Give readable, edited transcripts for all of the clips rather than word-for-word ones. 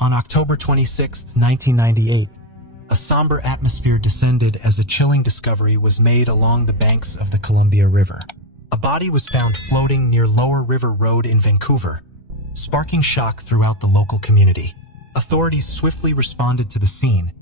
On October 26, 1998, a somber atmosphere descended as a chilling discovery was made along the banks of the Columbia River. A body was found floating near Lower River Road in Vancouver, sparking shock throughout the local community. Authorities swiftly responded to the scene,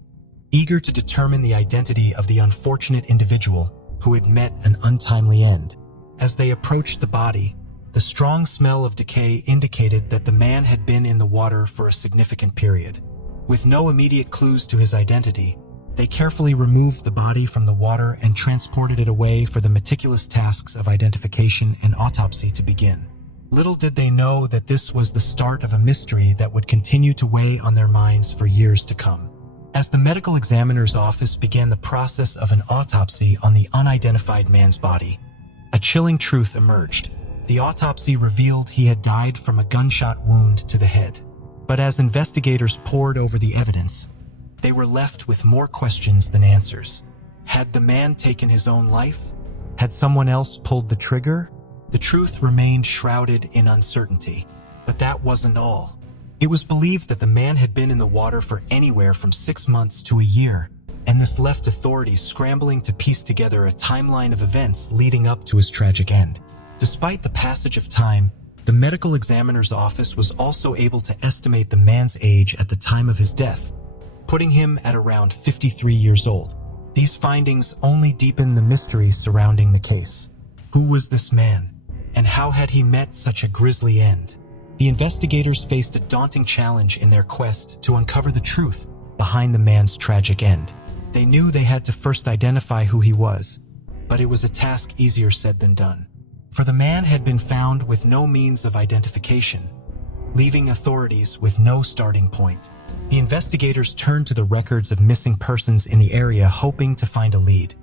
eager to determine the identity of the unfortunate individual who had met an untimely end. As they approached the body, the strong smell of decay indicated that the man had been in the water for a significant period. With no immediate clues to his identity, they carefully removed the body from the water and transported it away for the meticulous tasks of identification and autopsy to begin. Little did they know that this was the start of a mystery that would continue to weigh on their minds for years to come. As the medical examiner's office began the process of an autopsy on the unidentified man's body, a chilling truth emerged. The autopsy revealed he had died from a gunshot wound to the head. But as investigators pored over the evidence, they were left with more questions than answers. Had the man taken his own life? Had someone else pulled the trigger? The truth remained shrouded in uncertainty. But that wasn't all. It was believed that the man had been in the water for anywhere from 6 months to a year, and this left authorities scrambling to piece together a timeline of events leading up to his tragic end. Despite the passage of time, the medical examiner's office was also able to estimate the man's age at the time of his death, putting him at around 53 years old. These findings only deepened the mystery surrounding the case. Who was this man, and how had he met such a grisly end? The investigators faced a daunting challenge in their quest to uncover the truth behind the man's tragic end. They knew they had to first identify who he was, but it was a task easier said than done. For the man had been found with no means of identification, leaving authorities with no starting point. The investigators turned to the records of missing persons in the area, hoping to find a lead.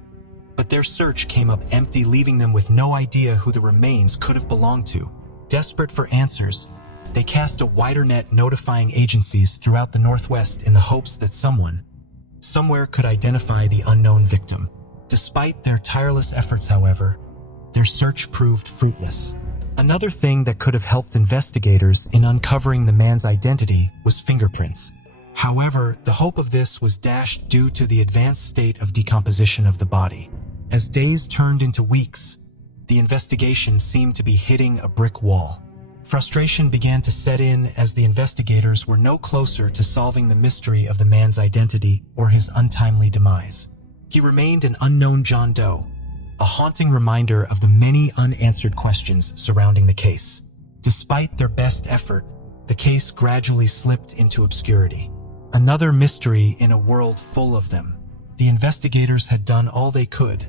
But their search came up empty, leaving them with no idea who the remains could have belonged to. Desperate for answers, they cast a wider net, notifying agencies throughout the Northwest in the hopes that someone, somewhere could identify the unknown victim. Despite their tireless efforts, however, their search proved fruitless. Another thing that could have helped investigators in uncovering the man's identity was fingerprints. However, the hope of this was dashed due to the advanced state of decomposition of the body. As days turned into weeks, the investigation seemed to be hitting a brick wall. Frustration began to set in as the investigators were no closer to solving the mystery of the man's identity or his untimely demise. He remained an unknown John Doe, a haunting reminder of the many unanswered questions surrounding the case. Despite their best effort, the case gradually slipped into obscurity. Another mystery in a world full of them. The investigators had done all they could,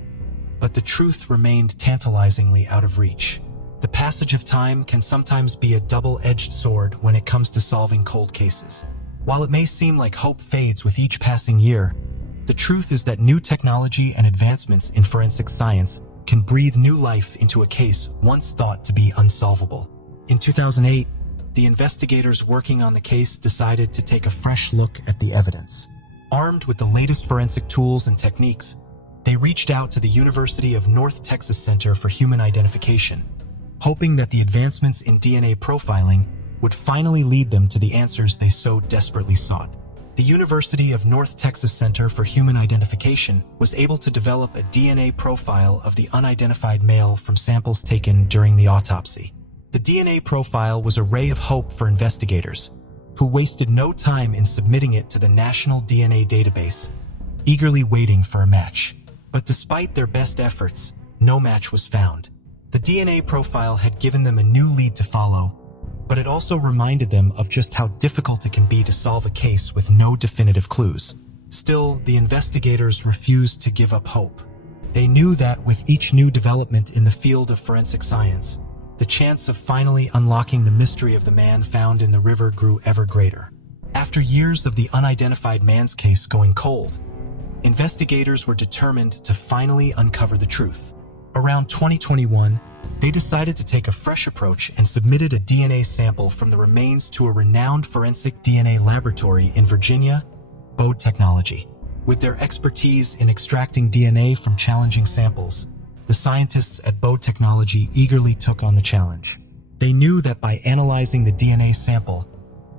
but the truth remained tantalizingly out of reach. The passage of time can sometimes be a double-edged sword when it comes to solving cold cases. While it may seem like hope fades with each passing year, the truth is that new technology and advancements in forensic science can breathe new life into a case once thought to be unsolvable. In 2008, the investigators working on the case decided to take a fresh look at the evidence. Armed with the latest forensic tools and techniques, they reached out to the University of North Texas Center for Human Identification, hoping that the advancements in DNA profiling would finally lead them to the answers they so desperately sought. The University of North Texas Center for Human Identification was able to develop a DNA profile of the unidentified male from samples taken during the autopsy. The DNA profile was a ray of hope for investigators, who wasted no time in submitting it to the National DNA Database, eagerly waiting for a match. But despite their best efforts, no match was found. The DNA profile had given them a new lead to follow, but it also reminded them of just how difficult it can be to solve a case with no definitive clues. Still, the investigators refused to give up hope. They knew that with each new development in the field of forensic science, the chance of finally unlocking the mystery of the man found in the river grew ever greater. After years of the unidentified man's case going cold, investigators were determined to finally uncover the truth. Around 2021, they decided to take a fresh approach and submitted a DNA sample from the remains to a renowned forensic DNA laboratory in Virginia, Bode Technology. With their expertise in extracting DNA from challenging samples, the scientists at Bode Technology eagerly took on the challenge. They knew that by analyzing the DNA sample,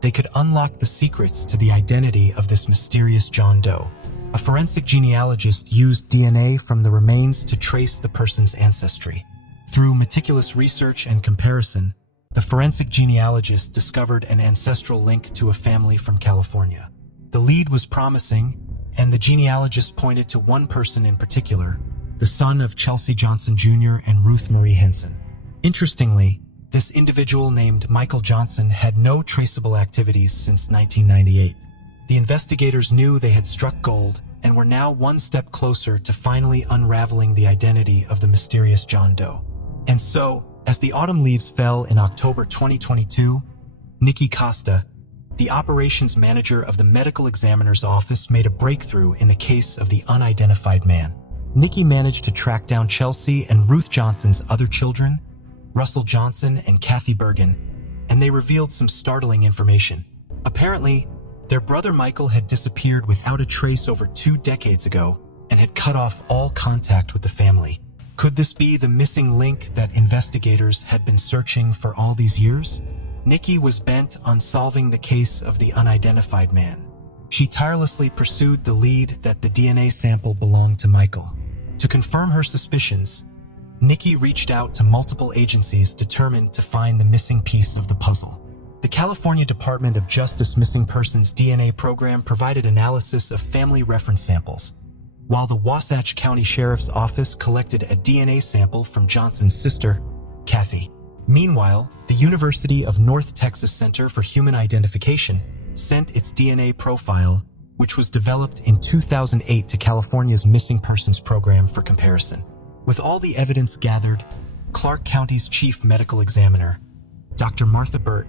they could unlock the secrets to the identity of this mysterious John Doe. A forensic genealogist used DNA from the remains to trace the person's ancestry. Through meticulous research and comparison, the forensic genealogist discovered an ancestral link to a family from California. The lead was promising, and the genealogist pointed to one person in particular, the son of Chelsea Johnson Jr. and Ruth Marie Henson. Interestingly, this individual named Michael Johnson had no traceable activities since 1998. The investigators knew they had struck gold and were now one step closer to finally unraveling the identity of the mysterious John Doe. And so, as the autumn leaves fell in October 2022, Nikki Costa, the operations manager of the medical examiner's office, made a breakthrough in the case of the unidentified man. Nikki managed to track down Chelsea and Ruth Johnson's other children, Russell Johnson and Kathy Bergen, and they revealed some startling information. Apparently, their brother Michael had disappeared without a trace over 2 decades ago and had cut off all contact with the family. Could this be the missing link that investigators had been searching for all these years? Nikki was bent on solving the case of the unidentified man. She tirelessly pursued the lead that the DNA sample belonged to Michael. To confirm her suspicions, Nikki reached out to multiple agencies determined to find the missing piece of the puzzle. The California Department of Justice Missing Persons DNA program provided analysis of family reference samples, while the Wasatch County Sheriff's Office collected a DNA sample from Johnson's sister, Kathy. Meanwhile, the University of North Texas Center for Human Identification sent its DNA profile, which was developed in 2008, to California's Missing Persons Program for comparison. With all the evidence gathered, Clark County's chief medical examiner, Dr. Martha Burt,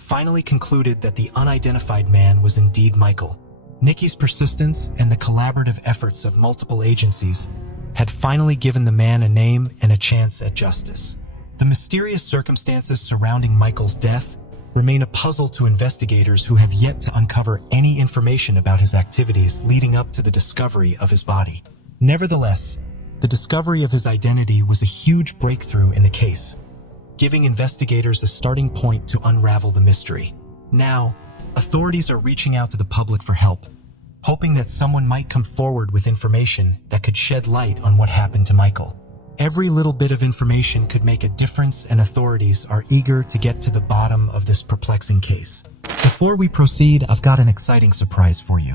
finally concluded that the unidentified man was indeed Michael. Nikki's persistence and the collaborative efforts of multiple agencies had finally given the man a name and a chance at justice. The mysterious circumstances surrounding Michael's death remain a puzzle to investigators who have yet to uncover any information about his activities leading up to the discovery of his body. Nevertheless, the discovery of his identity was a huge breakthrough in the case, giving investigators a starting point to unravel the mystery. Now, authorities are reaching out to the public for help, hoping that someone might come forward with information that could shed light on what happened to Michael. Every little bit of information could make a difference, and authorities are eager to get to the bottom of this perplexing case. Before we proceed, I've got an exciting surprise for you.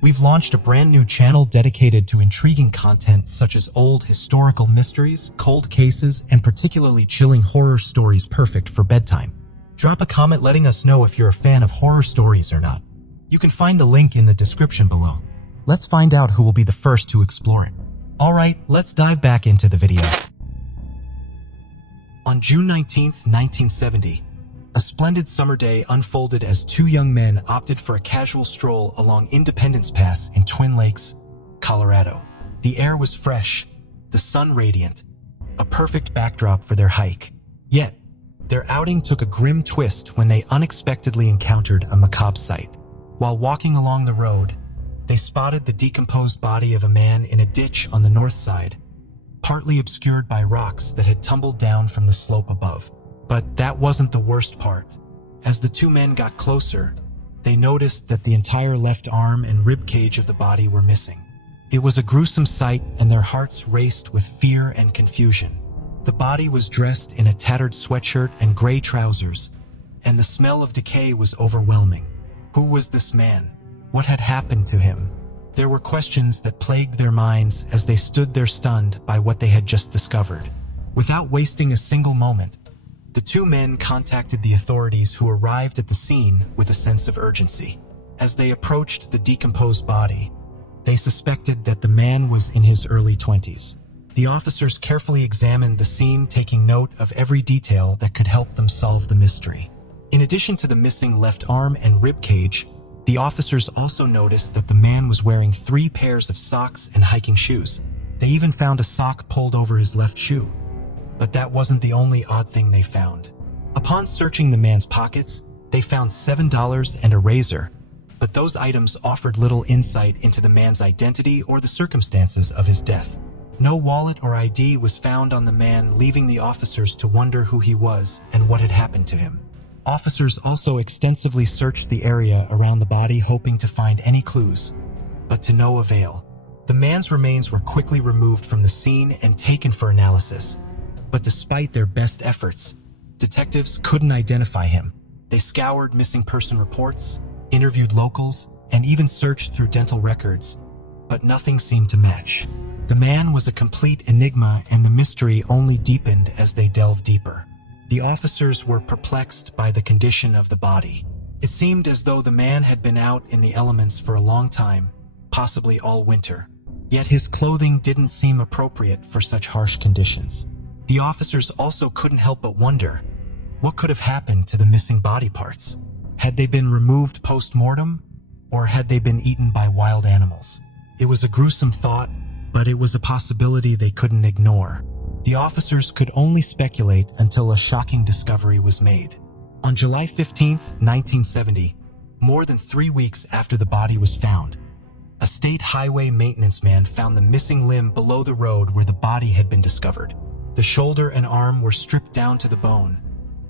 We've launched a brand new channel dedicated to intriguing content such as old historical mysteries, cold cases, and particularly chilling horror stories perfect for bedtime. Drop a comment letting us know if you're a fan of horror stories or not. You can find the link in the description below. Let's find out who will be the first to explore it. Alright, let's dive back into the video. On June 19, 1970, a splendid summer day unfolded as 2 young men opted for a casual stroll along Independence Pass in Twin Lakes, Colorado. The air was fresh, the sun radiant, a perfect backdrop for their hike. Yet, their outing took a grim twist when they unexpectedly encountered a macabre sight. While walking along the road, they spotted the decomposed body of a man in a ditch on the north side, partly obscured by rocks that had tumbled down from the slope above. But that wasn't the worst part. As the 2 men got closer, they noticed that the entire left arm and rib cage of the body were missing. It was a gruesome sight, and their hearts raced with fear and confusion. The body was dressed in a tattered sweatshirt and gray trousers, and the smell of decay was overwhelming. Who was this man? What had happened to him? There were questions that plagued their minds as they stood there stunned by what they had just discovered. Without wasting a single moment, the 2 men contacted the authorities, who arrived at the scene with a sense of urgency. As they approached the decomposed body, they suspected that the man was in his early 20s. The officers carefully examined the scene, taking note of every detail that could help them solve the mystery. In addition to the missing left arm and rib cage, the officers also noticed that the man was wearing 3 pairs of socks and hiking shoes. They even found a sock pulled over his left shoe. But that wasn't the only odd thing they found. Upon searching the man's pockets, they found $7 and a razor, but those items offered little insight into the man's identity or the circumstances of his death. No wallet or ID was found on the man, leaving the officers to wonder who he was and what had happened to him. Officers also extensively searched the area around the body, hoping to find any clues, but to no avail. The man's remains were quickly removed from the scene and taken for analysis, but despite their best efforts, detectives couldn't identify him. They scoured missing person reports, interviewed locals, and even searched through dental records, but nothing seemed to match. The man was a complete enigma, and the mystery only deepened as they delved deeper. The officers were perplexed by the condition of the body. It seemed as though the man had been out in the elements for a long time, possibly all winter. Yet his clothing didn't seem appropriate for such harsh conditions. The officers also couldn't help but wonder, what could have happened to the missing body parts? Had they been removed post-mortem, or had they been eaten by wild animals? It was a gruesome thought, but it was a possibility they couldn't ignore. The officers could only speculate until a shocking discovery was made. On July 15, 1970, more than 3 weeks after the body was found, a state highway maintenance man found the missing limb below the road where the body had been discovered. The shoulder and arm were stripped down to the bone,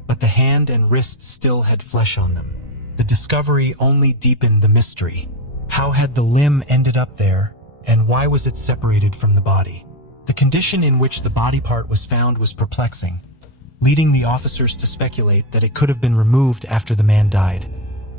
but the hand and wrist still had flesh on them. The discovery only deepened the mystery. How had the limb ended up there, and why was it separated from the body? The condition in which the body part was found was perplexing, leading the officers to speculate that it could have been removed after the man died,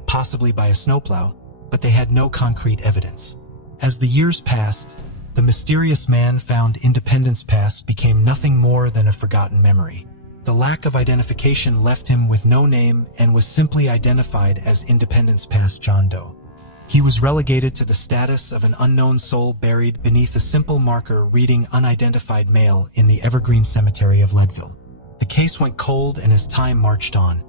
possibly by a snowplow, but they had no concrete evidence. As the years passed, the mysterious man found Independence Pass became nothing more than a forgotten memory. The lack of identification left him with no name and was simply identified as Independence Pass John Doe. He was relegated to the status of an unknown soul buried beneath a simple marker reading unidentified male in the Evergreen Cemetery of Leadville. The case went cold, and as time marched on,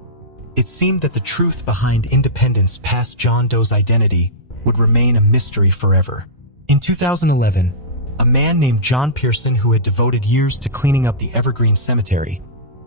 it seemed that the truth behind Independence Pass John Doe's identity would remain a mystery forever. In 2011, a man named John Pearson, who had devoted years to cleaning up the Evergreen Cemetery,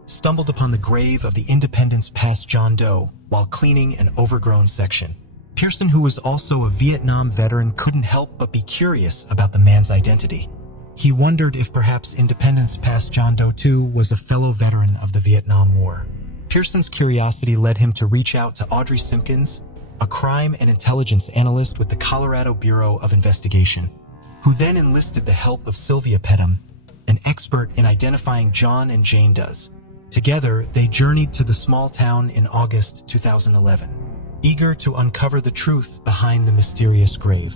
stumbled upon the grave of the Independence Pass John Doe while cleaning an overgrown section. Pearson, who was also a Vietnam veteran, couldn't help but be curious about the man's identity. He wondered if perhaps Independence Pass John Doe too was a fellow veteran of the Vietnam War. Pearson's curiosity led him to reach out to Audrey Simpkins, a crime and intelligence analyst with the Colorado Bureau of Investigation, who then enlisted the help of Sylvia Pettum, an expert in identifying John and Jane Does. Together, they journeyed to the small town in August 2011, eager to uncover the truth behind the mysterious grave.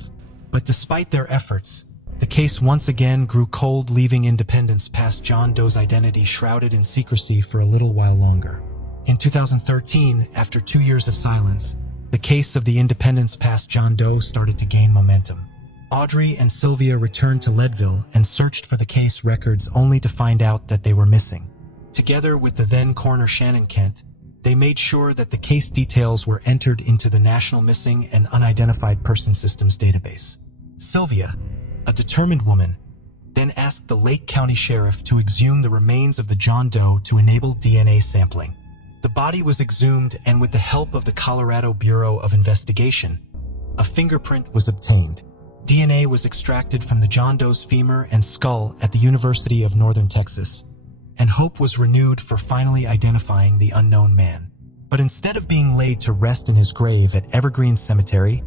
But despite their efforts, the case once again grew cold, leaving Independence Pass John Doe's identity shrouded in secrecy for a little while longer. In 2013, after 2 years of silence, the case of the Independence Pass John Doe started to gain momentum. Audrey and Sylvia returned to Leadville and searched for the case records, only to find out that they were missing. Together with the then coroner Shannon Kent, they made sure that the case details were entered into the National Missing and Unidentified Person Systems database. Sylvia, a determined woman, then asked the Lake County Sheriff to exhume the remains of the John Doe to enable DNA sampling. The body was exhumed, and with the help of the Colorado Bureau of Investigation, a fingerprint was obtained. DNA was extracted from the John Doe's femur and skull at the University of Northern Texas, and hope was renewed for finally identifying the unknown man. But instead of being laid to rest in his grave at Evergreen Cemetery,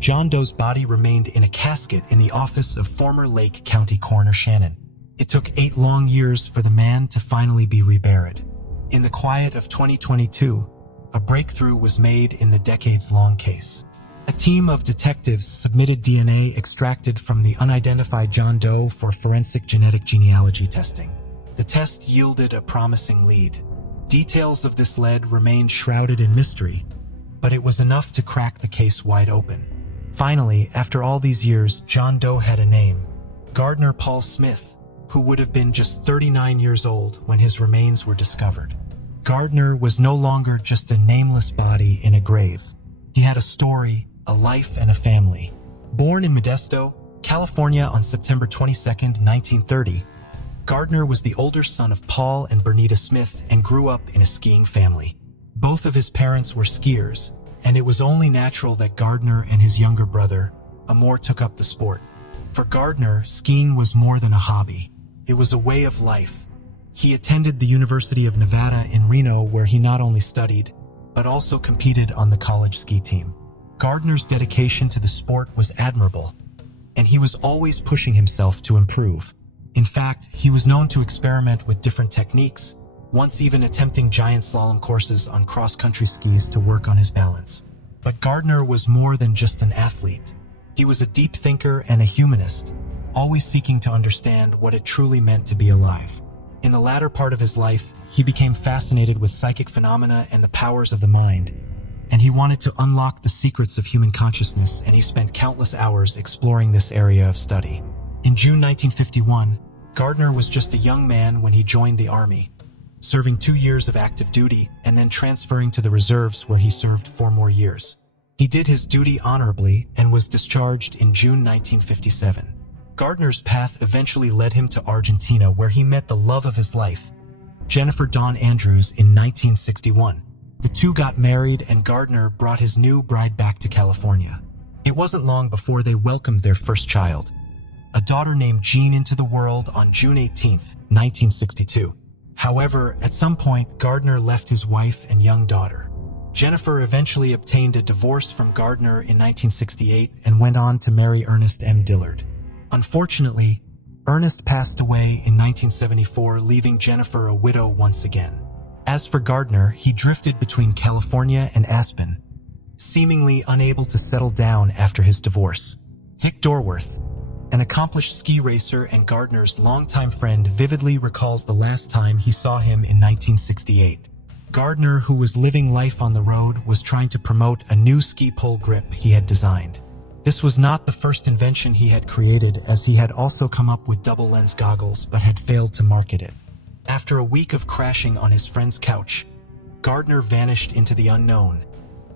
John Doe's body remained in a casket in the office of former Lake County Coroner Shannon. It took 8 long years for the man to finally be reburied. In the quiet of 2022, a breakthrough was made in the decades-long case. A team of detectives submitted DNA extracted from the unidentified John Doe for forensic genetic genealogy testing. The test yielded a promising lead. Details of this lead remained shrouded in mystery, but it was enough to crack the case wide open. Finally, after all these years, John Doe had a name: Gardner Paul Smith, who would have been just 39 years old when his remains were discovered. Gardner was no longer just a nameless body in a grave. He had a story, a life, and a family. Born in Modesto, California on September 22, 1930, Gardner was the older son of Paul and Bernita Smith and grew up in a skiing family. Both of his parents were skiers, and it was only natural that Gardner and his younger brother, Amor, took up the sport. For Gardner, skiing was more than a hobby. It was a way of life. He attended the University of Nevada in Reno, where he not only studied, but also competed on the college ski team. Gardner's dedication to the sport was admirable, and he was always pushing himself to improve. In fact, he was known to experiment with different techniques, once even attempting giant slalom courses on cross-country skis to work on his balance. But Gardner was more than just an athlete. He was a deep thinker and a humanist, always seeking to understand what it truly meant to be alive. In the latter part of his life, he became fascinated with psychic phenomena and the powers of the mind, and he wanted to unlock the secrets of human consciousness, and he spent countless hours exploring this area of study. In June 1951, Gardner was just a young man when he joined the Army, serving 2 years of active duty and then transferring to the reserves where he served 4 more years. He did his duty honorably and was discharged in June 1957. Gardner's path eventually led him to Argentina, where he met the love of his life, Jennifer Dawn Andrews, in 1961. The two got married, and Gardner brought his new bride back to California. It wasn't long before they welcomed their first child, a daughter named Jean, into the world on June 18, 1962. However, at some point, Gardner left his wife and young daughter. Jennifer eventually obtained a divorce from Gardner in 1968 and went on to marry Ernest M. Dillard. Unfortunately, Ernest passed away in 1974, leaving Jennifer a widow once again. As for Gardner, he drifted between California and Aspen, seemingly unable to settle down after his divorce. Dick Dorworth, an accomplished ski racer and Gardner's longtime friend, vividly recalls the last time he saw him in 1968. Gardner, who was living life on the road, was trying to promote a new ski pole grip he had designed. This was not the first invention he had created, as he had also come up with double lens goggles but had failed to market it. After a week of crashing on his friend's couch, Gardner vanished into the unknown,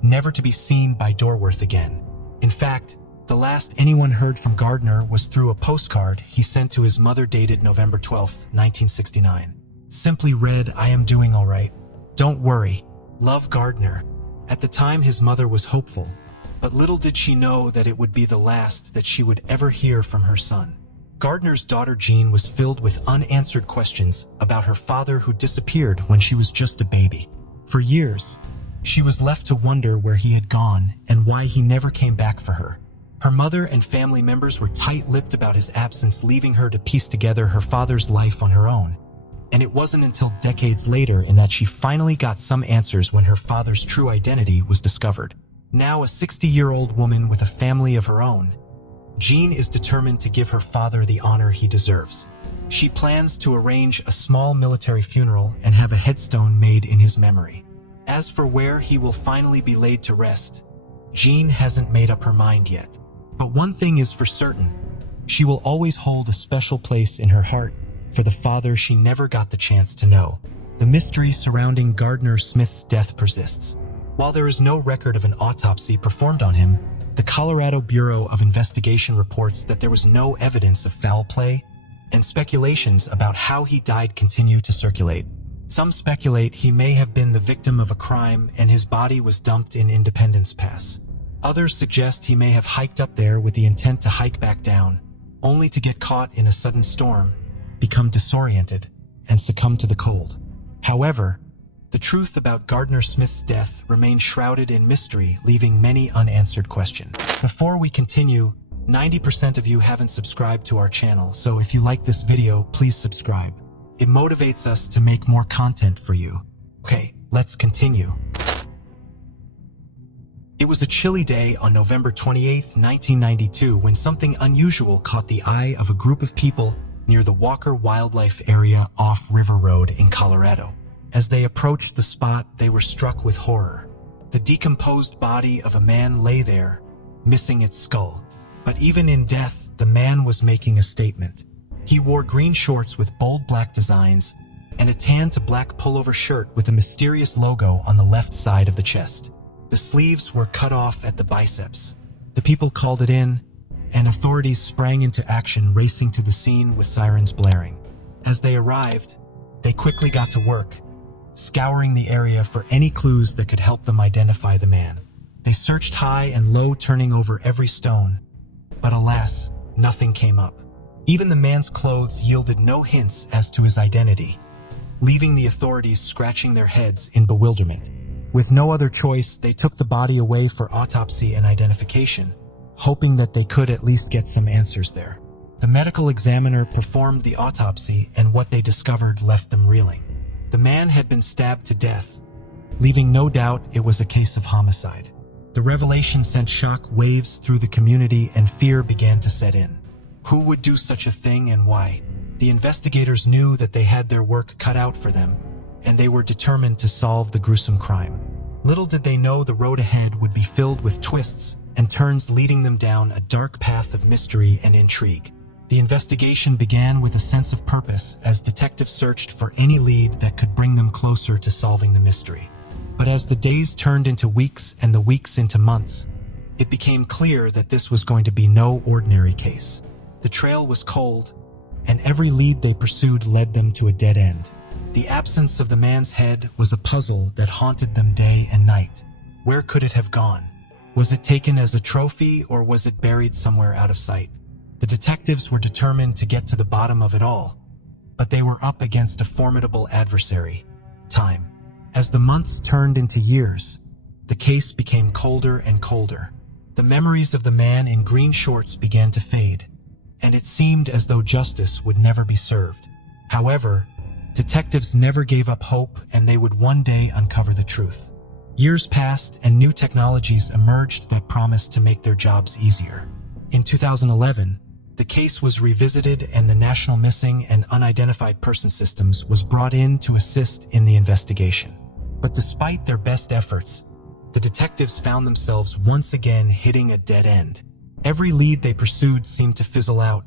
never to be seen by Dorworth again. In fact, the last anyone heard from Gardner was through a postcard he sent to his mother, dated November 12, 1969. Simply read, "I am doing all right. Don't worry. Love, Gardner." At the time, his mother was hopeful, but little did she know that it would be the last that she would ever hear from her son. Gardner's daughter Jean was filled with unanswered questions about her father, who disappeared when she was just a baby. For years, she was left to wonder where he had gone and why he never came back for her. Her mother and family members were tight-lipped about his absence, leaving her to piece together her father's life on her own. And it wasn't until decades later in that she finally got some answers, when her father's true identity was discovered. Now a 60-year-old woman with a family of her own, Jean is determined to give her father the honor he deserves. She plans to arrange a small military funeral and have a headstone made in his memory. As for where he will finally be laid to rest, Jean hasn't made up her mind yet. But one thing is for certain: she will always hold a special place in her heart for the father she never got the chance to know. The mystery surrounding Gardner Smith's death persists. While there is no record of an autopsy performed on him, the Colorado Bureau of Investigation reports that there was no evidence of foul play, and speculations about how he died continue to circulate. Some speculate he may have been the victim of a crime and his body was dumped in Independence Pass. Others suggest he may have hiked up there with the intent to hike back down, only to get caught in a sudden storm, become disoriented, and succumb to the cold. However, the truth about Gardner Smith's death remains shrouded in mystery, leaving many unanswered questions. Before we continue, 90% of you haven't subscribed to our channel, so if you like this video, please subscribe. It motivates us to make more content for you. Okay, let's continue. It was a chilly day on November 28, 1992, when something unusual caught the eye of a group of people near the Walker Wildlife Area off River Road in Colorado. As they approached the spot, they were struck with horror. The decomposed body of a man lay there, missing its skull. But even in death, the man was making a statement. He wore green shorts with bold black designs and a tan to black pullover shirt with a mysterious logo on the left side of the chest. The sleeves were cut off at the biceps. The people called it in, and authorities sprang into action, racing to the scene with sirens blaring. As they arrived, they quickly got to work, scouring the area for any clues that could help them identify the man. They searched high and low, turning over every stone, but alas, nothing came up. Even the man's clothes yielded no hints as to his identity, leaving the authorities scratching their heads in bewilderment. With no other choice, they took the body away for autopsy and identification, hoping that they could at least get some answers there. The medical examiner performed the autopsy, and what they discovered left them reeling. The man had been stabbed to death, leaving no doubt it was a case of homicide. The revelation sent shock waves through the community, and fear began to set in. Who would do such a thing and why? The investigators knew that they had their work cut out for them, and they were determined to solve the gruesome crime. Little did they know the road ahead would be filled with twists and turns, leading them down a dark path of mystery and intrigue. The investigation began with a sense of purpose as detectives searched for any lead that could bring them closer to solving the mystery. But as the days turned into weeks and the weeks into months, it became clear that this was going to be no ordinary case. The trail was cold, and every lead they pursued led them to a dead end. The absence of the man's head was a puzzle that haunted them day and night. Where could it have gone? Was it taken as a trophy, or was it buried somewhere out of sight? The detectives were determined to get to the bottom of it all, but they were up against a formidable adversary: time. As the months turned into years, the case became colder and colder. The memories of the man in green shorts began to fade, and it seemed as though justice would never be served. However, detectives never gave up hope, and they would one day uncover the truth. Years passed, and new technologies emerged that promised to make their jobs easier. In 2011, the case was revisited, and the National Missing and Unidentified Person Systems was brought in to assist in the investigation. But despite their best efforts, the detectives found themselves once again hitting a dead end. Every lead they pursued seemed to fizzle out,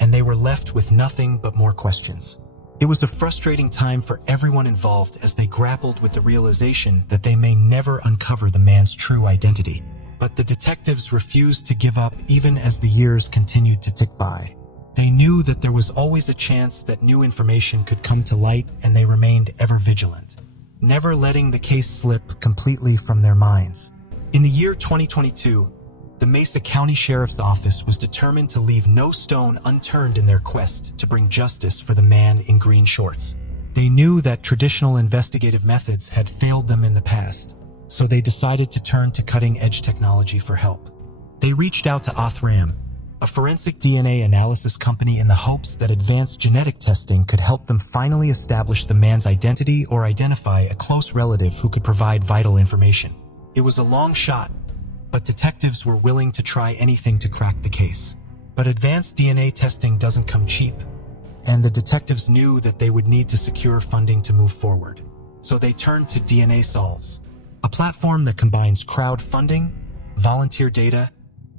and they were left with nothing but more questions. It was a frustrating time for everyone involved as they grappled with the realization that they may never uncover the man's true identity. But the detectives refused to give up even as the years continued to tick by. They knew that there was always a chance that new information could come to light, and they remained ever vigilant, never letting the case slip completely from their minds. In the year 2022, the Mesa County Sheriff's Office was determined to leave no stone unturned in their quest to bring justice for the man in green shorts. They knew that traditional investigative methods had failed them in the past, so they decided to turn to cutting-edge technology for help. They reached out to Othram, a forensic DNA analysis company, in the hopes that advanced genetic testing could help them finally establish the man's identity or identify a close relative who could provide vital information. It was a long shot, but detectives were willing to try anything to crack the case. But advanced DNA testing doesn't come cheap, and the detectives knew that they would need to secure funding to move forward. So they turned to DNA Solves, a platform that combines crowdfunding, volunteer data,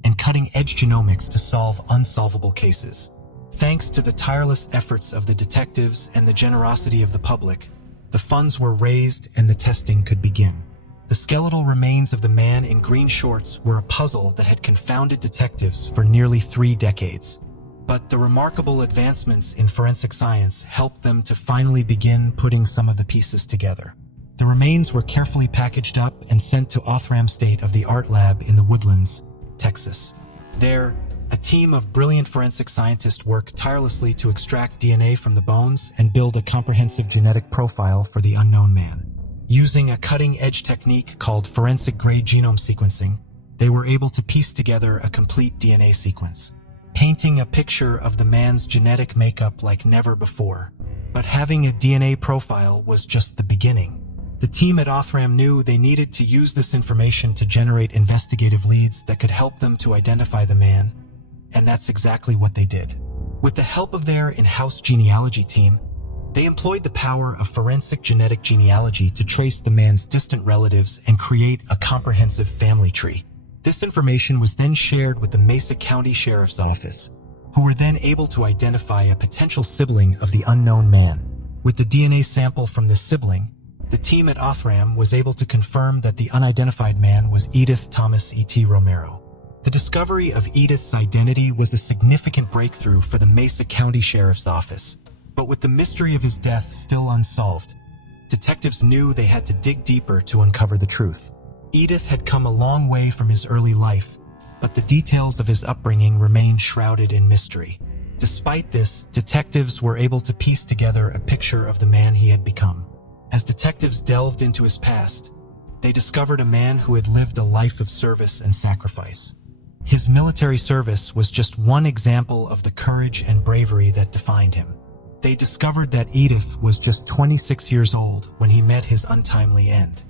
and cutting-edge genomics to solve unsolvable cases. Thanks to the tireless efforts of the detectives and the generosity of the public, the funds were raised and the testing could begin. The skeletal remains of the man in green shorts were a puzzle that had confounded detectives for nearly 3 decades. But the remarkable advancements in forensic science helped them to finally begin putting some of the pieces together. The remains were carefully packaged up and sent to Othram State-of-the-Art Lab in the Woodlands, Texas. There, a team of brilliant forensic scientists worked tirelessly to extract DNA from the bones and build a comprehensive genetic profile for the unknown man. Using a cutting-edge technique called forensic-grade genome sequencing, they were able to piece together a complete DNA sequence, painting a picture of the man's genetic makeup like never before. But having a DNA profile was just the beginning. The team at Othram knew they needed to use this information to generate investigative leads that could help them to identify the man, and that's exactly what they did. With the help of their in-house genealogy team, they employed the power of forensic genetic genealogy to trace the man's distant relatives and create a comprehensive family tree. This information was then shared with the Mesa County Sheriff's Office, who were then able to identify a potential sibling of the unknown man. With the DNA sample from this sibling, the team at Othram was able to confirm that the unidentified man was Edith Thomas E.T. Romero. The discovery of Edith's identity was a significant breakthrough for the Mesa County Sheriff's Office. But with the mystery of his death still unsolved, detectives knew they had to dig deeper to uncover the truth. Edith had come a long way from his early life, but the details of his upbringing remained shrouded in mystery. Despite this, detectives were able to piece together a picture of the man he had become. As detectives delved into his past, they discovered a man who had lived a life of service and sacrifice. His military service was just one example of the courage and bravery that defined him. They discovered that Edith was just 26 years old when he met his untimely end.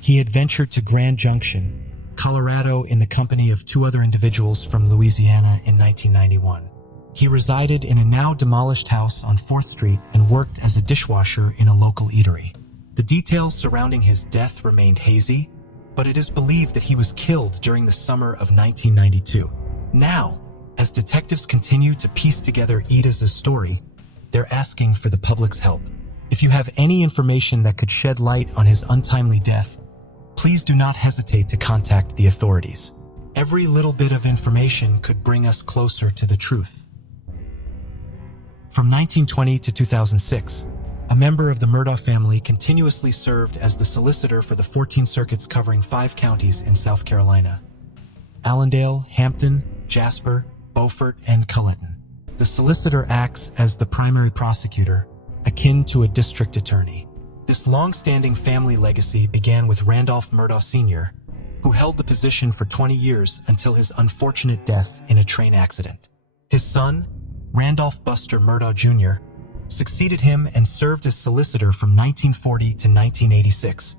He had ventured to Grand Junction, Colorado, in the company of 2 other individuals from Louisiana in 1991. He resided in a now demolished house on 4th Street and worked as a dishwasher in a local eatery. The details surrounding his death remained hazy, but it is believed that he was killed during the summer of 1992. Now, as detectives continue to piece together Edith's story, they're asking for the public's help. If you have any information that could shed light on his untimely death, please do not hesitate to contact the authorities. Every little bit of information could bring us closer to the truth. From 1920 to 2006, a member of the Murdaugh family continuously served as the solicitor for the 14 circuits covering 5 counties in South Carolina: Allendale, Hampton, Jasper, Beaufort, and Colleton. The solicitor acts as the primary prosecutor, akin to a district attorney. This long-standing family legacy began with Randolph Murdaugh Sr., who held the position for 20 years until his unfortunate death in a train accident. His son, Randolph Buster Murdaugh Jr., succeeded him and served as solicitor from 1940 to 1986,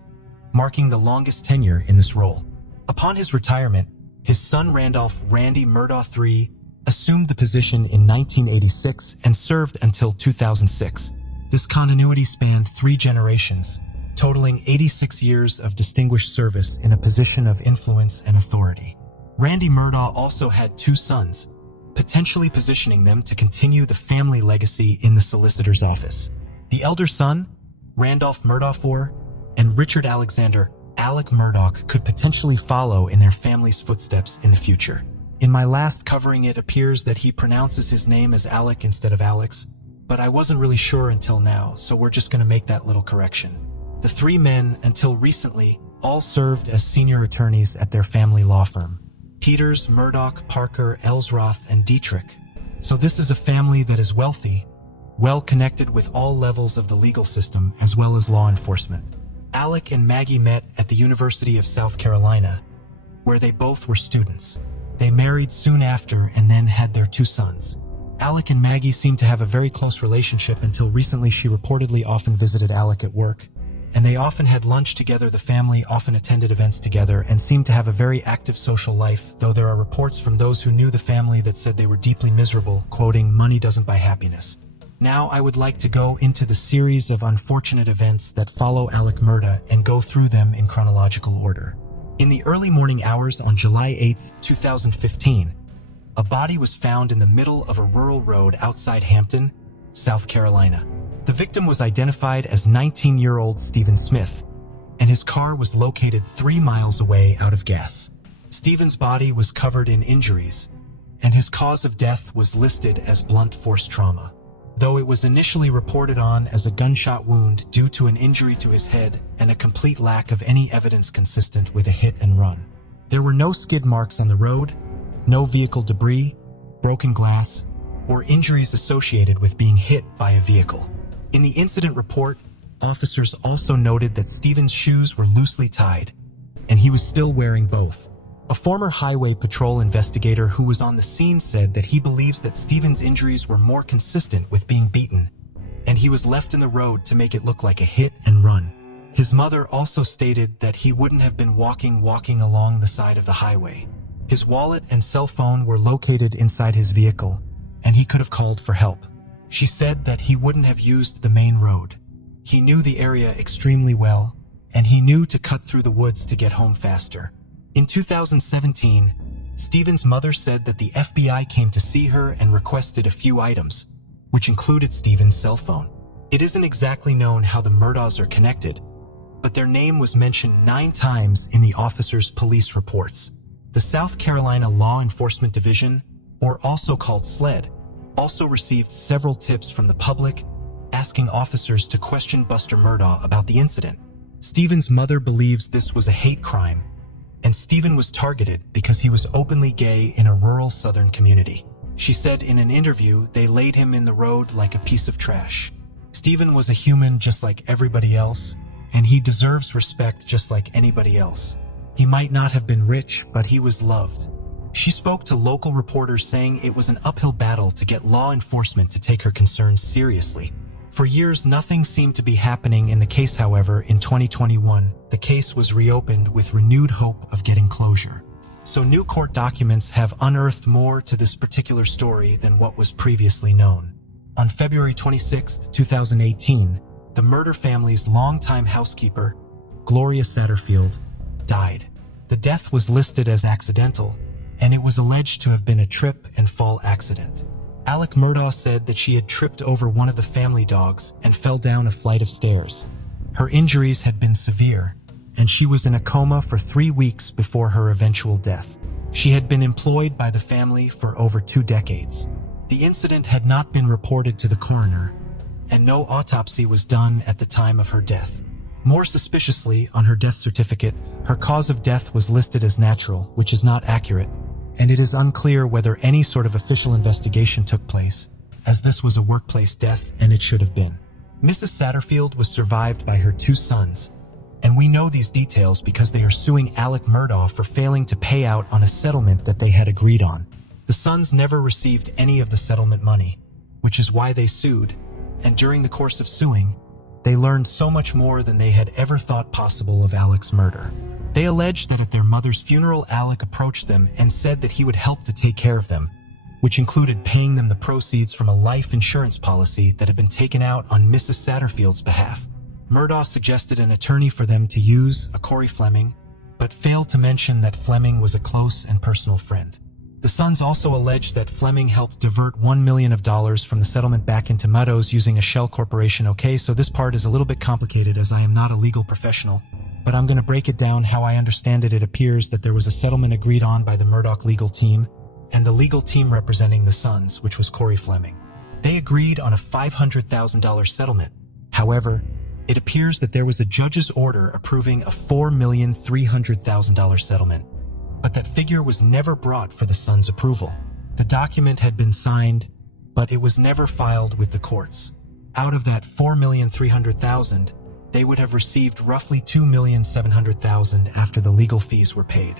marking the longest tenure in this role. Upon his retirement, his son Randolph Randy Murdaugh III assumed the position in 1986 and served until 2006. This continuity spanned 3 generations, totaling 86 years of distinguished service in a position of influence and authority. Randy Murdaugh also had 2 sons, potentially positioning them to continue the family legacy in the solicitor's office. The elder son, Randolph Murdaugh IV, and Richard Alexander Alec Murdaugh could potentially follow in their family's footsteps in the future. In my last covering, it appears that he pronounces his name as Alec instead of Alex, but I wasn't really sure until now, so we're just going to make that little correction. The 3 men, until recently, all served as senior attorneys at their family law firm: Peters, Murdoch, Parker, Ellsroth, and Dietrich. So this is a family that is wealthy, well connected with all levels of the legal system as well as law enforcement. Alec and Maggie met at the University of South Carolina, where they both were students. They married soon after and then had their 2 sons. Alec and Maggie seemed to have a very close relationship until recently. She reportedly often visited Alec at work, and they often had lunch together. The family often attended events together and seemed to have a very active social life, though there are reports from those who knew the family that said they were deeply miserable, quoting, "Money doesn't buy happiness." Now I would like to go into the series of unfortunate events that follow Alec Murdaugh and go through them in chronological order. In the early morning hours on July 8, 2015, a body was found in the middle of a rural road outside Hampton, South Carolina. The victim was identified as 19-year-old Stephen Smith, and his car was located 3 miles away out of gas. Stephen's body was covered in injuries, and his cause of death was listed as blunt force trauma, though it was initially reported on as a gunshot wound due to an injury to his head and a complete lack of any evidence consistent with a hit and run. There were no skid marks on the road, no vehicle debris, broken glass, or injuries associated with being hit by a vehicle. In the incident report, officers also noted that Stephen's shoes were loosely tied, and he was still wearing both. A former highway patrol investigator who was on the scene said that he believes that Stephen's injuries were more consistent with being beaten, and he was left in the road to make it look like a hit and run. His mother also stated that he wouldn't have been walking along the side of the highway. His wallet and cell phone were located inside his vehicle, and he could have called for help. She said that he wouldn't have used the main road. He knew the area extremely well, and he knew to cut through the woods to get home faster. In 2017, Stephen's mother said that the FBI came to see her and requested a few items, which included Stephen's cell phone. It isn't exactly known how the Murdaughs are connected, but their name was mentioned 9 times in the officers' police reports. The South Carolina Law Enforcement Division, or also called SLED, also received several tips from the public, asking officers to question Buster Murdaugh about the incident. Stephen's mother believes this was a hate crime, and Stephen was targeted because he was openly gay in a rural southern community. She said in an interview they laid him in the road like a piece of trash. Stephen was a human just like everybody else, and he deserves respect just like anybody else. He might not have been rich, but he was loved. She spoke to local reporters saying it was an uphill battle to get law enforcement to take her concerns seriously. For years, nothing seemed to be happening in the case. However, in 2021, the case was reopened with renewed hope of getting closure. So new court documents have unearthed more to this particular story than what was previously known. On February 26, 2018, the Murder family's longtime housekeeper, Gloria Satterfield, died. The death was listed as accidental, and it was alleged to have been a trip and fall accident. Alec Murdaugh said that she had tripped over one of the family dogs and fell down a flight of stairs. Her injuries had been severe, and she was in a coma for 3 weeks before her eventual death. She had been employed by the family for over 2 decades. The incident had not been reported to the coroner, and no autopsy was done at the time of her death. More suspiciously, on her death certificate, her cause of death was listed as natural, which is not accurate, and it is unclear whether any sort of official investigation took place, as this was a workplace death and it should have been. Mrs. Satterfield was survived by her 2 sons, and we know these details because they are suing Alec Murdaugh for failing to pay out on a settlement that they had agreed on. The sons never received any of the settlement money, which is why they sued, and during the course of suing, they learned so much more than they had ever thought possible of Alec's murder. They alleged that at their mother's funeral, Alec approached them and said that he would help to take care of them, which included paying them the proceeds from a life insurance policy that had been taken out on Mrs. Satterfield's behalf. Murdaugh suggested an attorney for them to use, a Corey Fleming, but failed to mention that Fleming was a close and personal friend. The sons also alleged that Fleming helped divert $1 million from the settlement back into Murdaugh using a shell corporation. Okay, so this part is a little bit complicated as I am not a legal professional, but I'm going to break it down how I understand it. It appears that there was a settlement agreed on by the Murdaugh legal team and the legal team representing the sons, which was Corey Fleming. They agreed on a $500,000 settlement. However, it appears that there was a judge's order approving a $4,300,000 settlement, but that figure was never brought for the sons' approval. The document had been signed, but it was never filed with the courts. Out of that $4,300,000, they would have received roughly $2,700,000 after the legal fees were paid.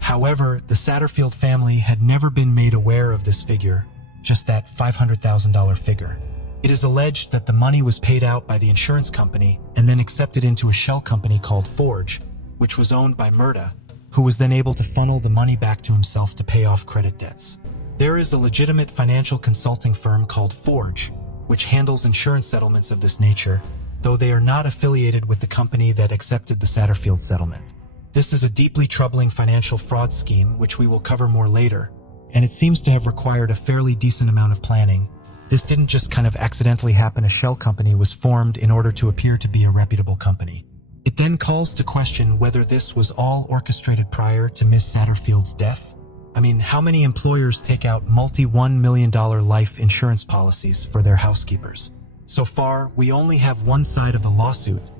However, the Satterfield family had never been made aware of this figure, just that $500,000 figure. It is alleged that the money was paid out by the insurance company and then accepted into a shell company called Forge, which was owned by Murdaugh, who was then able to funnel the money back to himself to pay off credit debts. There is a legitimate financial consulting firm called Forge, which handles insurance settlements of this nature, though they are not affiliated with the company that accepted the Satterfield settlement. This is a deeply troubling financial fraud scheme, which we will cover more later, and it seems to have required a fairly decent amount of planning. This didn't just kind of accidentally happen. A shell company was formed in order to appear to be a reputable company. It then calls to question whether this was all orchestrated prior to Ms. Satterfield's death. I mean, how many employers take out multi-$1 million life insurance policies for their housekeepers? So far, we only have one side of the lawsuit,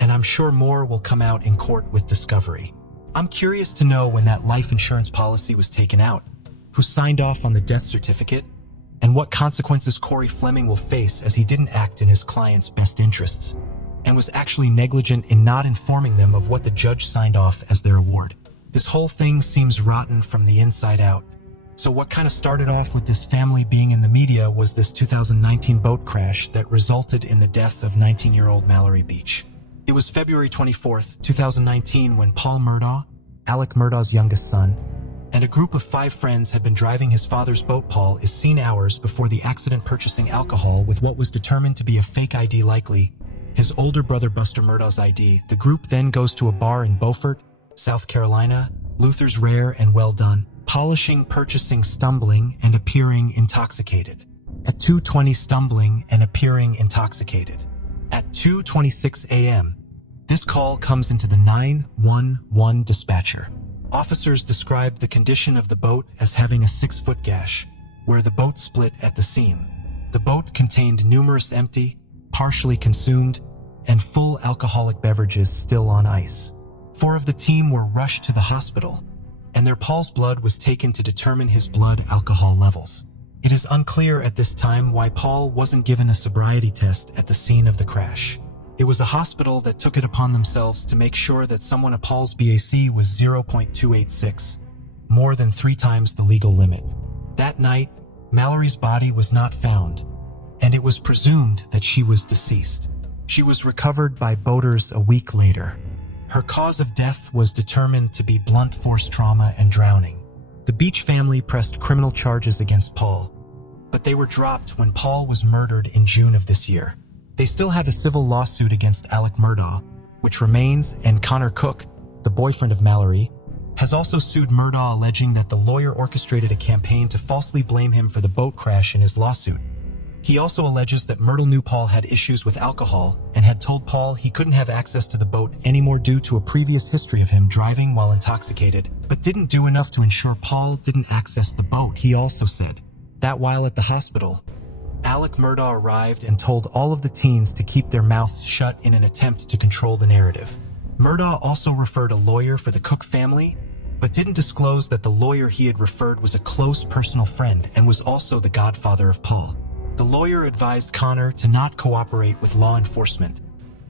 and I'm sure more will come out in court with discovery. I'm curious to know when that life insurance policy was taken out, who signed off on the death certificate, and what consequences Corey Fleming will face as he didn't act in his client's best interests, and was actually negligent in not informing them of what the judge signed off as their award. This whole thing seems rotten from the inside out. So what kind of started off with this family being in the media was this 2019 boat crash that resulted in the death of 19-year-old Mallory Beach. It was February 24th, 2019 when Paul Murdaugh, Alec Murdaugh's youngest son, and a group of 5 friends had been driving his father's boat. Paul is seen hours before the accident purchasing alcohol with what was determined to be a fake ID, likely his older brother Buster Murdaugh's ID. The group then goes to a bar in Beaufort, South Carolina, Luther's Rare and Well Done, polishing, purchasing, stumbling, and appearing intoxicated. At 2:20, stumbling and appearing intoxicated. At 2:26 a.m., this call comes into the 911 dispatcher. Officers described the condition of the boat as having a 6-foot gash, where the boat split at the seam. The boat contained numerous empty, partially consumed, and full alcoholic beverages still on ice. 4 of the team were rushed to the hospital, and their Paul's blood was taken to determine his blood alcohol levels. It is unclear at this time why Paul wasn't given a sobriety test at the scene of the crash. It was a hospital that took it upon themselves to make sure that someone at Paul's BAC was 0.286, more than 3 times the legal limit. That night, Mallory's body was not found, and it was presumed that she was deceased. She was recovered by boaters a week later. Her cause of death was determined to be blunt force trauma and drowning. The Beach family pressed criminal charges against Paul, but they were dropped when Paul was murdered in June of this year. They still have a civil lawsuit against Alec Murdaugh, which remains, and Connor Cook, the boyfriend of Mallory, has also sued Murdaugh, alleging that the lawyer orchestrated a campaign to falsely blame him for the boat crash in his lawsuit. He also alleges that Myrtle knew Paul had issues with alcohol and had told Paul he couldn't have access to the boat anymore due to a previous history of him driving while intoxicated, but didn't do enough to ensure Paul didn't access the boat. He also said that while at the hospital, Alec Murdaugh arrived and told all of the teens to keep their mouths shut in an attempt to control the narrative. Murdaugh also referred a lawyer for the Cook family, but didn't disclose that the lawyer he had referred was a close personal friend and was also the godfather of Paul. The lawyer advised Connor to not cooperate with law enforcement,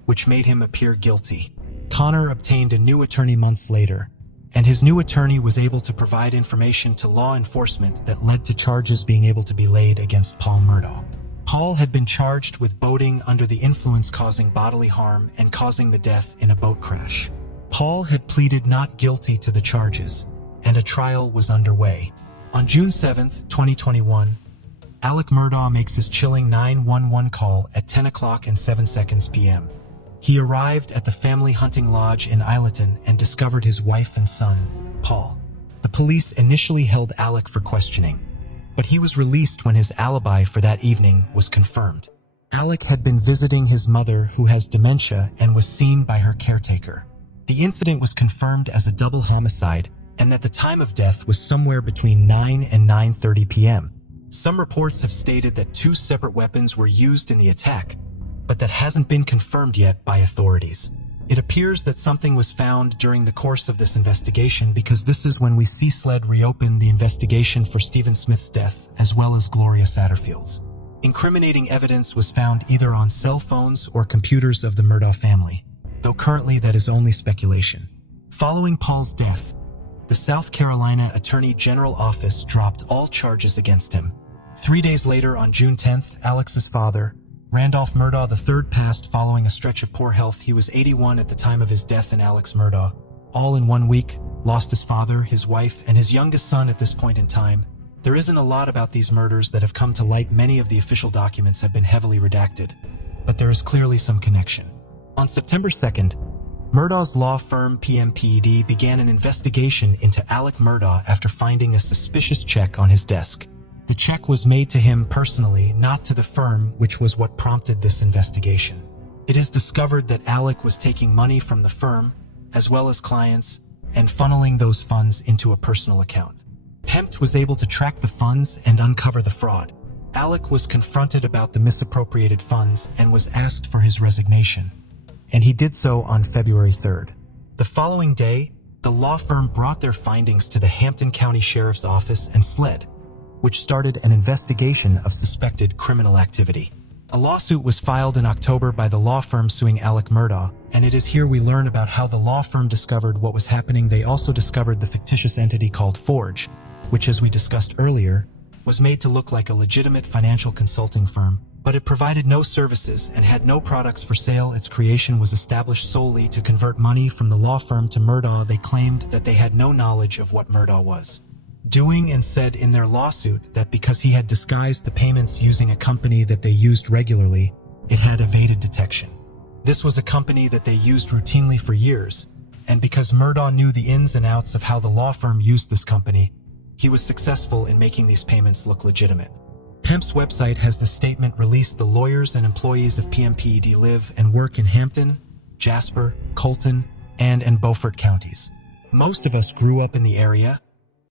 which made him appear guilty. Connor obtained a new attorney months later, and his new attorney was able to provide information to law enforcement that led to charges being able to be laid against Paul Murdaugh. Paul had been charged with boating under the influence, causing bodily harm and causing the death in a boat crash. Paul had pleaded not guilty to the charges, and a trial was underway. On June 7, 2021, Alec Murdaugh makes his chilling 911 call at 10 o'clock and 7 seconds p.m. He arrived at the family hunting lodge in Isleton and discovered his wife and son, Paul. The police initially held Alec for questioning, but he was released when his alibi for that evening was confirmed. Alec had been visiting his mother, who has dementia, and was seen by her caretaker. The incident was confirmed as a double homicide, and that the time of death was somewhere between 9 and 9:30 p.m. Some reports have stated that 2 separate weapons were used in the attack, but that hasn't been confirmed yet by authorities. It appears that something was found during the course of this investigation, because this is when we see SLED reopen the investigation for Stephen Smith's death, as well as Gloria Satterfield's. Incriminating evidence was found either on cell phones or computers of the Murdaugh family, though currently that is only speculation. Following Paul's death, the South Carolina Attorney General Office dropped all charges against him. 3 days later, on June 10th, Alex's father, Randolph Murdaugh III, passed following a stretch of poor health. He was 81 at the time of his death, and Alex Murdaugh, all in 1 week, lost his father, his wife, and his youngest son at this point in time. There isn't a lot about these murders that have come to light. Many of the official documents have been heavily redacted, but there is clearly some connection. On September 2nd, Murdaugh's law firm PMPED began an investigation into Alec Murdaugh after finding a suspicious check on his desk. The check was made to him personally, not to the firm, which was what prompted this investigation. It is discovered that Alec was taking money from the firm, as well as clients, and funneling those funds into a personal account. PEMT was able to track the funds and uncover the fraud. Alec was confronted about the misappropriated funds and was asked for his resignation, and he did so on February 3rd. The following day, the law firm brought their findings to the Hampton County Sheriff's Office and SLED, which started an investigation of suspected criminal activity. A lawsuit was filed in October by the law firm suing Alec Murdaugh, and it is here we learn about how the law firm discovered what was happening. They also discovered the fictitious entity called Forge, which, as we discussed earlier, was made to look like a legitimate financial consulting firm, but it provided no services and had no products for sale. Its creation was established solely to convert money from the law firm to Murdaugh. They claimed that they had no knowledge of what Murdaugh was doing, and said in their lawsuit that because he had disguised the payments using a company that they used regularly, it had evaded detection. This was a company that they used routinely for years, and because Murdaugh knew the ins and outs of how the law firm used this company, he was successful in making these payments look legitimate. PEMP's website has the statement released: the lawyers and employees of PMPED live and work in Hampton, Jasper, Colton, and Beaufort counties. Most of us grew up in the area,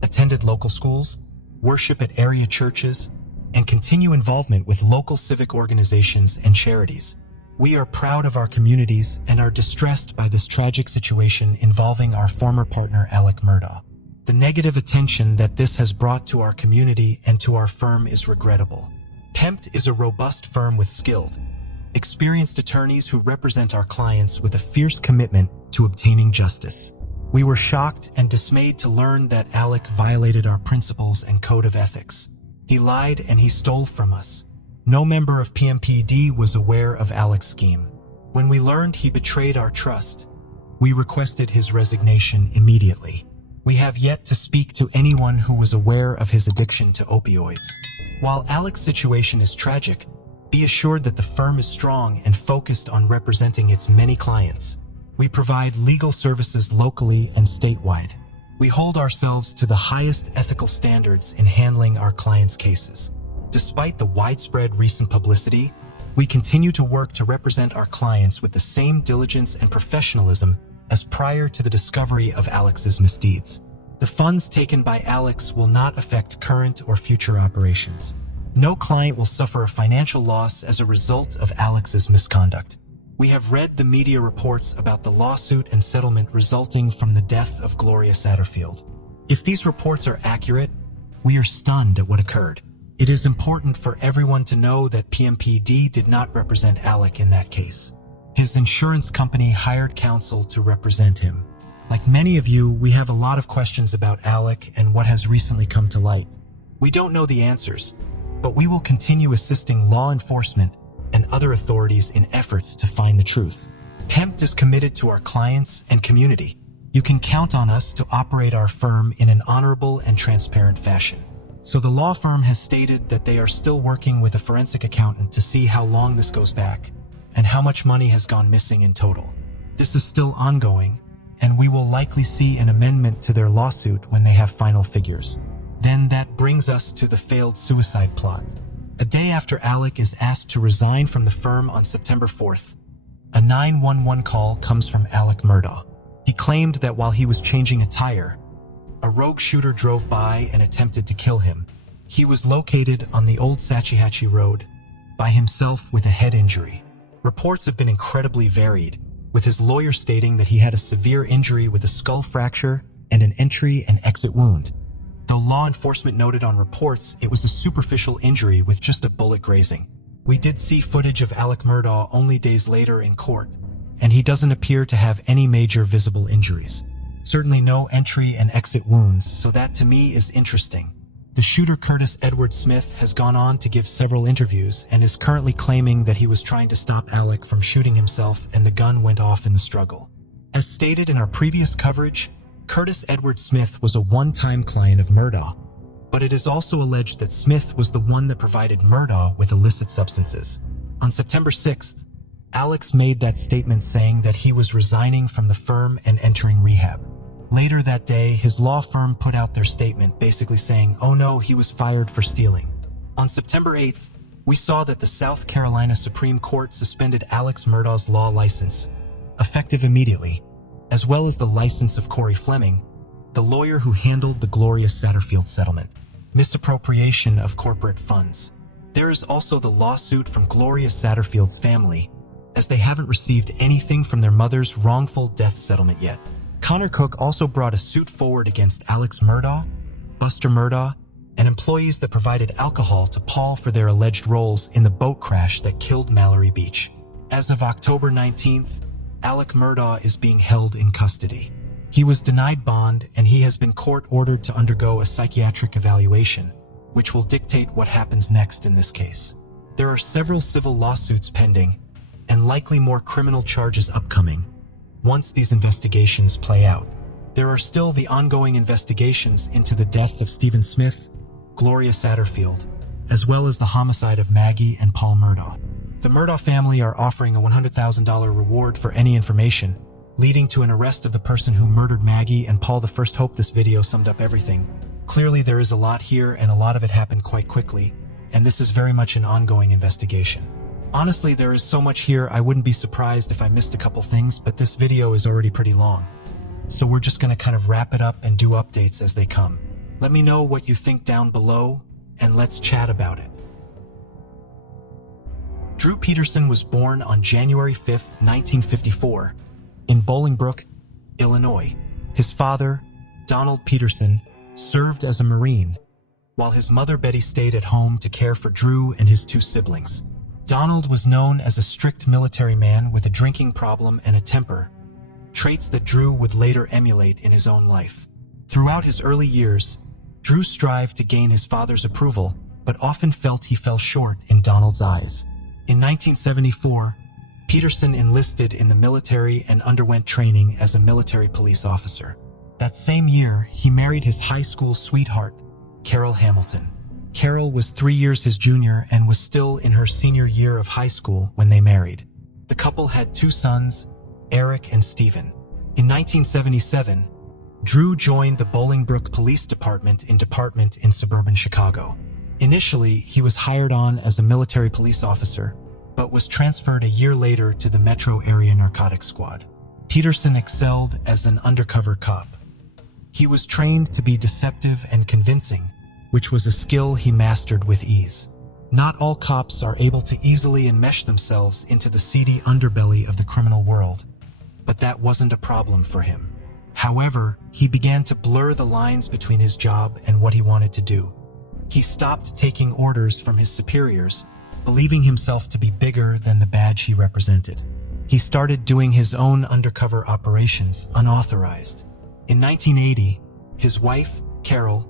attended local schools, worship at area churches, and continue involvement with local civic organizations and charities. We are proud of our communities and are distressed by this tragic situation involving our former partner Alec Murdaugh. The negative attention that this has brought to our community and to our firm is regrettable. PEMPT is a robust firm with skilled, experienced attorneys who represent our clients with a fierce commitment to obtaining justice. We were shocked and dismayed to learn that Alec violated our principles and code of ethics. He lied and he stole from us. No member of PMPD was aware of Alec's scheme. When we learned he betrayed our trust, we requested his resignation immediately. We have yet to speak to anyone who was aware of his addiction to opioids. While Alec's situation is tragic, be assured that the firm is strong and focused on representing its many clients. We provide legal services locally and statewide. We hold ourselves to the highest ethical standards in handling our clients' cases. Despite the widespread recent publicity, we continue to work to represent our clients with the same diligence and professionalism as prior to the discovery of Alec's misdeeds. The funds taken by Alec will not affect current or future operations. No client will suffer a financial loss as a result of Alec's misconduct. We have read the media reports about the lawsuit and settlement resulting from the death of Gloria Satterfield. If these reports are accurate, we are stunned at what occurred. It is important for everyone to know that PMPD did not represent Alec in that case. His insurance company hired counsel to represent him. Like many of you, we have a lot of questions about Alec and what has recently come to light. We don't know the answers, but we will continue assisting law enforcement and other authorities in efforts to find the truth. PEMPT is committed to our clients and community. You can count on us to operate our firm in an honorable and transparent fashion. So the law firm has stated that they are still working with a forensic accountant to see how long this goes back and how much money has gone missing in total. This is still ongoing, and we will likely see an amendment to their lawsuit when they have final figures. Then that brings us to the failed suicide plot. A day after Alec is asked to resign from the firm on September 4th, a 911 call comes from Alec Murdaugh. He claimed that while he was changing a tire, a rogue shooter drove by and attempted to kill him. He was located on the old Sachihatchee Road by himself with a head injury. Reports have been incredibly varied, with his lawyer stating that he had a severe injury with a skull fracture and an entry and exit wound. Though law enforcement noted on reports it was a superficial injury with just a bullet grazing. We did see footage of Alec Murdaugh only days later in court, and he doesn't appear to have any major visible injuries. Certainly no entry and exit wounds, so that to me is interesting. The shooter Curtis Edward Smith has gone on to give several interviews and is currently claiming that he was trying to stop Alec from shooting himself and the gun went off in the struggle. As stated in our previous coverage, Curtis Edward Smith was a one-time client of Murdaugh, but it is also alleged that Smith was the one that provided Murdaugh with illicit substances. On September 6th, Alec made that statement saying that he was resigning from the firm and entering rehab. Later that day, his law firm put out their statement basically saying, oh no, he was fired for stealing. On September 8th, we saw that the South Carolina Supreme Court suspended Alec Murdaugh's law license, effective immediately, as well as the license of Corey Fleming, the lawyer who handled the Gloria Satterfield settlement, misappropriation of corporate funds. There is also the lawsuit from Gloria Satterfield's family, as they haven't received anything from their mother's wrongful death settlement yet. Connor Cook also brought a suit forward against Alec Murdaugh, Buster Murdaugh, and employees that provided alcohol to Paul for their alleged roles in the boat crash that killed Mallory Beach. As of October 19th, Alec Murdaugh is being held in custody. He was denied bond and he has been court-ordered to undergo a psychiatric evaluation, which will dictate what happens next in this case. There are several civil lawsuits pending and likely more criminal charges upcoming. Once these investigations play out, there are still the ongoing investigations into the death of Stephen Smith, Gloria Satterfield, as well as the homicide of Maggie and Paul Murdaugh. The Murdaugh family are offering a $100,000 reward for any information, leading to an arrest of the person who murdered Maggie and Paul. The first hope this video summed up everything. Clearly there is a lot here and a lot of it happened quite quickly, and this is very much an ongoing investigation. Honestly, there is so much here, I wouldn't be surprised if I missed a couple things, but this video is already pretty long. So we're just going to kind of wrap it up and do updates as they come. Let me know what you think down below, and let's chat about it. Drew Peterson was born on January 5th, 1954, in Bolingbrook, Illinois. His father, Donald Peterson, served as a Marine, while his mother Betty stayed at home to care for Drew and his two siblings. Donald was known as a strict military man with a drinking problem and a temper, traits that Drew would later emulate in his own life. Throughout his early years, Drew strived to gain his father's approval, but often felt he fell short in Donald's eyes. In 1974, Peterson enlisted in the military and underwent training as a military police officer. That same year, he married his high school sweetheart, Carol Hamilton. Carol was 3 years his junior and was still in her senior year of high school when they married. The couple had 2 sons, Eric and Stephen. In 1977, Drew joined the Bolingbrook Police Department in suburban Chicago. Initially, he was hired on as a military police officer, but was transferred a year later to the Metro Area Narcotics Squad. Peterson excelled as an undercover cop. He was trained to be deceptive and convincing, which was a skill he mastered with ease. Not all cops are able to easily enmesh themselves into the seedy underbelly of the criminal world, but that wasn't a problem for him. However, he began to blur the lines between his job and what he wanted to do. He stopped taking orders from his superiors, believing himself to be bigger than the badge he represented. He started doing his own undercover operations, unauthorized. In 1980, his wife, Carol,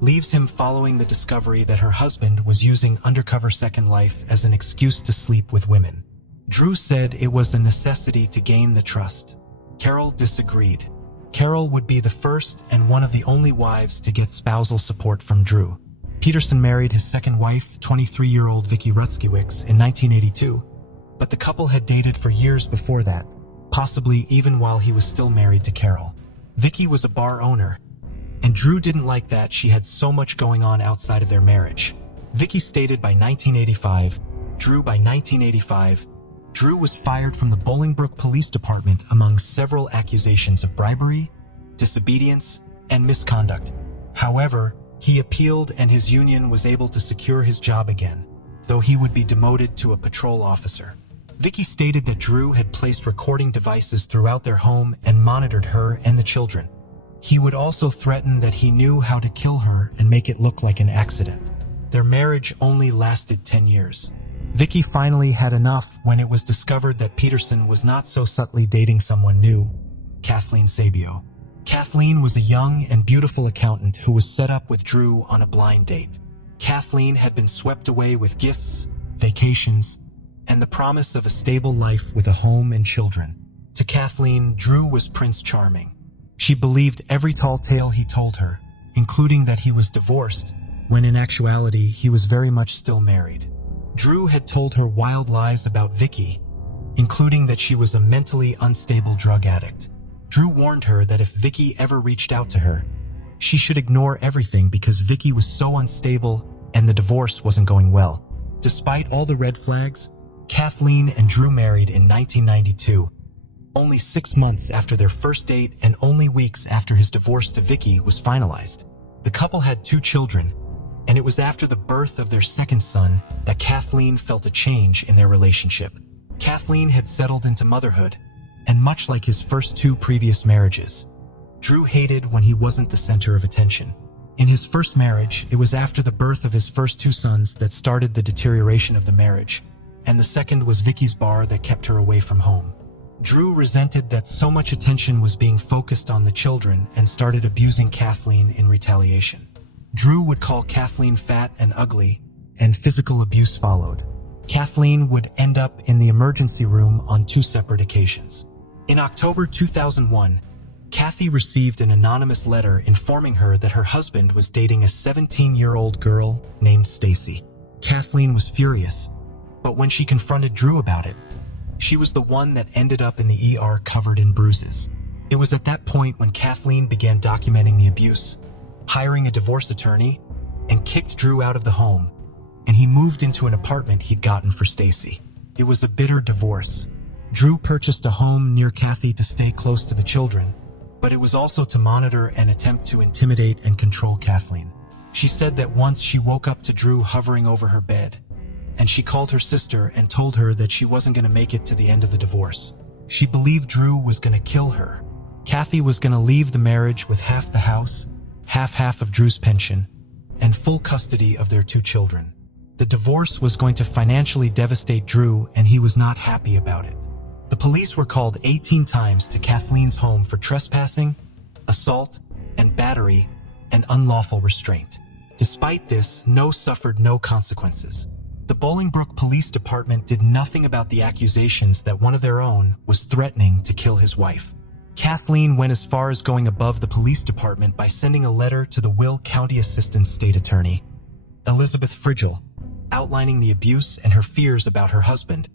leaves him following the discovery that her husband was using undercover Second Life as an excuse to sleep with women. Drew said it was a necessity to gain the trust. Carol disagreed. Carol would be the first and one of the only wives to get spousal support from Drew. Peterson married his second wife, 23-year-old Vicky Rutskiewicz, in 1982, but the couple had dated for years before that, possibly even while he was still married to Carol. Vicky was a bar owner, and Drew didn't like that she had so much going on outside of their marriage. Vicky stated by 1985, Drew was fired from the Bolingbrook Police Department among several accusations of bribery, disobedience, and misconduct. However, he appealed and his union was able to secure his job again, though he would be demoted to a patrol officer. Vicky stated that Drew had placed recording devices throughout their home and monitored her and the children. He would also threaten that he knew how to kill her and make it look like an accident. Their marriage only lasted 10 years. Vicky finally had enough when it was discovered that Peterson was not so subtly dating someone new, Kathleen Sabio. Kathleen was a young and beautiful accountant who was set up with Drew on a blind date. Kathleen had been swept away with gifts, vacations, and the promise of a stable life with a home and children. To Kathleen, Drew was Prince Charming. She believed every tall tale he told her, including that he was divorced, when in actuality he was very much still married. Drew had told her wild lies about Vicky, including that she was a mentally unstable drug addict. Drew warned her that if Vicky ever reached out to her, she should ignore everything because Vicky was so unstable and the divorce wasn't going well. Despite all the red flags, Kathleen and Drew married in 1992, only 6 months after their first date and only weeks after his divorce to Vicky was finalized. The couple had 2 children, and it was after the birth of their second son that Kathleen felt a change in their relationship. Kathleen had settled into motherhood, and much like his first 2 previous marriages, Drew hated when he wasn't the center of attention. In his first marriage, it was after the birth of his first 2 sons that started the deterioration of the marriage, and the second was Vicky's bar that kept her away from home. Drew resented that so much attention was being focused on the children and started abusing Kathleen in retaliation. Drew would call Kathleen fat and ugly, and physical abuse followed. Kathleen would end up in the emergency room on 2 separate occasions. In October 2001, Kathy received an anonymous letter informing her that her husband was dating a 17-year-old girl named Stacy. Kathleen was furious, but when she confronted Drew about it, she was the one that ended up in the ER covered in bruises. It was at that point when Kathleen began documenting the abuse, hiring a divorce attorney, and kicked Drew out of the home, and he moved into an apartment he'd gotten for Stacy. It was a bitter divorce. Drew purchased a home near Kathy to stay close to the children, but it was also to monitor and attempt to intimidate and control Kathleen. She said that once she woke up to Drew hovering over her bed, and she called her sister and told her that she wasn't going to make it to the end of the divorce. She believed Drew was going to kill her. Kathy was going to leave the marriage with half the house, half of Drew's pension, and full custody of their 2 children. The divorce was going to financially devastate Drew, and he was not happy about it. The police were called 18 times to Kathleen's home for trespassing, assault, and battery, and unlawful restraint. Despite this, suffered no consequences. The Bolingbrook Police Department did nothing about the accusations that one of their own was threatening to kill his wife. Kathleen went as far as going above the police department by sending a letter to the Will County Assistant State Attorney, Elizabeth Frigel, outlining the abuse and her fears about her husband,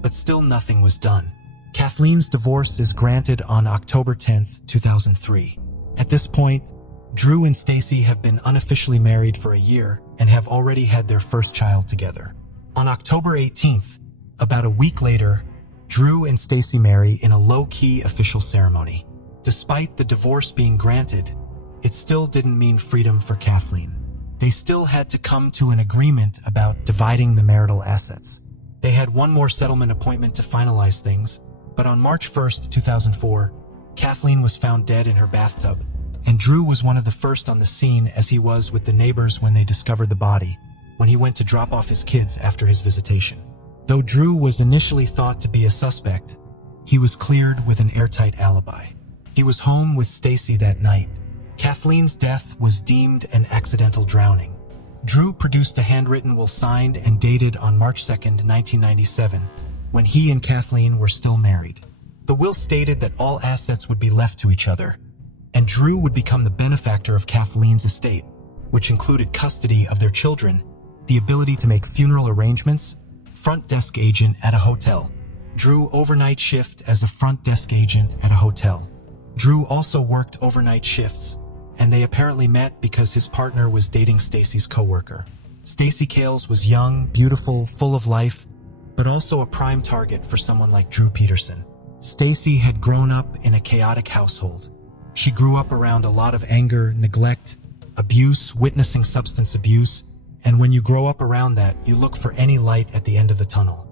but still nothing was done. Kathleen's divorce is granted on October 10, 2003. At this point, Drew and Stacy have been unofficially married for a year and have already had their first child together. On October 18th, about a week later, Drew and Stacy marry in a low-key official ceremony. Despite the divorce being granted, it still didn't mean freedom for Kathleen. They still had to come to an agreement about dividing the marital assets. They had one more settlement appointment to finalize things, but on March 1st, 2004, Kathleen was found dead in her bathtub, and Drew was one of the first on the scene, as he was with the neighbors when they discovered the body, when he went to drop off his kids after his visitation. Though Drew was initially thought to be a suspect, he was cleared with an airtight alibi. He was home with Stacy that night. Kathleen's death was deemed an accidental drowning. Drew produced a handwritten will signed and dated on March 2, 1997, when he and Kathleen were still married. The will stated that all assets would be left to each other, and Drew would become the benefactor of Kathleen's estate, which included custody of their children, the ability to make funeral arrangements, front desk agent at a hotel. Drew overnight shift as a front desk agent at a hotel. Drew also worked overnight shifts, and they apparently met because his partner was dating Stacy's coworker. Stacy Kales was young, beautiful, full of life, but also a prime target for someone like Drew Peterson. Stacy had grown up in a chaotic household. She grew up around a lot of anger, neglect, abuse, witnessing substance abuse, and when you grow up around that, you look for any light at the end of the tunnel.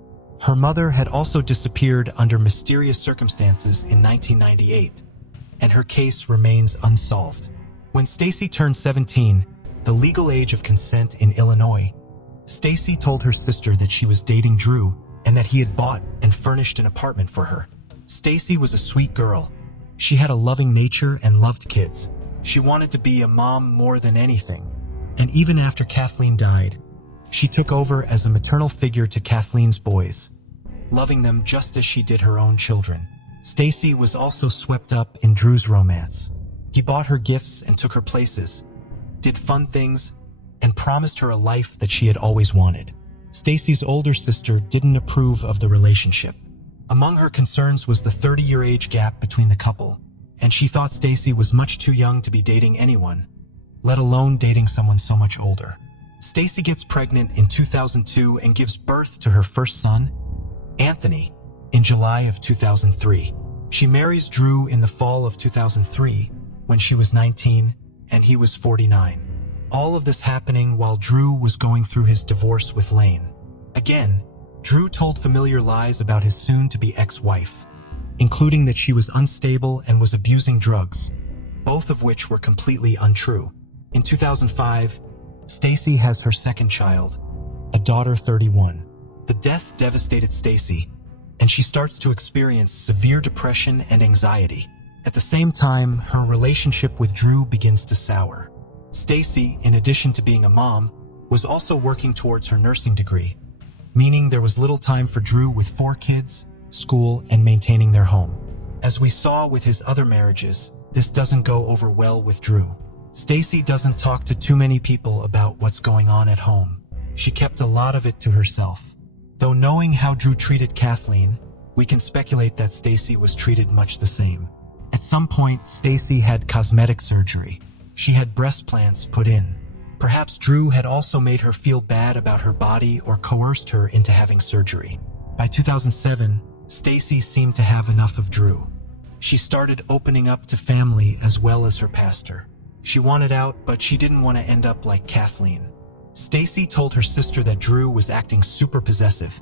Her mother had also disappeared under mysterious circumstances in 1998, and her case remains unsolved. When Stacy turned 17, the legal age of consent in Illinois, Stacy told her sister that she was dating Drew and that he had bought and furnished an apartment for her. Stacy was a sweet girl. She had a loving nature and loved kids. She wanted to be a mom more than anything. And even after Kathleen died, she took over as a maternal figure to Kathleen's boys, loving them just as she did her own children. Stacy was also swept up in Drew's romance. He bought her gifts and took her places, did fun things, and promised her a life that she had always wanted. Stacy's older sister didn't approve of the relationship. Among her concerns was the 30-year age gap between the couple, and she thought Stacy was much too young to be dating anyone, let alone dating someone so much older. Stacy gets pregnant in 2002 and gives birth to her first son, Anthony, in July of 2003. She marries Drew in the fall of 2003 when she was 19 and he was 49. All of this happening while Drew was going through his divorce with Lane. Again, Drew told familiar lies about his soon-to-be ex-wife, including that she was unstable and was abusing drugs, both of which were completely untrue. In 2005, Stacy has her second child, a daughter 31. The death devastated Stacy, and she starts to experience severe depression and anxiety. At the same time, her relationship with Drew begins to sour. Stacy, in addition to being a mom, was also working towards her nursing degree, meaning there was little time for Drew with 4 kids, school, and maintaining their home. As we saw with his other marriages, this doesn't go over well with Drew. Stacy doesn't talk to too many people about what's going on at home. She kept a lot of it to herself. Though knowing how Drew treated Kathleen, we can speculate that Stacy was treated much the same. At some point, Stacy had cosmetic surgery. She had breast plants put in. Perhaps Drew had also made her feel bad about her body or coerced her into having surgery. By 2007, Stacy seemed to have enough of Drew. She started opening up to family as well as her pastor. She wanted out, but she didn't want to end up like Kathleen. Stacy told her sister that Drew was acting super possessive,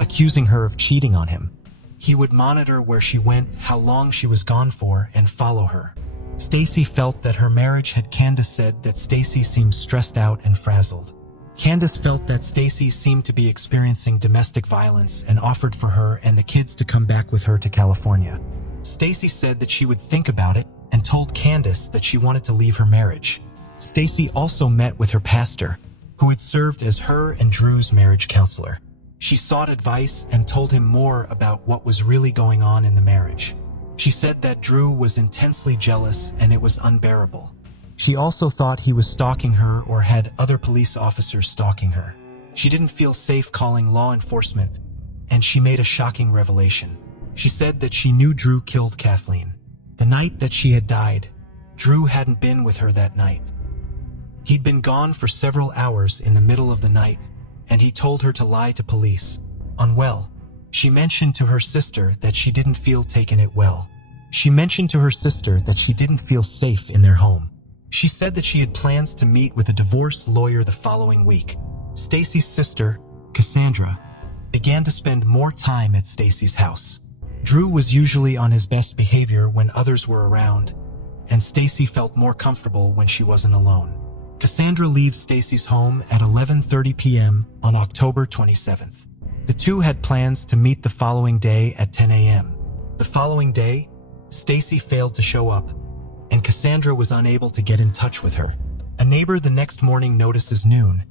accusing her of cheating on him. He would monitor where she went, how long she was gone for, and follow her. Stacy felt that her marriage had. Candace said that Stacy seemed stressed out and frazzled. Candace felt that Stacy seemed to be experiencing domestic violence and offered for her and the kids to come back with her to California. Stacy said that she would think about it and told Candace that she wanted to leave her marriage. Stacy also met with her pastor, who had served as her and Drew's marriage counselor. She sought advice and told him more about what was really going on in the marriage. She said that Drew was intensely jealous and it was unbearable. She also thought he was stalking her or had other police officers stalking her. She didn't feel safe calling law enforcement, and she made a shocking revelation. She said that she knew Drew killed Kathleen. The night that she had died, Drew hadn't been with her that night. He'd been gone for several hours in the middle of the night, and he told her to lie to police. Unwell, she mentioned to her sister that she didn't feel taken it well. She mentioned to her sister that she didn't feel safe in their home. She said that she had plans to meet with a divorce lawyer the following week. Stacy's sister, Cassandra, began to spend more time at Stacy's house. Drew was usually on his best behavior when others were around, and Stacy felt more comfortable when she wasn't alone. Cassandra leaves Stacy's home at 11:30 p.m. on October 27th. The two had plans to meet the following day at 10 a.m. The following day, Stacy failed to show up, and Cassandra was unable to get in touch with her. A neighbor the next morning notices noon.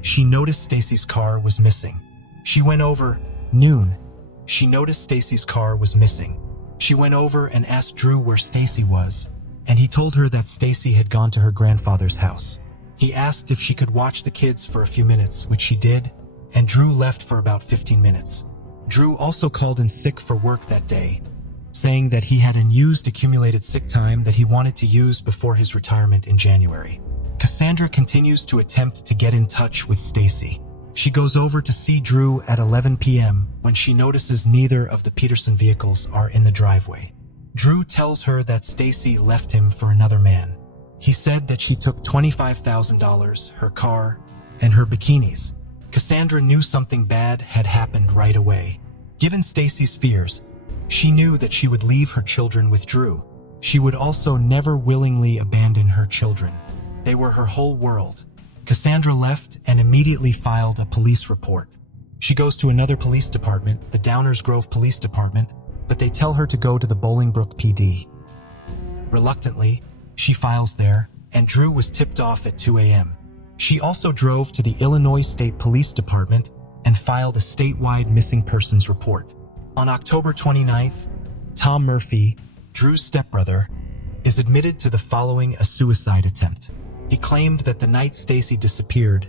She noticed Stacy's car was missing. She went over, noon. She noticed Stacy's car was missing. She went over and asked Drew where Stacy was, and he told her that Stacy had gone to her grandfather's house. He asked if she could watch the kids for a few minutes, which she did, and Drew left for about 15 minutes. Drew also called in sick for work that day, saying that he had unused accumulated sick time that he wanted to use before his retirement in January. Cassandra continues to attempt to get in touch with Stacy. She goes over to see Drew at 11 p.m. when she notices neither of the Peterson vehicles are in the driveway. Drew tells her that Stacy left him for another man. He said that she took $25,000, her car, and her bikinis. Cassandra knew something bad had happened right away. Given Stacy's fears, she knew that she would leave her children with Drew. She would also never willingly abandon her children. They were her whole world. Cassandra left and immediately filed a police report. She goes to another police department, the Downers Grove Police Department, but they tell her to go to the Bolingbrook PD. Reluctantly, she files there, and Drew was tipped off at 2 a.m. She also drove to the Illinois State Police Department and filed a statewide missing persons report. On October 29th, Tom Murphy, Drew's stepbrother, is admitted to the following a suicide attempt. He claimed that the night Stacy disappeared,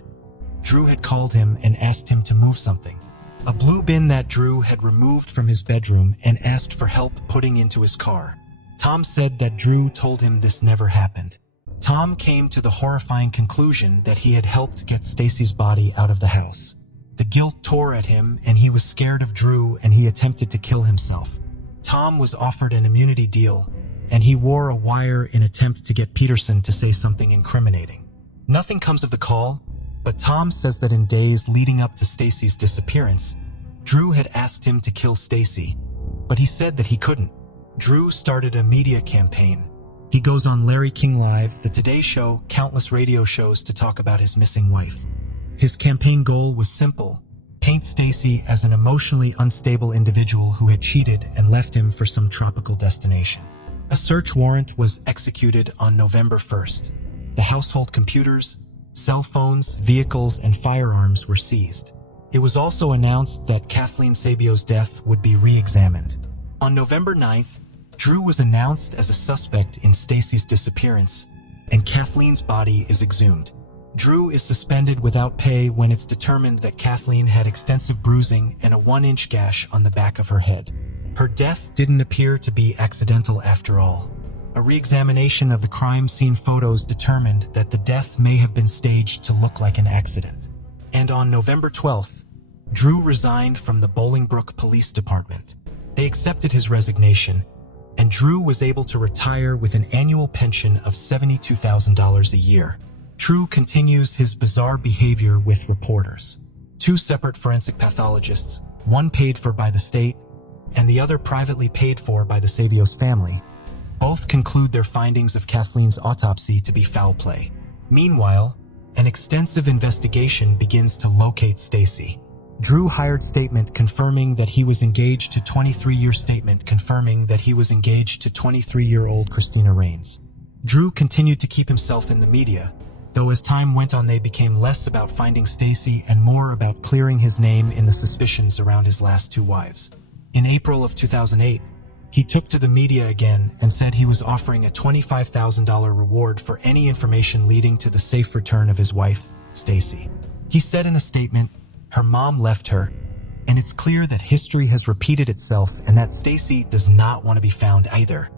Drew had called him and asked him to move something. A blue bin that Drew had removed from his bedroom and asked for help putting into his car. Tom said that Drew told him this never happened. Tom came to the horrifying conclusion that he had helped get Stacy's body out of the house. The guilt tore at him and he was scared of Drew and he attempted to kill himself. Tom was offered an immunity deal and he wore a wire in attempt to get Peterson to say something incriminating. Nothing comes of the call, but Tom says that in days leading up to Stacy's disappearance, Drew had asked him to kill Stacy, but he said that he couldn't. Drew started a media campaign. He goes on Larry King Live, The Today Show, countless radio shows to talk about his missing wife. His campaign goal was simple: paint Stacy as an emotionally unstable individual who had cheated and left him for some tropical destination. A search warrant was executed on November 1st. The household computers, cell phones, vehicles, and firearms were seized. It was also announced that Kathleen Sabio's death would be re-examined. On November 9th, Drew was announced as a suspect in Stacy's disappearance, and Kathleen's body is exhumed. Drew is suspended without pay when it's determined that Kathleen had extensive bruising and a 1-inch gash on the back of her head. Her death didn't appear to be accidental after all. A re-examination of the crime scene photos determined that the death may have been staged to look like an accident. And on November 12th, Drew resigned from the Bolingbrook Police Department. They accepted his resignation, and Drew was able to retire with an annual pension of $72,000 a year. Drew continues his bizarre behavior with reporters. 2 separate forensic pathologists, one paid for by the state and the other privately paid for by the Savios family, both conclude their findings of Kathleen's autopsy to be foul play. Meanwhile, An extensive investigation begins to locate Stacy. Drew hired statement confirming that he was engaged to 23-year-old Christina Rains. Drew continued to keep himself in the media, though as time went on they became less about finding Stacy and more about clearing his name in the suspicions around his last two wives. In April of 2008, he took to the media again and said he was offering a $25,000 reward for any information leading to the safe return of his wife, Stacy. He said in a statement, "Her mom left her, and it's clear that history has repeated itself and that Stacy does not want to be found either,"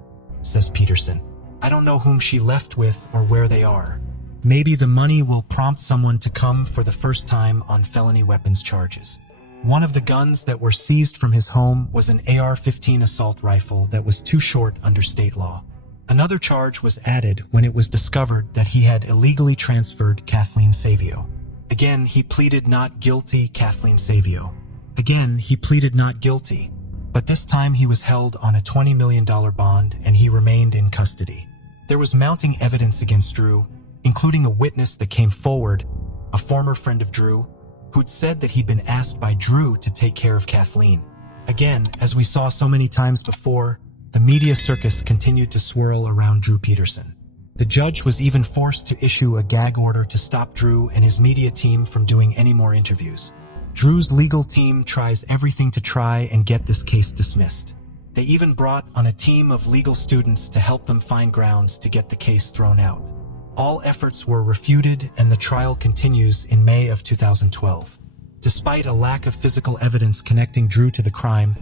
says Peterson. "I don't know whom she left with or where they are. Maybe the money will prompt someone to come for the first time on felony weapons charges." One of the guns that were seized from his home was an AR-15 assault rifle that was too short under state law. Another charge was added when it was discovered that he had illegally transferred Kathleen Savio. Again, he pleaded not guilty, but this time he was held on a $20 million bond and he remained in custody. There was mounting evidence against Drew, including a witness that came forward, a former friend of Drew, who'd said that he'd been asked by Drew to take care of Kathleen. Again, as we saw so many times before, the media circus continued to swirl around Drew Peterson. The judge was even forced to issue a gag order to stop Drew and his media team from doing any more interviews. Drew's legal team tries everything to try and get this case dismissed. They even brought on a team of legal students to help them find grounds to get the case thrown out. All efforts were refuted and the trial continues in May of 2012. Despite a lack of physical evidence connecting Drew to the crime,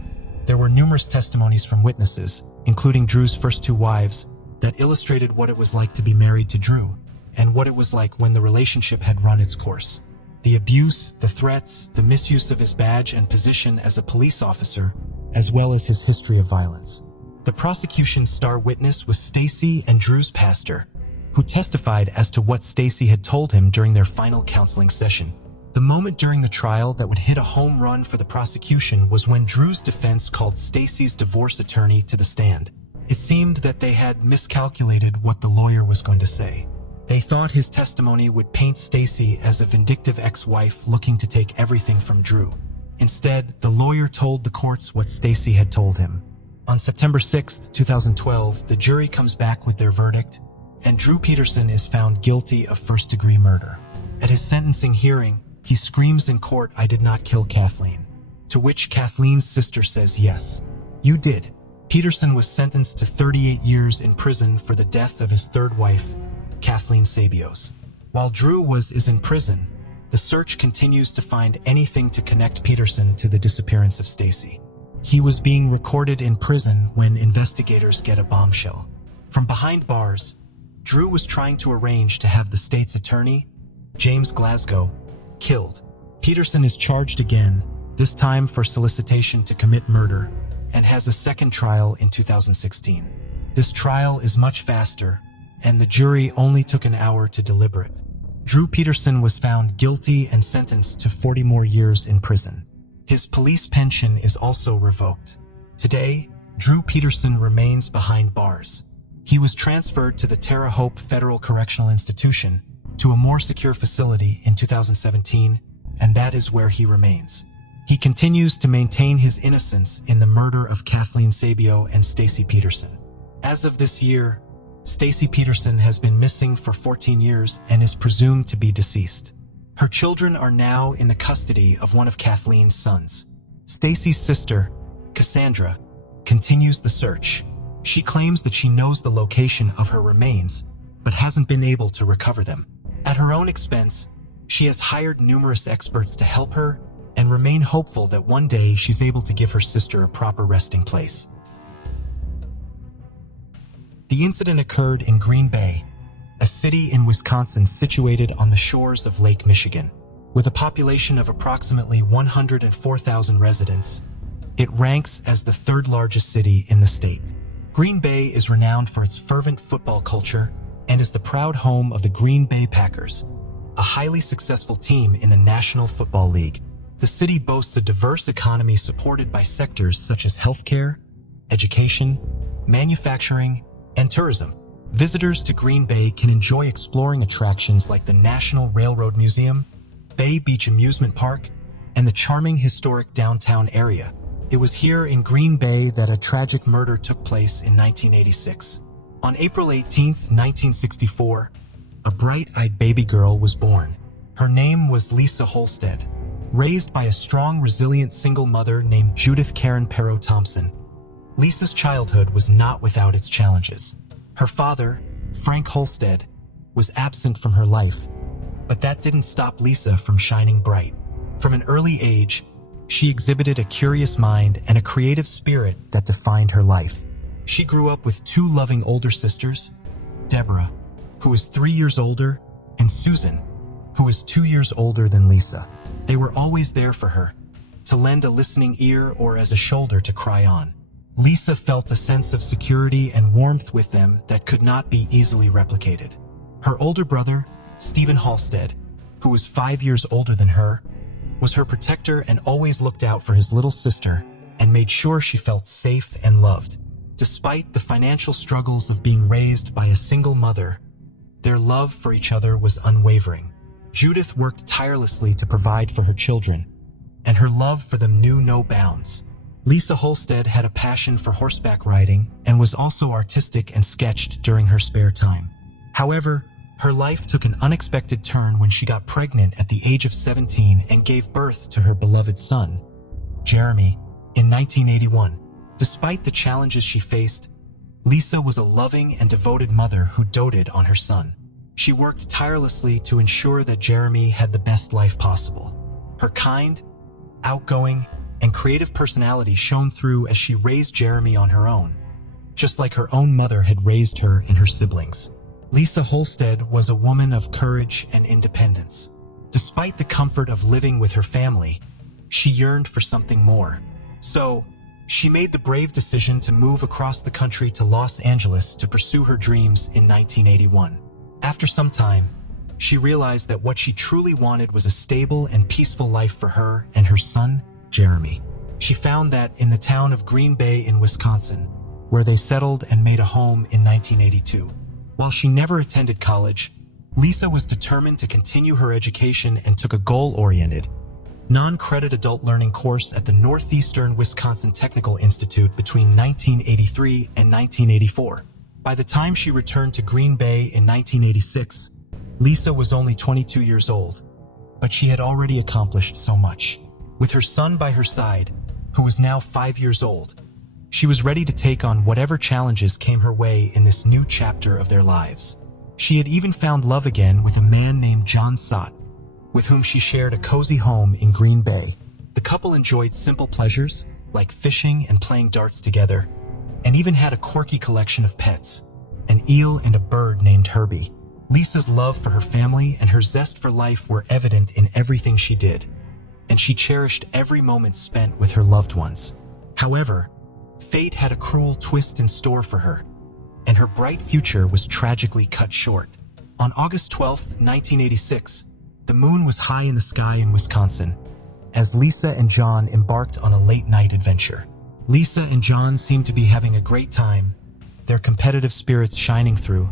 there were numerous testimonies from witnesses, including Drew's first two wives, that illustrated what it was like to be married to Drew, and what it was like when the relationship had run its course. The abuse, the threats, the misuse of his badge and position as a police officer, as well as his history of violence. The prosecution's star witness was Stacy and Drew's pastor, who testified as to what Stacy had told him during their final counseling session. The moment during the trial that would hit a home run for the prosecution was when Drew's defense called Stacy's divorce attorney to the stand. It seemed that they had miscalculated what the lawyer was going to say. They thought his testimony would paint Stacy as a vindictive ex-wife looking to take everything from Drew. Instead, the lawyer told the courts what Stacy had told him. On September 6, 2012, the jury comes back with their verdict, and Drew Peterson is found guilty of first-degree murder. At his sentencing hearing, he screams in court, "I did not kill Kathleen," to which Kathleen's sister says, "Yes, you did." Peterson was sentenced to 38 years in prison for the death of his third wife, Kathleen Sabios. While Drew is in prison, the search continues to find anything to connect Peterson to the disappearance of Stacy. He was being recorded in prison when investigators get a bombshell. From behind bars, Drew was trying to arrange to have the state's attorney, James Glasgow, killed. Peterson is charged again, this time for solicitation to commit murder, and has a second trial in 2016. This trial is much faster, and the jury only took an hour to deliberate. Drew Peterson was found guilty and sentenced to 40 more years in prison. His police pension is also revoked. Today, Drew Peterson remains behind bars. He was transferred to the Terre Haute Federal Correctional Institution to a more secure facility in 2017, and that is where he remains. He continues to maintain his innocence in the murder of Kathleen Sabio and Stacy Peterson. As of this year, Stacy Peterson has been missing for 14 years and is presumed to be deceased. Her children are now in the custody of one of Kathleen's sons. Stacy's sister, Cassandra, continues the search. She claims that she knows the location of her remains, but hasn't been able to recover them. At her own expense, she has hired numerous experts to help her and remain hopeful that one day she's able to give her sister a proper resting place. The incident occurred in Green Bay, a city in Wisconsin situated on the shores of Lake Michigan. With a population of approximately 104,000 residents, it ranks as the third largest city in the state. Green Bay is renowned for its fervent football culture and is the proud home of the Green Bay Packers, a highly successful team in the National Football League. The city boasts a diverse economy supported by sectors such as healthcare, education, manufacturing, and tourism. Visitors to Green Bay can enjoy exploring attractions like the National Railroad Museum, Bay Beach Amusement Park, and the charming historic downtown area. It was here in Green Bay that a tragic murder took place in 1986. On April 18, 1964, a bright-eyed baby girl was born. Her name was Lisa Holstead. Raised by a strong, resilient single mother named Judith Karen Perro Thompson, Lisa's childhood was not without its challenges. Her father, Frank Holstead, was absent from her life, but that didn't stop Lisa from shining bright. From an early age, she exhibited a curious mind and a creative spirit that defined her life. She grew up with two loving older sisters, Deborah, who was 3 years older, and Susan, who was 2 years older than Lisa. They were always there for her, to lend a listening ear or as a shoulder to cry on. Lisa felt a sense of security and warmth with them that could not be easily replicated. Her older brother, Stephen Halstead, who was 5 years older than her, was her protector and always looked out for his little sister and made sure she felt safe and loved. Despite the financial struggles of being raised by a single mother, their love for each other was unwavering. Judith worked tirelessly to provide for her children, and her love for them knew no bounds. Lisa Holstead had a passion for horseback riding and was also artistic and sketched during her spare time. However, her life took an unexpected turn when she got pregnant at the age of 17 and gave birth to her beloved son, Jeremy, in 1981. Despite the challenges she faced, Lisa was a loving and devoted mother who doted on her son. She worked tirelessly to ensure that Jeremy had the best life possible. Her kind, outgoing, and creative personality shone through as she raised Jeremy on her own, just like her own mother had raised her and her siblings. Lisa Holstead was a woman of courage and independence. Despite the comfort of living with her family, she yearned for something more. So, she made the brave decision to move across the country to Los Angeles to pursue her dreams in 1981. After some time, she realized that what she truly wanted was a stable and peaceful life for her and her son, Jeremy. She found that in the town of Green Bay in Wisconsin, where they settled and made a home in 1982. While she never attended college, Lisa was determined to continue her education and took a goal-oriented, non-credit adult learning course at the Northeastern Wisconsin Technical Institute between 1983 and 1984. By the time she returned to Green Bay in 1986, Lisa was only 22 years old, but she had already accomplished so much. With her son by her side, who was now 5 years old, she was ready to take on whatever challenges came her way in this new chapter of their lives. She had even found love again with a man named John Sott, with whom she shared a cozy home in Green Bay. The couple enjoyed simple pleasures, like fishing and playing darts together, and even had a quirky collection of pets, an eel and a bird named Herbie. Lisa's love for her family and her zest for life were evident in everything she did, and she cherished every moment spent with her loved ones. However, fate had a cruel twist in store for her, and her bright future was tragically cut short. On August 12, 1986, the moon was high in the sky in Wisconsin, as Lisa and John embarked on a late-night adventure. Lisa and John seemed to be having a great time, their competitive spirits shining through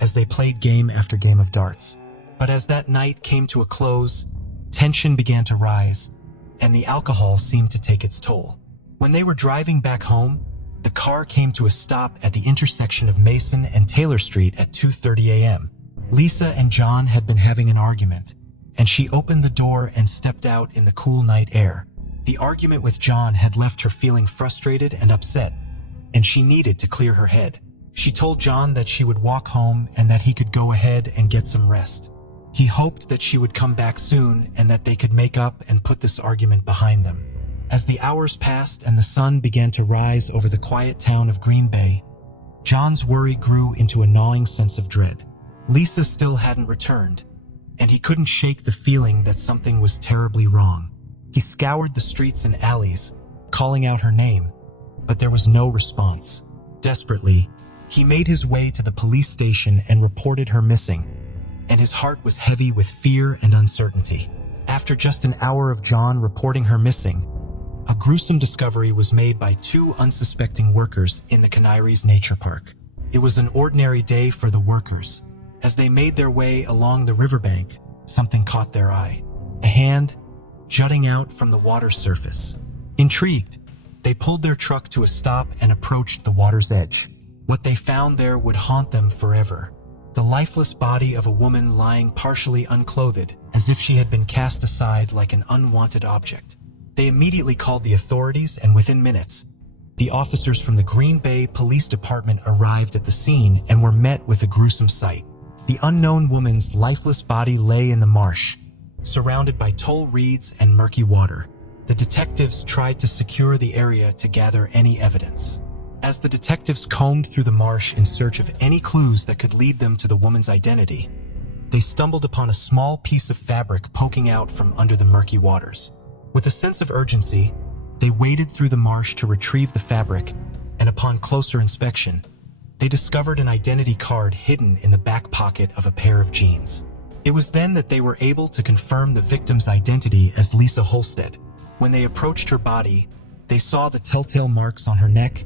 as they played game after game of darts. But as that night came to a close, tension began to rise, and the alcohol seemed to take its toll. When they were driving back home, the car came to a stop at the intersection of Mason and Taylor Street at 2:30 a.m. Lisa and John had been having an argument, and she opened the door and stepped out in the cool night air. The argument with John had left her feeling frustrated and upset, and she needed to clear her head. She told John that she would walk home and that he could go ahead and get some rest. He hoped that she would come back soon and that they could make up and put this argument behind them. As the hours passed and the sun began to rise over the quiet town of Green Bay, John's worry grew into a gnawing sense of dread. Lisa still hadn't returned, and he couldn't shake the feeling that something was terribly wrong. He scoured the streets and alleys, calling out her name, but there was no response. Desperately, he made his way to the police station and reported her missing, and his heart was heavy with fear and uncertainty. After just an hour of John reporting her missing, a gruesome discovery was made by two unsuspecting workers in the Canaries Nature Park. It was an ordinary day for the workers. As they made their way along the riverbank, something caught their eye. A hand jutting out from the water's surface. Intrigued, they pulled their truck to a stop and approached the water's edge. What they found there would haunt them forever. The lifeless body of a woman lying partially unclothed, as if she had been cast aside like an unwanted object. They immediately called the authorities, and within minutes, the officers from the Green Bay Police Department arrived at the scene and were met with a gruesome sight. The unknown woman's lifeless body lay in the marsh, surrounded by tall reeds and murky water. The detectives tried to secure the area to gather any evidence. As the detectives combed through the marsh in search of any clues that could lead them to the woman's identity, they stumbled upon a small piece of fabric poking out from under the murky waters. With a sense of urgency, they waded through the marsh to retrieve the fabric, and upon closer inspection, they discovered an identity card hidden in the back pocket of a pair of jeans. It was then that they were able to confirm the victim's identity as Lisa Holstead. When they approached her body, they saw the telltale marks on her neck,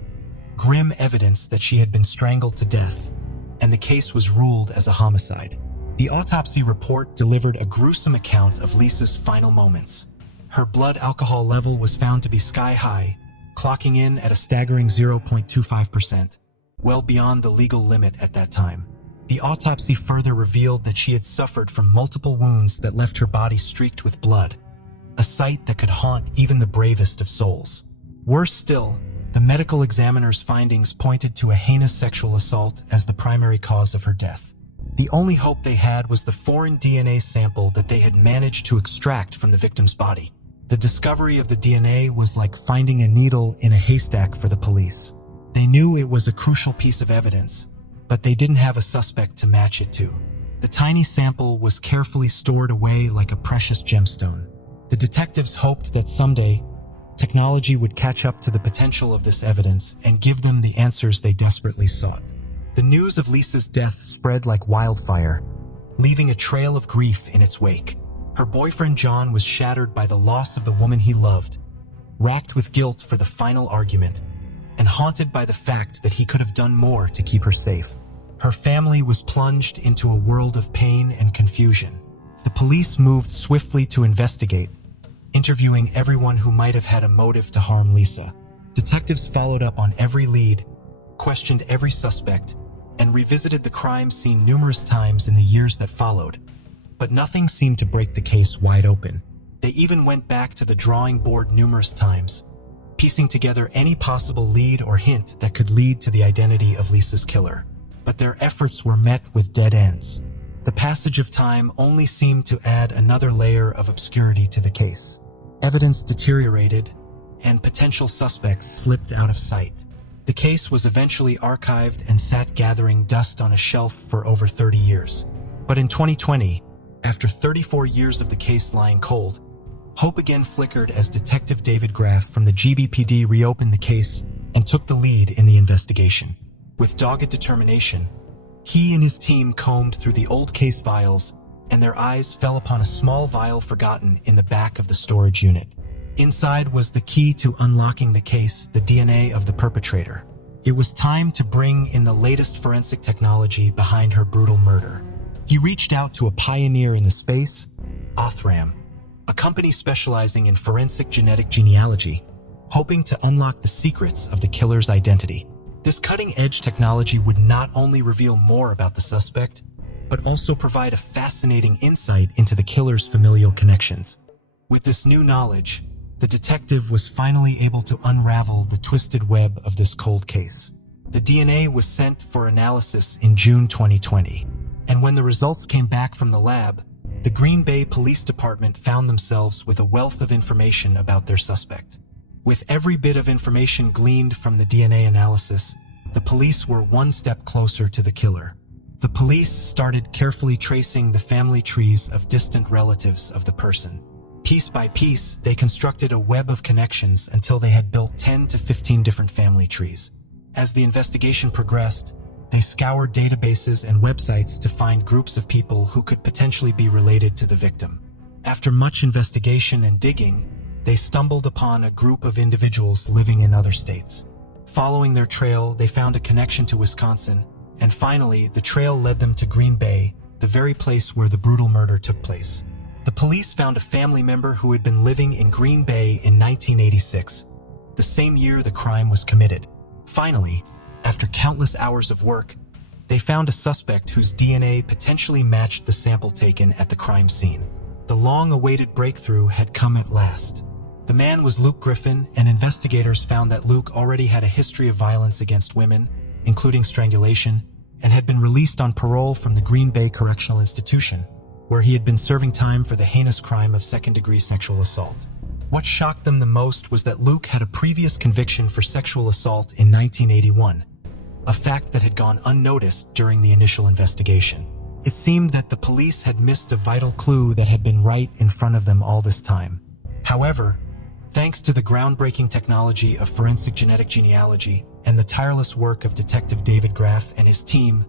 grim evidence that she had been strangled to death, and the case was ruled as a homicide. The autopsy report delivered a gruesome account of Lisa's final moments. Her blood alcohol level was found to be sky-high, clocking in at a staggering 0.25%, well beyond the legal limit at that time. The autopsy further revealed that she had suffered from multiple wounds that left her body streaked with blood, a sight that could haunt even the bravest of souls. Worse still, the medical examiner's findings pointed to a heinous sexual assault as the primary cause of her death. The only hope they had was the foreign DNA sample that they had managed to extract from the victim's body. The discovery of the DNA was like finding a needle in a haystack for the police. They knew it was a crucial piece of evidence, but they didn't have a suspect to match it to. The tiny sample was carefully stored away like a precious gemstone. The detectives hoped that someday, technology would catch up to the potential of this evidence and give them the answers they desperately sought. The news of Lisa's death spread like wildfire, leaving a trail of grief in its wake. Her boyfriend John was shattered by the loss of the woman he loved, racked with guilt for the final argument, and haunted by the fact that he could have done more to keep her safe. Her family was plunged into a world of pain and confusion. The police moved swiftly to investigate, interviewing everyone who might have had a motive to harm Lisa. Detectives followed up on every lead, questioned every suspect, and revisited the crime scene numerous times in the years that followed. But nothing seemed to break the case wide open. They even went back to the drawing board numerous times, piecing together any possible lead or hint that could lead to the identity of Lisa's killer. But their efforts were met with dead ends. The passage of time only seemed to add another layer of obscurity to the case. Evidence deteriorated, and potential suspects slipped out of sight. The case was eventually archived and sat gathering dust on a shelf for over 30 years. But in 2020, after 34 years of the case lying cold, hope again flickered as Detective David Graff from the GBPD reopened the case and took the lead in the investigation. With dogged determination, he and his team combed through the old case files, and their eyes fell upon a small vial forgotten in the back of the storage unit. Inside was the key to unlocking the case, the DNA of the perpetrator. It was time to bring in the latest forensic technology behind her brutal murder. He reached out to a pioneer in the space, Othram, a company specializing in forensic genetic genealogy, hoping to unlock the secrets of the killer's identity. This cutting-edge technology would not only reveal more about the suspect, but also provide a fascinating insight into the killer's familial connections. With this new knowledge, the detective was finally able to unravel the twisted web of this cold case. The DNA was sent for analysis in June 2020, and when the results came back from the lab, the Green Bay Police Department found themselves with a wealth of information about their suspect. With every bit of information gleaned from the DNA analysis, the police were one step closer to the killer. The police started carefully tracing the family trees of distant relatives of the person. Piece by piece, they constructed a web of connections until they had built 10 to 15 different family trees. As the investigation progressed, they scoured databases and websites to find groups of people who could potentially be related to the victim. After much investigation and digging, they stumbled upon a group of individuals living in other states. Following their trail, they found a connection to Wisconsin And finally, the trail led them to Green Bay, the very place where the brutal murder took place. The police found a family member who had been living in Green Bay in 1986, the same year the crime was committed. Finally, after countless hours of work, they found a suspect whose DNA potentially matched the sample taken at the crime scene. The long-awaited breakthrough had come at last. The man was Luke Griffin, and investigators found that Luke already had a history of violence against women, including strangulation, and had been released on parole from the Green Bay Correctional Institution, where he had been serving time for the heinous crime of second-degree sexual assault. What shocked them the most was that Luke had a previous conviction for sexual assault in 1981, a fact that had gone unnoticed during the initial investigation. It seemed that the police had missed a vital clue that had been right in front of them all this time. However, thanks to the groundbreaking technology of forensic genetic genealogy and the tireless work of Detective David Graff and his team,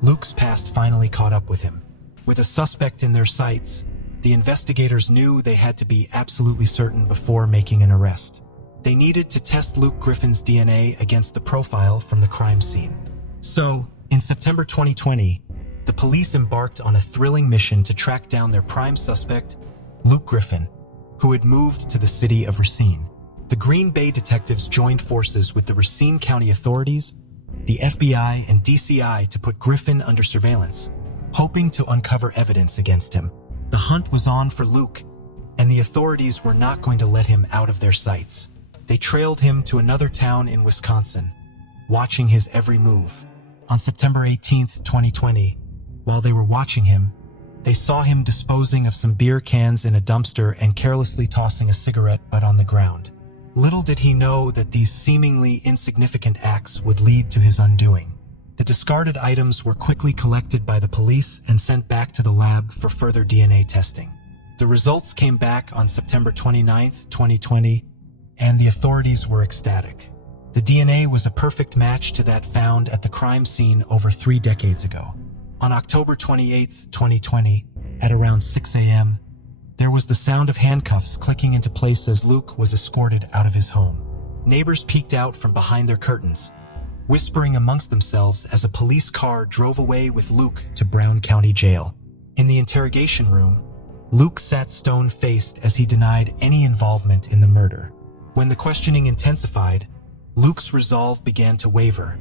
Luke's past finally caught up with him. With a suspect in their sights, the investigators knew they had to be absolutely certain before making an arrest. They needed to test Luke Griffin's DNA against the profile from the crime scene. So, in September 2020, the police embarked on a thrilling mission to track down their prime suspect, Luke Griffin, who had moved to the city of Racine. The Green Bay detectives joined forces with the Racine County authorities, the FBI, and DCI to put Griffin under surveillance, hoping to uncover evidence against him. The hunt was on for Luke, and the authorities were not going to let him out of their sights. They trailed him to another town in Wisconsin, watching his every move. On September 18, 2020, while they were watching him, they saw him disposing of some beer cans in a dumpster and carelessly tossing a cigarette butt on the ground. Little did he know that these seemingly insignificant acts would lead to his undoing. The discarded items were quickly collected by the police and sent back to the lab for further DNA testing. The results came back on September 29, 2020, and the authorities were ecstatic. The DNA was a perfect match to that found at the crime scene over 3 decades ago. On October 28, 2020, at around 6 a.m., there was the sound of handcuffs clicking into place as Luke was escorted out of his home. Neighbors peeked out from behind their curtains, whispering amongst themselves as a police car drove away with Luke to Brown County Jail. In the interrogation room, Luke sat stone-faced as he denied any involvement in the murder. When the questioning intensified, Luke's resolve began to waver,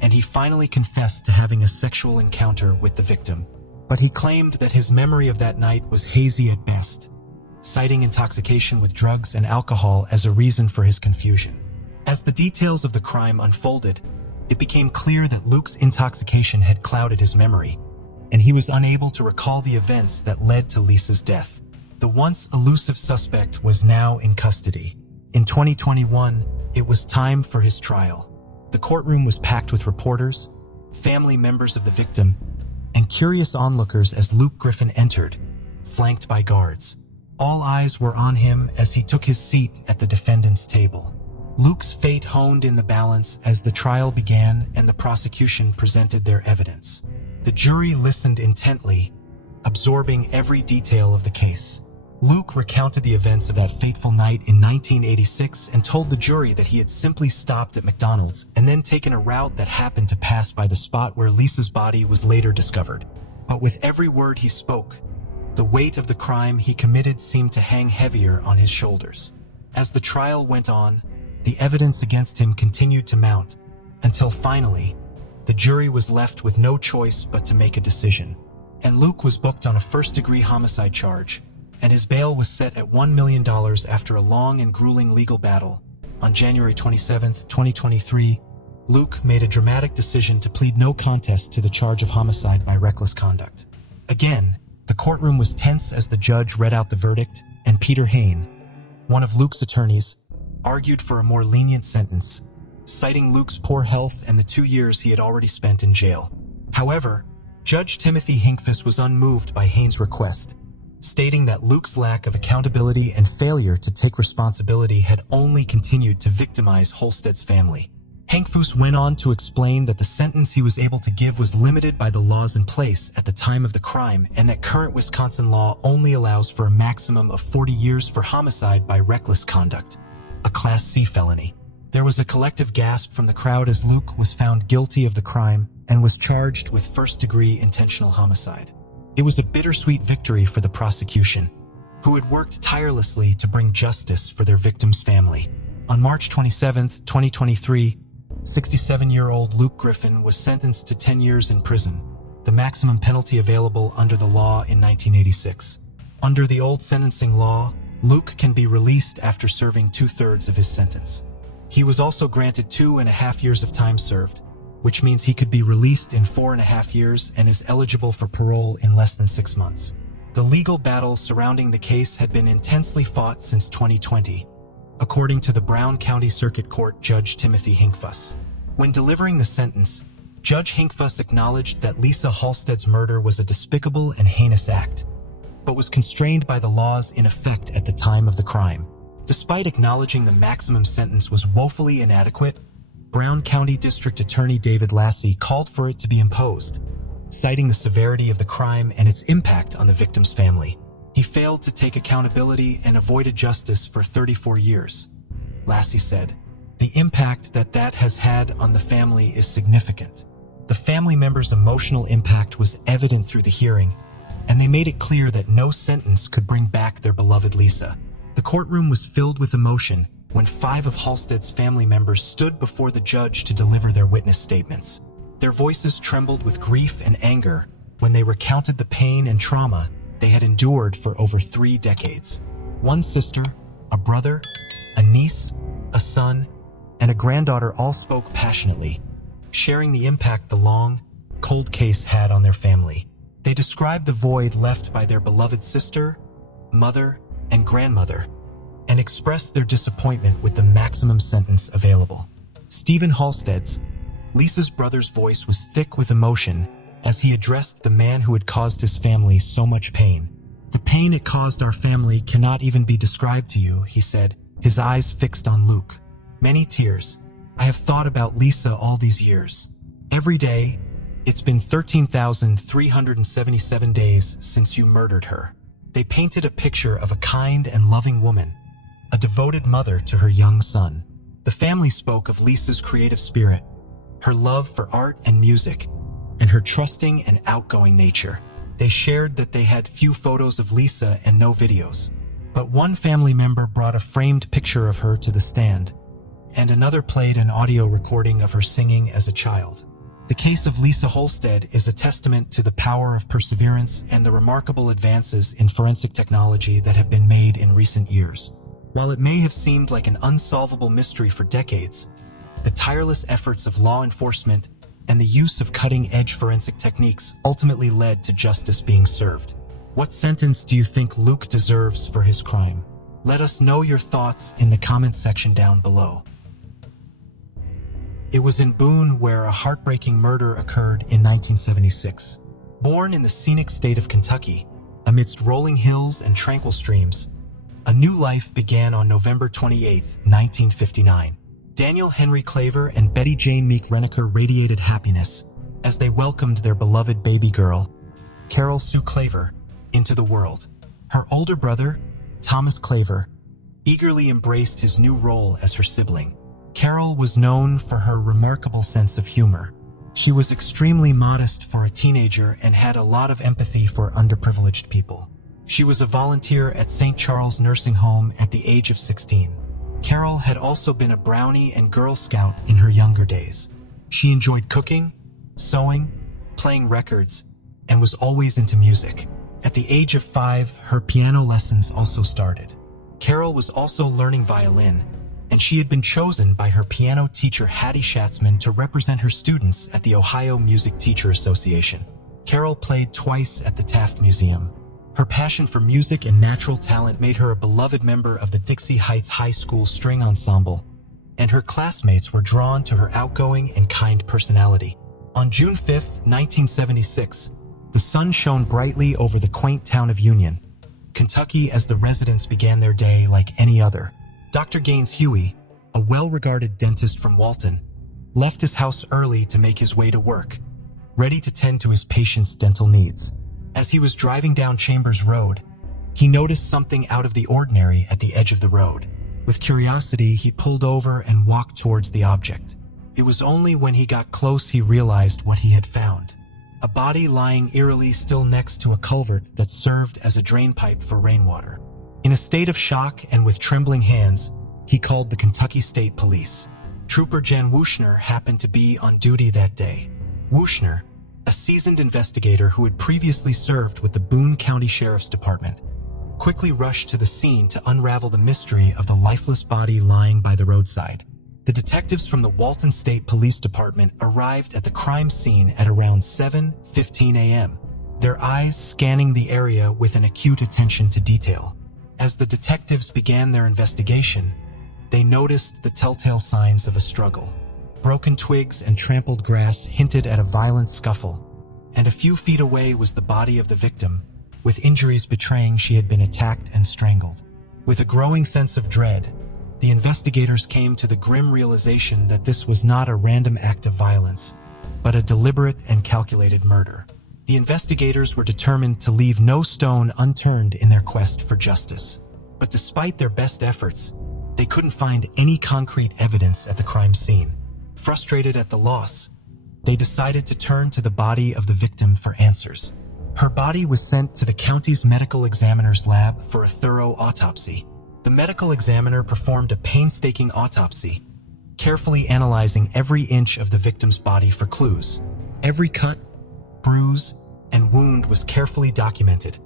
and he finally confessed to having a sexual encounter with the victim. But he claimed that his memory of that night was hazy at best, citing intoxication with drugs and alcohol as a reason for his confusion. As the details of the crime unfolded, it became clear that Luke's intoxication had clouded his memory, and he was unable to recall the events that led to Lisa's death. The once elusive suspect was now in custody. In 2021, it was time for his trial. The courtroom was packed with reporters, family members of the victim, and curious onlookers as Luke Griffin entered, flanked by guards. All eyes were on him as he took his seat at the defendant's table. Luke's fate honed in the balance as the trial began and the prosecution presented their evidence. The jury listened intently, absorbing every detail of the case. Luke recounted the events of that fateful night in 1986 and told the jury that he had simply stopped at McDonald's and then taken a route that happened to pass by the spot where Lisa's body was later discovered. But with every word he spoke, the weight of the crime he committed seemed to hang heavier on his shoulders. As the trial went on, the evidence against him continued to mount, until finally, the jury was left with no choice but to make a decision. And Luke was booked on a first-degree homicide charge, and his bail was set at $1 million after a long and grueling legal battle. On January 27, 2023, Luke made a dramatic decision to plead no contest to the charge of homicide by reckless conduct. Again, the courtroom was tense as the judge read out the verdict, and Peter Hain, one of Luke's attorneys, argued for a more lenient sentence, citing Luke's poor health and the 2 years he had already spent in jail. However, Judge Timothy Hinkfist was unmoved by Hain's request, stating that Luke's lack of accountability and failure to take responsibility had only continued to victimize Holstead's family. Hinkfist went on to explain that the sentence he was able to give was limited by the laws in place at the time of the crime and that current Wisconsin law only allows for a maximum of 40 years for homicide by reckless conduct, a Class C felony. There was a collective gasp from the crowd as Luke was found guilty of the crime and was charged with first-degree intentional homicide. It was a bittersweet victory for the prosecution, who had worked tirelessly to bring justice for their victim's family. On March 27, 2023, 67-year-old Luke Griffin was sentenced to 10 years in prison, the maximum penalty available under the law in 1986. Under the old sentencing law, Luke can be released after serving 2/3 of his sentence. He was also granted 2.5 years of time served, which means he could be released in 4.5 years and is eligible for parole in less than 6 months. The legal battle surrounding the case had been intensely fought since 2020, according to the Brown County Circuit Court Judge Timothy Hinkfuss. When delivering the sentence, Judge Hinkfuss acknowledged that Lisa Halstead's murder was a despicable and heinous act, but was constrained by the laws in effect at the time of the crime. Despite acknowledging the maximum sentence was woefully inadequate, Brown County District Attorney David Lassie called for it to be imposed, citing the severity of the crime and its impact on the victim's family. He failed to take accountability and avoided justice for 34 years. Lassie said, "The impact that has had on the family is significant. The family members' emotional impact was evident through the hearing, and they made it clear that no sentence could bring back their beloved Lisa." The courtroom was filled with emotion when 5 of Halstead's family members stood before the judge to deliver their witness statements. Their voices trembled with grief and anger when they recounted the pain and trauma they had endured for over 3 decades. One sister, a brother, a niece, a son, and a granddaughter all spoke passionately, sharing the impact the long, cold case had on their family. They described the void left by their beloved sister, mother, and grandmother, and expressed their disappointment with the maximum sentence available. Stephen Halstead's, Lisa's brother's voice was thick with emotion as he addressed the man who had caused his family so much pain. "The pain it caused our family cannot even be described to you," he said, his eyes fixed on Luke. "Many tears. I have thought about Lisa all these years. Every day, it's been 13,377 days since you murdered her." They painted a picture of a kind and loving woman, a devoted mother to her young son. The family spoke of Lisa's creative spirit, her love for art and music, and her trusting and outgoing nature. They shared that they had few photos of Lisa and no videos, but one family member brought a framed picture of her to the stand, and another played an audio recording of her singing as a child. The case of Lisa Halstead is a testament to the power of perseverance and the remarkable advances in forensic technology that have been made in recent years. While it may have seemed like an unsolvable mystery for decades, the tireless efforts of law enforcement and the use of cutting-edge forensic techniques ultimately led to justice being served. What sentence do you think Luke deserves for his crime? Let us know your thoughts in the comments section down below. It was in Boone where a heartbreaking murder occurred in 1976. Born in the scenic state of Kentucky, amidst rolling hills and tranquil streams, a new life began on November 28, 1959. Daniel Henry Claver and Betty Jane Meek Reneker radiated happiness as they welcomed their beloved baby girl, Carol Sue Claver, into the world. Her older brother, Thomas Claver, eagerly embraced his new role as her sibling. Carol was known for her remarkable sense of humor. She was extremely modest for a teenager and had a lot of empathy for underprivileged people. She was a volunteer at St. Charles Nursing Home at the age of 16. Carol had also been a Brownie and Girl Scout in her younger days. She enjoyed cooking, sewing, playing records, and was always into music. At the age of 5, her piano lessons also started. Carol was also learning violin, and she had been chosen by her piano teacher Hattie Schatzman to represent her students at the Ohio Music Teacher Association. Carol played twice at the Taft Museum. Her passion for music and natural talent made her a beloved member of the Dixie Heights High School String Ensemble, and her classmates were drawn to her outgoing and kind personality. On June 5, 1976, the sun shone brightly over the quaint town of Union, Kentucky, as the residents began their day like any other. Dr. Gaines Huey, a well-regarded dentist from Walton, left his house early to make his way to work, ready to tend to his patients' dental needs. As he was driving down Chambers Road, he noticed something out of the ordinary at the edge of the road. With curiosity, he pulled over and walked towards the object. It was only when he got close he realized what he had found. A body lying eerily still next to a culvert that served as a drainpipe for rainwater. In a state of shock and with trembling hands, he called the Kentucky State Police. Trooper Jan Wuchner happened to be on duty that day. Wuchner, a seasoned investigator who had previously served with the Boone County Sheriff's Department, quickly rushed to the scene to unravel the mystery of the lifeless body lying by the roadside. The detectives from the Walton State Police Department arrived at the crime scene at around 7:15 a.m., their eyes scanning the area with an acute attention to detail. As the detectives began their investigation, they noticed the telltale signs of a struggle. Broken twigs and trampled grass hinted at a violent scuffle, and a few feet away was the body of the victim, with injuries betraying she had been attacked and strangled. With a growing sense of dread, the investigators came to the grim realization that this was not a random act of violence, but a deliberate and calculated murder. The investigators were determined to leave no stone unturned in their quest for justice. But despite their best efforts, they couldn't find any concrete evidence at the crime scene. Frustrated at the loss, they decided to turn to the body of the victim for answers. Her body was sent to the county's medical examiner's lab for a thorough autopsy. The medical examiner performed a painstaking autopsy, carefully analyzing every inch of the victim's body for clues. Every cut, bruise, and wound was carefully documented,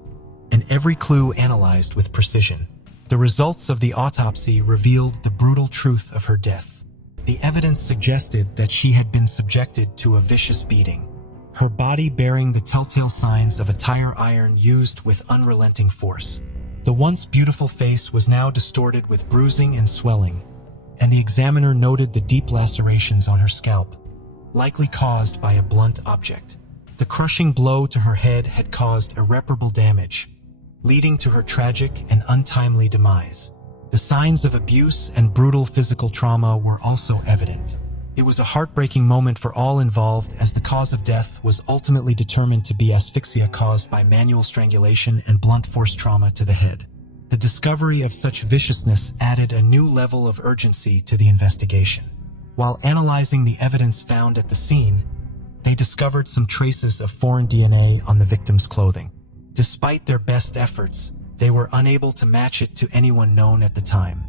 and every clue analyzed with precision. The results of the autopsy revealed the brutal truth of her death. The evidence suggested that she had been subjected to a vicious beating, her body bearing the telltale signs of a tire iron used with unrelenting force. The once beautiful face was now distorted with bruising and swelling, and the examiner noted the deep lacerations on her scalp, likely caused by a blunt object. The crushing blow to her head had caused irreparable damage, leading to her tragic and untimely demise. The signs of abuse and brutal physical trauma were also evident. It was a heartbreaking moment for all involved, as the cause of death was ultimately determined to be asphyxia caused by manual strangulation and blunt force trauma to the head. The discovery of such viciousness added a new level of urgency to the investigation. While analyzing the evidence found at the scene, they discovered some traces of foreign DNA on the victim's clothing. Despite their best efforts, they were unable to match it to anyone known at the time.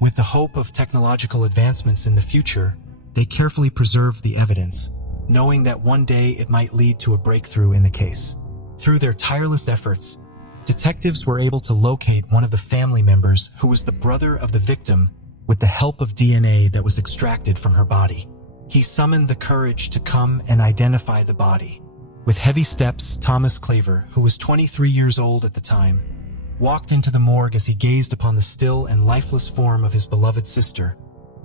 With the hope of technological advancements in the future, they carefully preserved the evidence, knowing that one day it might lead to a breakthrough in the case. Through their tireless efforts, detectives were able to locate one of the family members who was the brother of the victim with the help of DNA that was extracted from her body. He summoned the courage to come and identify the body. With heavy steps, Thomas Claver, who was 23 years old at the time, walked into the morgue as he gazed upon the still and lifeless form of his beloved sister,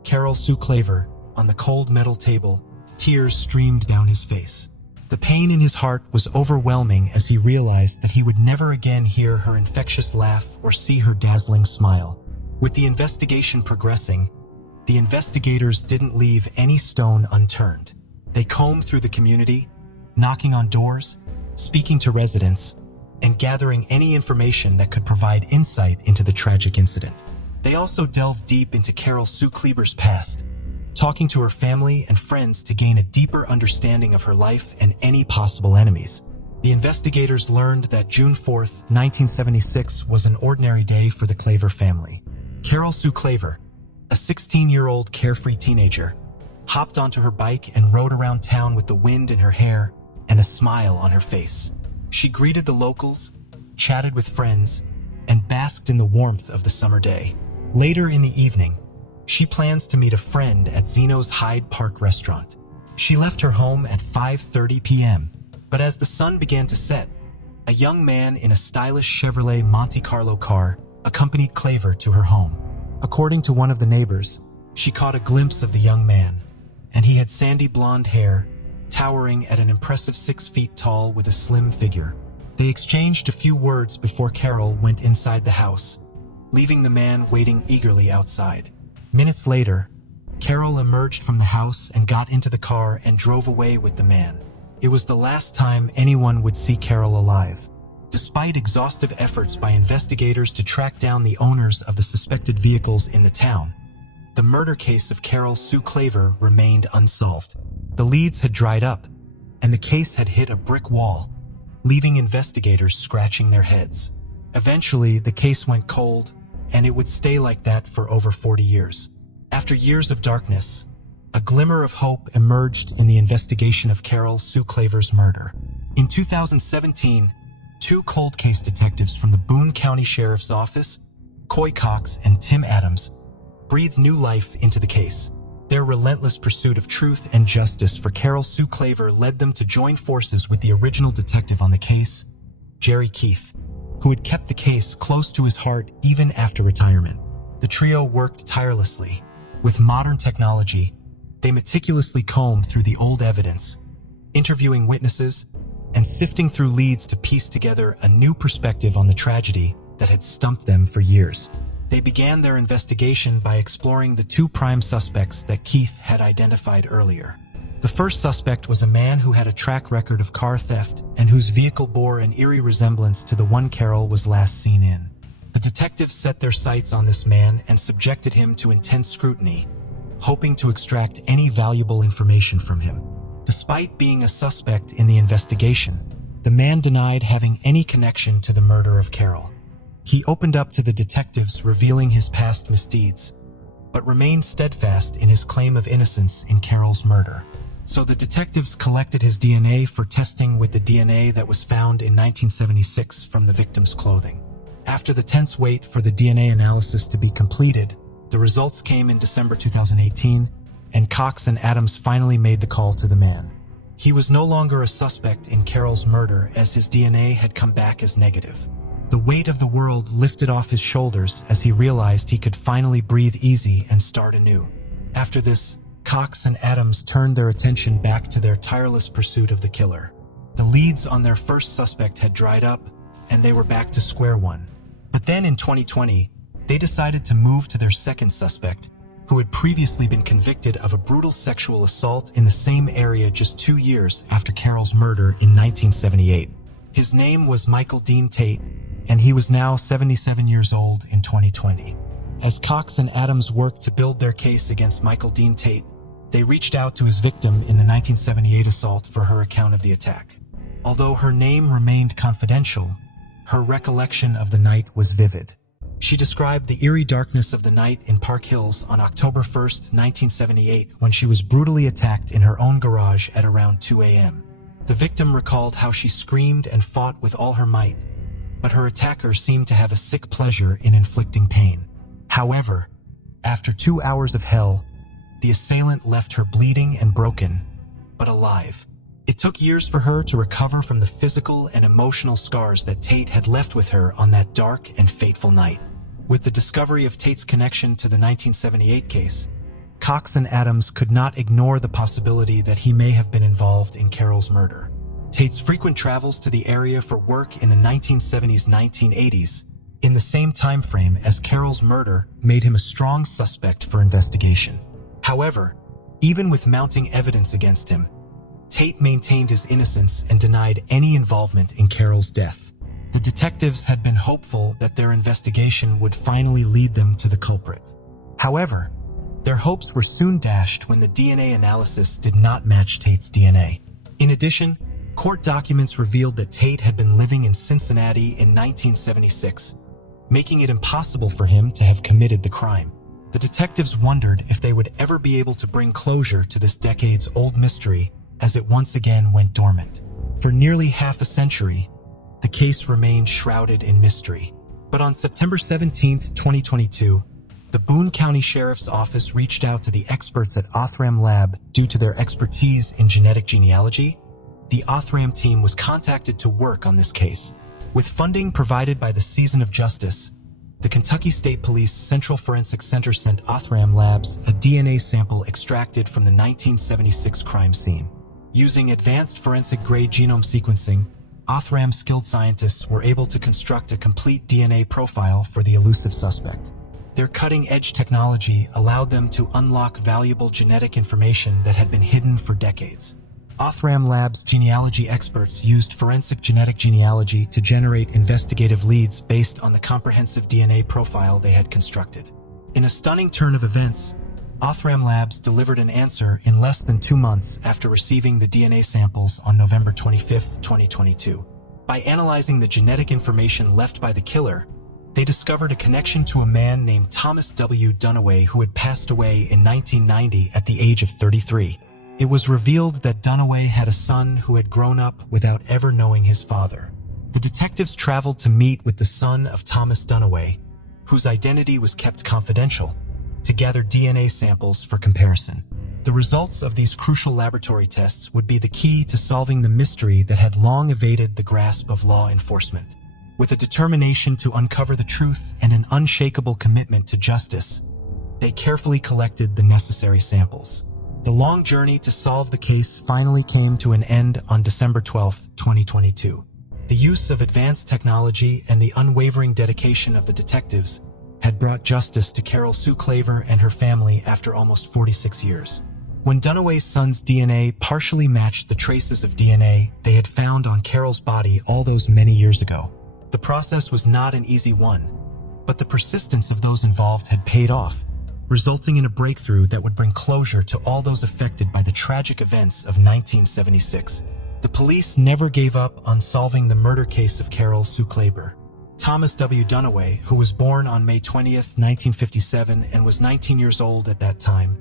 Carol Sue Claver, on the cold metal table. Tears streamed down his face. The pain in his heart was overwhelming as he realized that he would never again hear her infectious laugh or see her dazzling smile. With the investigation progressing, the investigators didn't leave any stone unturned. They combed through the community, knocking on doors, speaking to residents, and gathering any information that could provide insight into the tragic incident. They also delved deep into Carol Sue Claver's past, talking to her family and friends to gain a deeper understanding of her life and any possible enemies. The investigators learned that June 4th, 1976 was an ordinary day for the Claver family. Carol Sue Claver, a 16-year-old carefree teenager, hopped onto her bike and rode around town with the wind in her hair and a smile on her face. She greeted the locals, chatted with friends, and basked in the warmth of the summer day. Later in the evening, she plans to meet a friend at Zeno's Hyde Park restaurant. She left her home at 5:30 p.m., but as the sun began to set, a young man in a stylish Chevrolet Monte Carlo car accompanied Claver to her home. According to one of the neighbors, she caught a glimpse of the young man, and he had sandy blonde hair, towering at an impressive 6 feet tall with a slim figure. They exchanged a few words before Carol went inside the house, leaving the man waiting eagerly outside. Minutes later, Carol emerged from the house and got into the car and drove away with the man. It was the last time anyone would see Carol alive. Despite exhaustive efforts by investigators to track down the owners of the suspected vehicles in the town, the murder case of Carol Sue Claver remained unsolved. The leads had dried up, and the case had hit a brick wall, leaving investigators scratching their heads. Eventually, the case went cold, and it would stay like that for over 40 years. After years of darkness, a glimmer of hope emerged in the investigation of Carol Sue Claver's murder. In 2017, two cold case detectives from the Boone County Sheriff's Office, Coy Cox and Tim Adams, breathed new life into the case. Their relentless pursuit of truth and justice for Carol Sue Claver led them to join forces with the original detective on the case, Jerry Keith, who had kept the case close to his heart even after retirement. The trio worked tirelessly. With modern technology, they meticulously combed through the old evidence, interviewing witnesses, and sifting through leads to piece together a new perspective on the tragedy that had stumped them for years. They began their investigation by exploring the two prime suspects that Keith had identified earlier. The first suspect was a man who had a track record of car theft and whose vehicle bore an eerie resemblance to the one Carol was last seen in. The detectives set their sights on this man and subjected him to intense scrutiny, hoping to extract any valuable information from him. Despite being a suspect in the investigation, the man denied having any connection to the murder of Carol. He opened up to the detectives, revealing his past misdeeds, but remained steadfast in his claim of innocence in Carol's murder. So the detectives collected his DNA for testing with the DNA that was found in 1976 from the victim's clothing. After the tense wait for the DNA analysis to be completed, the results came in December 2018, and Cox and Adams finally made the call to the man. He was no longer a suspect in Carol's murder, as his DNA had come back as negative. The weight of the world lifted off his shoulders as he realized he could finally breathe easy and start anew. After this, Cox and Adams turned their attention back to their tireless pursuit of the killer. The leads on their first suspect had dried up, and they were back to square one. But then in 2020, they decided to move to their second suspect, who had previously been convicted of a brutal sexual assault in the same area just 2 years after Carol's murder in 1978. His name was Michael Dean Tate, and he was now 77 years old in 2020. As Cox and Adams worked to build their case against Michael Dean Tate, they reached out to his victim in the 1978 assault for her account of the attack. Although her name remained confidential, her recollection of the night was vivid. She described the eerie darkness of the night in Park Hills on October 1, 1978, when she was brutally attacked in her own garage at around 2 a.m. The victim recalled how she screamed and fought with all her might, but her attacker seemed to have a sick pleasure in inflicting pain. However, after 2 hours of hell, the assailant left her bleeding and broken, but alive. It took years for her to recover from the physical and emotional scars that Tate had left with her on that dark and fateful night. With the discovery of Tate's connection to the 1978 case, Cox and Adams could not ignore the possibility that he may have been involved in Carol's murder. Tate's frequent travels to the area for work in the 1970s-1980s, in the same time frame as Carol's murder, made him a strong suspect for investigation. However, even with mounting evidence against him, Tate maintained his innocence and denied any involvement in Carol's death. The detectives had been hopeful that their investigation would finally lead them to the culprit. However, their hopes were soon dashed when the DNA analysis did not match Tate's DNA. In addition, court documents revealed that Tate had been living in Cincinnati in 1976, making it impossible for him to have committed the crime. The detectives wondered if they would ever be able to bring closure to this decades-old mystery as it once again went dormant. For nearly half a century, the case remained shrouded in mystery. But on September 17, 2022, the Boone County Sheriff's Office reached out to the experts at Othram Lab due to their expertise in genetic genealogy. The Othram team was contacted to work on this case. With funding provided by the Season of Justice, the Kentucky State Police Central Forensic Center sent Othram Labs a DNA sample extracted from the 1976 crime scene. Using advanced forensic-grade genome sequencing, Othram skilled scientists were able to construct a complete DNA profile for the elusive suspect. Their cutting-edge technology allowed them to unlock valuable genetic information that had been hidden for decades. Othram Labs genealogy experts used forensic genetic genealogy to generate investigative leads based on the comprehensive DNA profile they had constructed. In a stunning turn of events, Othram Labs delivered an answer in less than 2 months after receiving the DNA samples on November 25, 2022. By analyzing the genetic information left by the killer, they discovered a connection to a man named Thomas W. Dunaway who had passed away in 1990 at the age of 33. It was revealed that Dunaway had a son who had grown up without ever knowing his father. The detectives traveled to meet with the son of Thomas Dunaway, whose identity was kept confidential, to gather DNA samples for comparison. The results of these crucial laboratory tests would be the key to solving the mystery that had long evaded the grasp of law enforcement. With a determination to uncover the truth and an unshakable commitment to justice, they carefully collected the necessary samples. The long journey to solve the case finally came to an end on December 12, 2022. The use of advanced technology and the unwavering dedication of the detectives had brought justice to Carol Sue Claver and her family after almost 46 years. When Dunaway's son's DNA partially matched the traces of DNA they had found on Carol's body all those many years ago, the process was not an easy one, but the persistence of those involved had paid off, resulting in a breakthrough that would bring closure to all those affected by the tragic events of 1976. The police never gave up on solving the murder case of Carol Sue Claver. Thomas W. Dunaway, who was born on May 20, 1957 and was 19 years old at that time,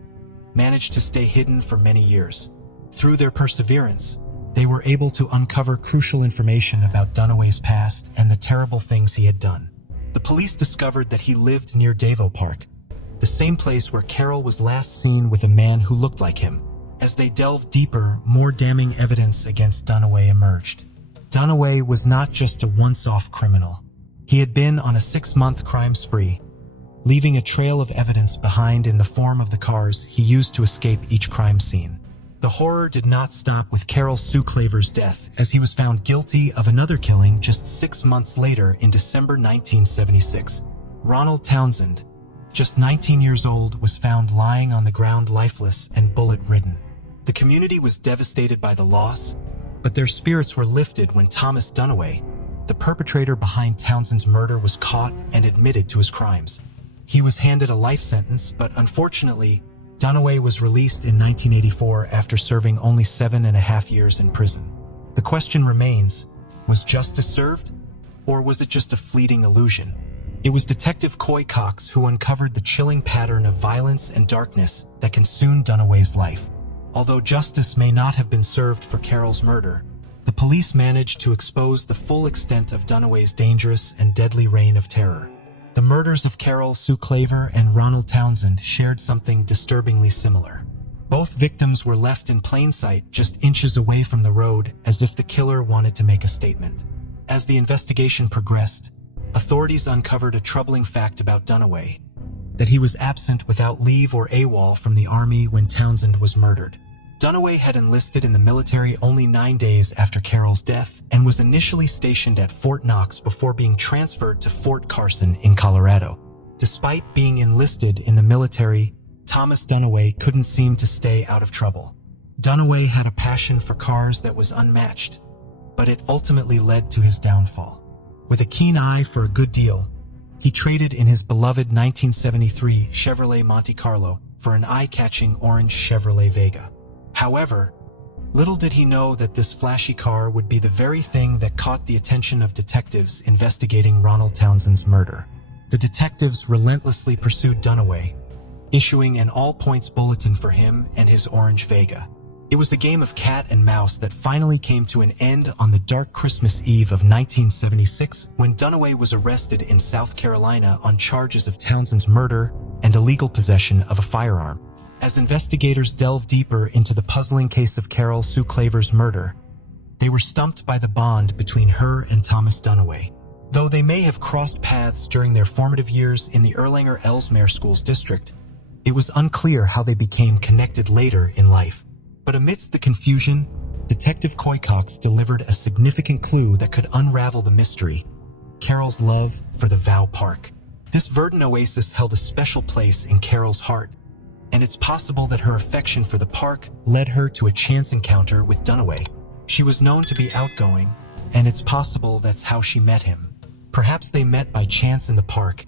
managed to stay hidden for many years. Through their perseverance, they were able to uncover crucial information about Dunaway's past and the terrible things he had done. The police discovered that he lived near Devo Park, the same place where Carol was last seen with a man who looked like him. As they delved deeper, more damning evidence against Dunaway emerged. Dunaway was not just a once-off criminal. He had been on a 6-month crime spree, leaving a trail of evidence behind in the form of the cars he used to escape each crime scene. The horror did not stop with Carol Sue Claver's death, as he was found guilty of another killing just 6 months later in December 1976. Ronald Townsend, just 19 years old, was found lying on the ground lifeless and bullet-ridden. The community was devastated by the loss, but their spirits were lifted when Thomas Dunaway, the perpetrator behind Townsend's murder, was caught and admitted to his crimes. He was handed a life sentence, but unfortunately, Dunaway was released in 1984 after serving only 7.5 years in prison. The question remains, was justice served? Or was it just a fleeting illusion? It was Detective Coy Cox who uncovered the chilling pattern of violence and darkness that consumed Dunaway's life. Although justice may not have been served for Carol's murder, the police managed to expose the full extent of Dunaway's dangerous and deadly reign of terror. The murders of Carol Sue Claver and Ronald Townsend shared something disturbingly similar. Both victims were left in plain sight just inches away from the road, as if the killer wanted to make a statement. As the investigation progressed, authorities uncovered a troubling fact about Dunaway: that he was absent without leave or AWOL from the army when Townsend was murdered. Dunaway had enlisted in the military only 9 days after Carol's death and was initially stationed at Fort Knox before being transferred to Fort Carson in Colorado. Despite being enlisted in the military, Thomas Dunaway couldn't seem to stay out of trouble. Dunaway had a passion for cars that was unmatched, but it ultimately led to his downfall. With a keen eye for a good deal, he traded in his beloved 1973 Chevrolet Monte Carlo for an eye-catching orange Chevrolet Vega. However, little did he know that this flashy car would be the very thing that caught the attention of detectives investigating Ronald Townsend's murder. The detectives relentlessly pursued Dunaway, issuing an all-points bulletin for him and his orange Vega. It was a game of cat and mouse that finally came to an end on the dark Christmas Eve of 1976 when Dunaway was arrested in South Carolina on charges of Townsend's murder and illegal possession of a firearm. As investigators delved deeper into the puzzling case of Carol Sue Claver's murder, they were stumped by the bond between her and Thomas Dunaway. Though they may have crossed paths during their formative years in the Erlanger-Ellesmere Schools District, it was unclear how they became connected later in life. But amidst the confusion, Detective Coy Cox delivered a significant clue that could unravel the mystery: Carol's love for the Vow Park. This verdant oasis held a special place in Carol's heart, and it's possible that her affection for the park led her to a chance encounter with Dunaway. She was known to be outgoing, and it's possible that's how she met him. Perhaps they met by chance in the park,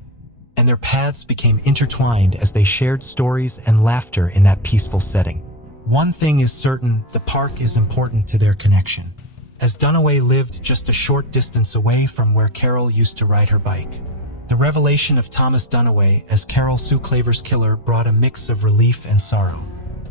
and their paths became intertwined as they shared stories and laughter in that peaceful setting. One thing is certain, the park is important to their connection, as Dunaway lived just a short distance away from where Carol used to ride her bike. The revelation of Thomas Dunaway as Carol Sue Claver's killer brought a mix of relief and sorrow.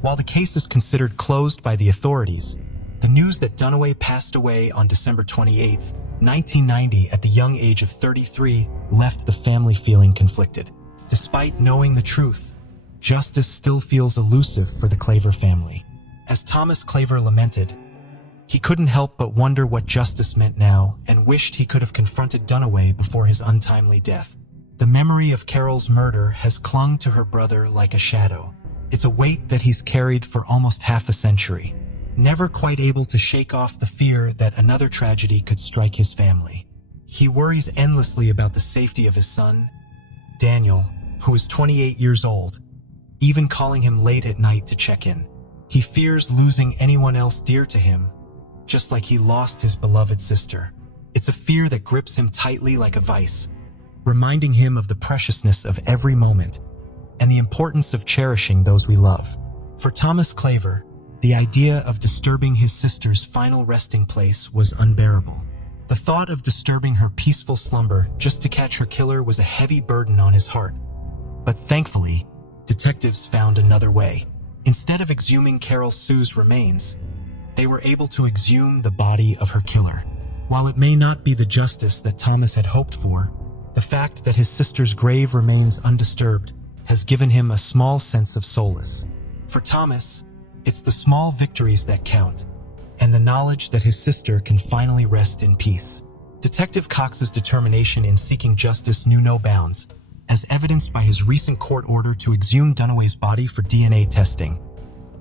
While the case is considered closed by the authorities, the news that Dunaway passed away on December 28, 1990 at the young age of 33 left the family feeling conflicted. Despite knowing the truth, justice still feels elusive for the Claver family. As Thomas Claver lamented, he couldn't help but wonder what justice meant now and wished he could have confronted Dunaway before his untimely death. The memory of Carol's murder has clung to her brother like a shadow. It's a weight that he's carried for almost half a century, never quite able to shake off the fear that another tragedy could strike his family. He worries endlessly about the safety of his son, Daniel, who is 28 years old, even calling him late at night to check in. He fears losing anyone else dear to him, just like he lost his beloved sister. It's a fear that grips him tightly like a vice, reminding him of the preciousness of every moment and the importance of cherishing those we love. For Thomas Claver, the idea of disturbing his sister's final resting place was unbearable. The thought of disturbing her peaceful slumber just to catch her killer was a heavy burden on his heart. But thankfully, detectives found another way. Instead of exhuming Carol Sue's remains, they were able to exhume the body of her killer. While it may not be the justice that Thomas had hoped for, the fact that his sister's grave remains undisturbed has given him a small sense of solace. For Thomas, it's the small victories that count, and the knowledge that his sister can finally rest in peace. Detective Cox's determination in seeking justice knew no bounds, as evidenced by his recent court order to exhume Dunaway's body for DNA testing.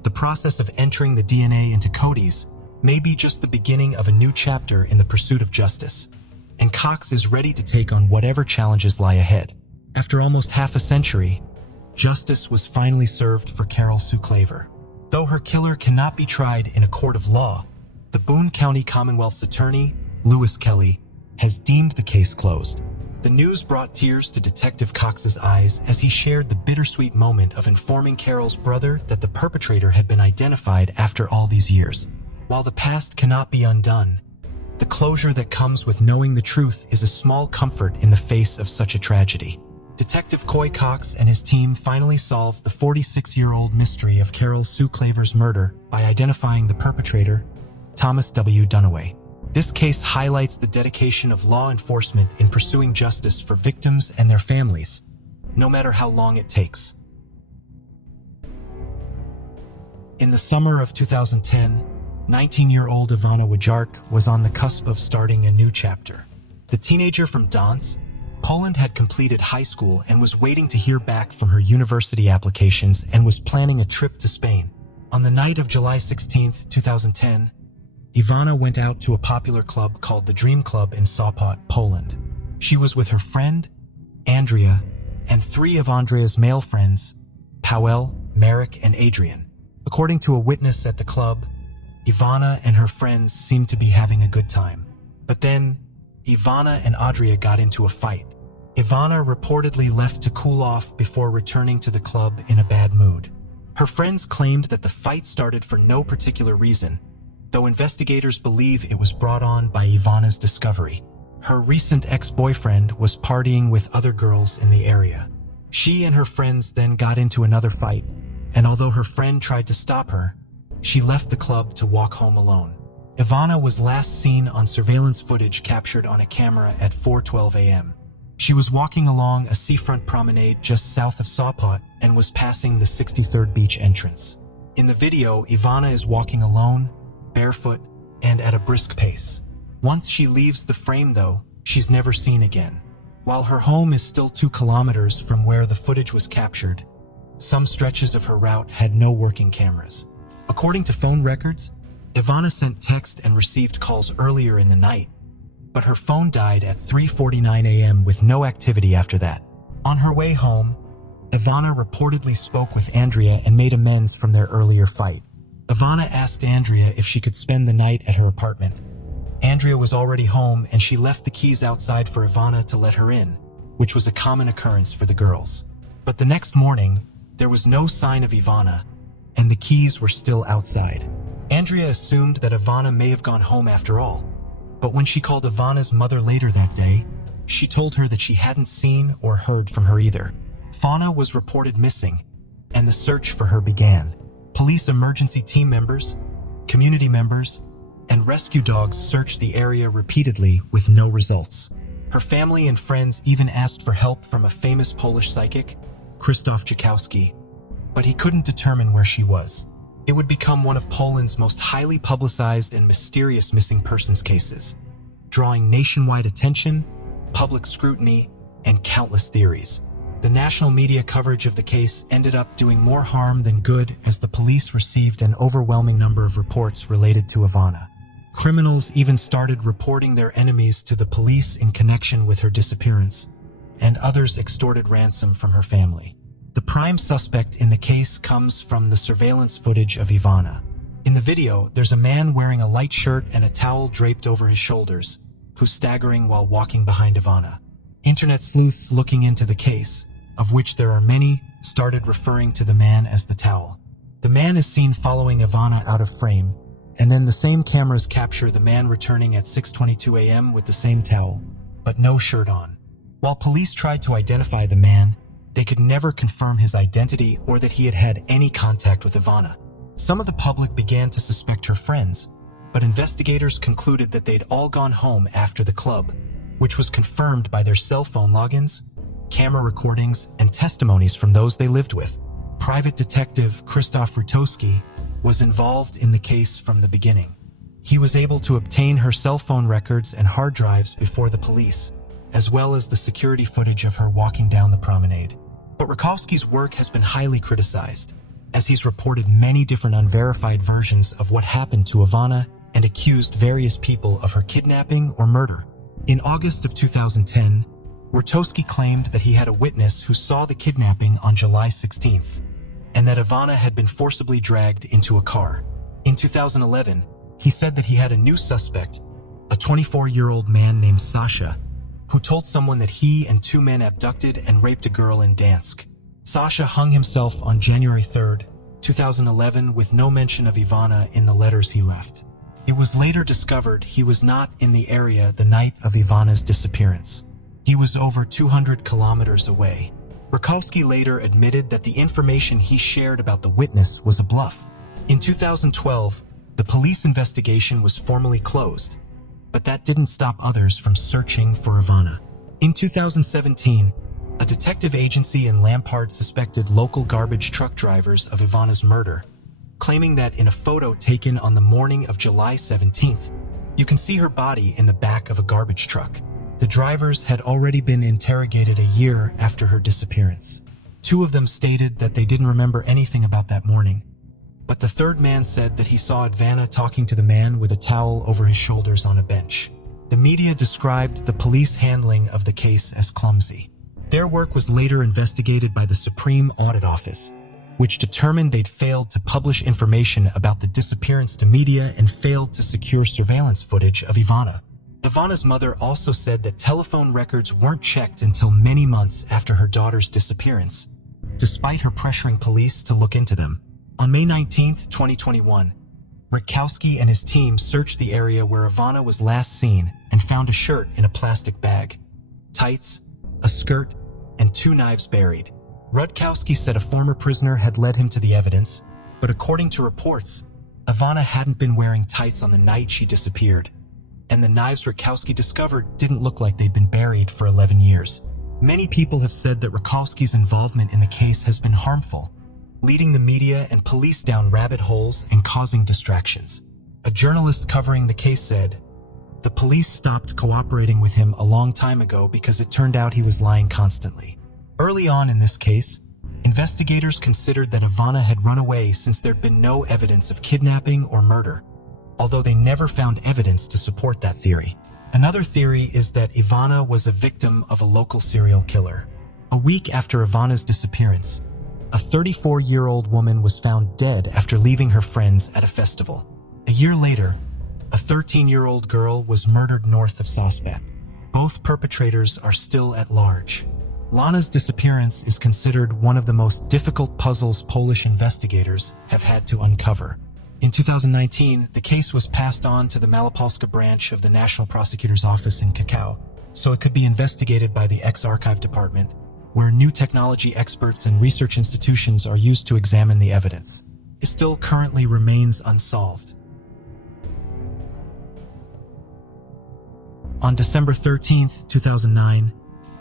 The process of entering the DNA into Cody's may be just the beginning of a new chapter in the pursuit of justice, and Cox is ready to take on whatever challenges lie ahead. After almost half a century, justice was finally served for Carol Sue Claver. Though her killer cannot be tried in a court of law, the Boone County Commonwealth's attorney, Lewis Kelly, has deemed the case closed. The news brought tears to Detective Cox's eyes as he shared the bittersweet moment of informing Carol's brother that the perpetrator had been identified after all these years. While the past cannot be undone, the closure that comes with knowing the truth is a small comfort in the face of such a tragedy. Detective Coy Cox and his team finally solved the 46-year-old mystery of Carol Sue Claver's murder by identifying the perpetrator, Thomas W. Dunaway. This case highlights the dedication of law enforcement in pursuing justice for victims and their families, no matter how long it takes. In the summer of 2010, 19-year-old Ivana Wajark was on the cusp of starting a new chapter. The teenager from Dansk, Poland had completed high school and was waiting to hear back from her university applications and was planning a trip to Spain. On the night of July 16, 2010, Ivana went out to a popular club called the Dream Club in Sopot, Poland. She was with her friend, Andrea, and three of Andrea's male friends, Powell, Merrick, and Adrian. According to a witness at the club, Ivana and her friends seemed to be having a good time. But then, Ivana and Andrea got into a fight. Ivana reportedly left to cool off before returning to the club in a bad mood. Her friends claimed that the fight started for no particular reason, though investigators believe it was brought on by Ivana's discovery. Her recent ex-boyfriend was partying with other girls in the area. She and her friends then got into another fight, and although her friend tried to stop her, she left the club to walk home alone. Ivana was last seen on surveillance footage captured on a camera at 4:12 a.m. She was walking along a seafront promenade just south of Sopot and was passing the 63rd Beach entrance. In the video, Ivana is walking alone, barefoot, and at a brisk pace. Once she leaves the frame, though, she's never seen again. While her home is still 2 kilometers from where the footage was captured, some stretches of her route had no working cameras. According to phone records, Ivana sent text and received calls earlier in the night, but her phone died at 3:49 a.m. with no activity after that. On her way home, Ivana reportedly spoke with Andrea and made amends from their earlier fight. Ivana asked Andrea if she could spend the night at her apartment. Andrea was already home and she left the keys outside for Ivana to let her in, which was a common occurrence for the girls. But the next morning, there was no sign of Ivana, and the keys were still outside. Andrea assumed that Ivana may have gone home after all, but when she called Ivana's mother later that day, she told her that she hadn't seen or heard from her either. Ivana was reported missing, and the search for her began. Police emergency team members, community members, and rescue dogs searched the area repeatedly with no results. Her family and friends even asked for help from a famous Polish psychic, Krzysztof Jakowski, but he couldn't determine where she was. It would become one of Poland's most highly publicized and mysterious missing persons cases, drawing nationwide attention, public scrutiny, and countless theories. The national media coverage of the case ended up doing more harm than good as the police received an overwhelming number of reports related to Ivana. Criminals even started reporting their enemies to the police in connection with her disappearance, and others extorted ransom from her family. The prime suspect in the case comes from the surveillance footage of Ivana. In the video, there's a man wearing a light shirt and a towel draped over his shoulders, who's staggering while walking behind Ivana. Internet sleuths looking into the case, of which there are many, started referring to the man as the towel. The man is seen following Ivana out of frame, and then the same cameras capture the man returning at 6:22 a.m. with the same towel, but no shirt on. While police tried to identify the man, they could never confirm his identity or that he had had any contact with Ivana. Some of the public began to suspect her friends, but investigators concluded that they'd all gone home after the club, which was confirmed by their cell phone logins, camera recordings, and testimonies from those they lived with. Private detective Krzysztof Rutowski was involved in the case from the beginning. He was able to obtain her cell phone records and hard drives before the police, as well as the security footage of her walking down the promenade. But Rutowski's work has been highly criticized, as he's reported many different unverified versions of what happened to Ivana and accused various people of her kidnapping or murder. In August of 2010, Rutowski claimed that he had a witness who saw the kidnapping on July 16th, and that Ivana had been forcibly dragged into a car. In 2011, he said that he had a new suspect, a 24-year-old man named Sasha, who told someone that he and two men abducted and raped a girl in Dansk. Sasha hung himself on January 3rd, 2011, with no mention of Ivana in the letters he left. It was later discovered he was not in the area the night of Ivana's disappearance. He was over 200 kilometers away. Rutowski later admitted that the information he shared about the witness was a bluff. In 2012, the police investigation was formally closed, but that didn't stop others from searching for Ivana. In 2017, a detective agency in Lampard suspected local garbage truck drivers of Ivana's murder, claiming that in a photo taken on the morning of July 17th, you can see her body in the back of a garbage truck. The drivers had already been interrogated a year after her disappearance. Two of them stated that they didn't remember anything about that morning, but the third man said that he saw Ivana talking to the man with a towel over his shoulders on a bench. The media described the police handling of the case as clumsy. Their work was later investigated by the Supreme Audit Office, which determined they'd failed to publish information about the disappearance to media and failed to secure surveillance footage of Ivana. Ivana's mother also said that telephone records weren't checked until many months after her daughter's disappearance, despite her pressuring police to look into them. On May 19, 2021, Rutowski and his team searched the area where Ivana was last seen and found a shirt in a plastic bag, tights, a skirt, and two knives buried. Rutowski said a former prisoner had led him to the evidence, but according to reports, Ivana hadn't been wearing tights on the night she disappeared, and the knives Rutowski discovered didn't look like they'd been buried for 11 years. Many people have said that Rutowski's involvement in the case has been harmful, leading the media and police down rabbit holes and causing distractions. A journalist covering the case said, "The police stopped cooperating with him a long time ago because it turned out he was lying constantly." Early on in this case, investigators considered that Ivana had run away since there'd been no evidence of kidnapping or murder, although they never found evidence to support that theory. Another theory is that Ivana was a victim of a local serial killer. A week after Ivana's disappearance, a 34-year-old woman was found dead after leaving her friends at a festival. A year later, a 13-year-old girl was murdered north of Sosbep. Both perpetrators are still at large. Lana's disappearance is considered one of the most difficult puzzles Polish investigators have had to uncover. In 2019, the case was passed on to the Malopolska branch of the National Prosecutor's Office in Krakow, so it could be investigated by the Ex-Archive Department, where new technology experts and research institutions are used to examine the evidence. It still currently remains unsolved. On December 13, 2009,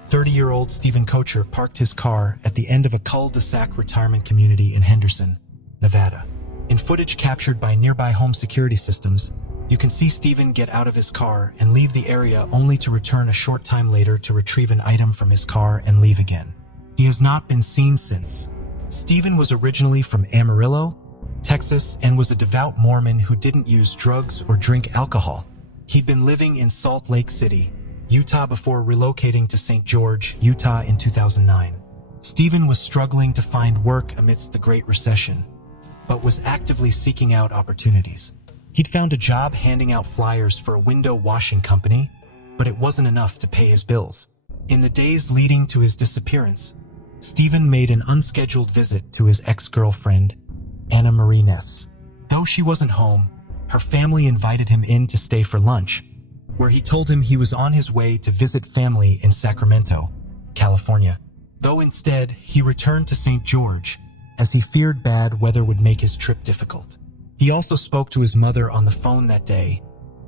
30-year-old Stephen Kocher parked his car at the end of a cul-de-sac retirement community in Henderson, Nevada. In footage captured by nearby home security systems, you can see Stephen get out of his car and leave the area only to return a short time later to retrieve an item from his car and leave again. He has not been seen since. Stephen was originally from Amarillo, Texas, and was a devout Mormon who didn't use drugs or drink alcohol. He'd been living in Salt Lake City, Utah before relocating to St. George, Utah in 2009. Stephen was struggling to find work amidst the Great Recession, but was actively seeking out opportunities. He'd found a job handing out flyers for a window washing company, but it wasn't enough to pay his bills. In the days leading to his disappearance, Stephen made an unscheduled visit to his ex-girlfriend, Anna Marie Neffs. Though she wasn't home, her family invited him in to stay for lunch, where he told him he was on his way to visit family in Sacramento, California. Though instead, he returned to St. George, as he feared bad weather would make his trip difficult. He also spoke to his mother on the phone that day,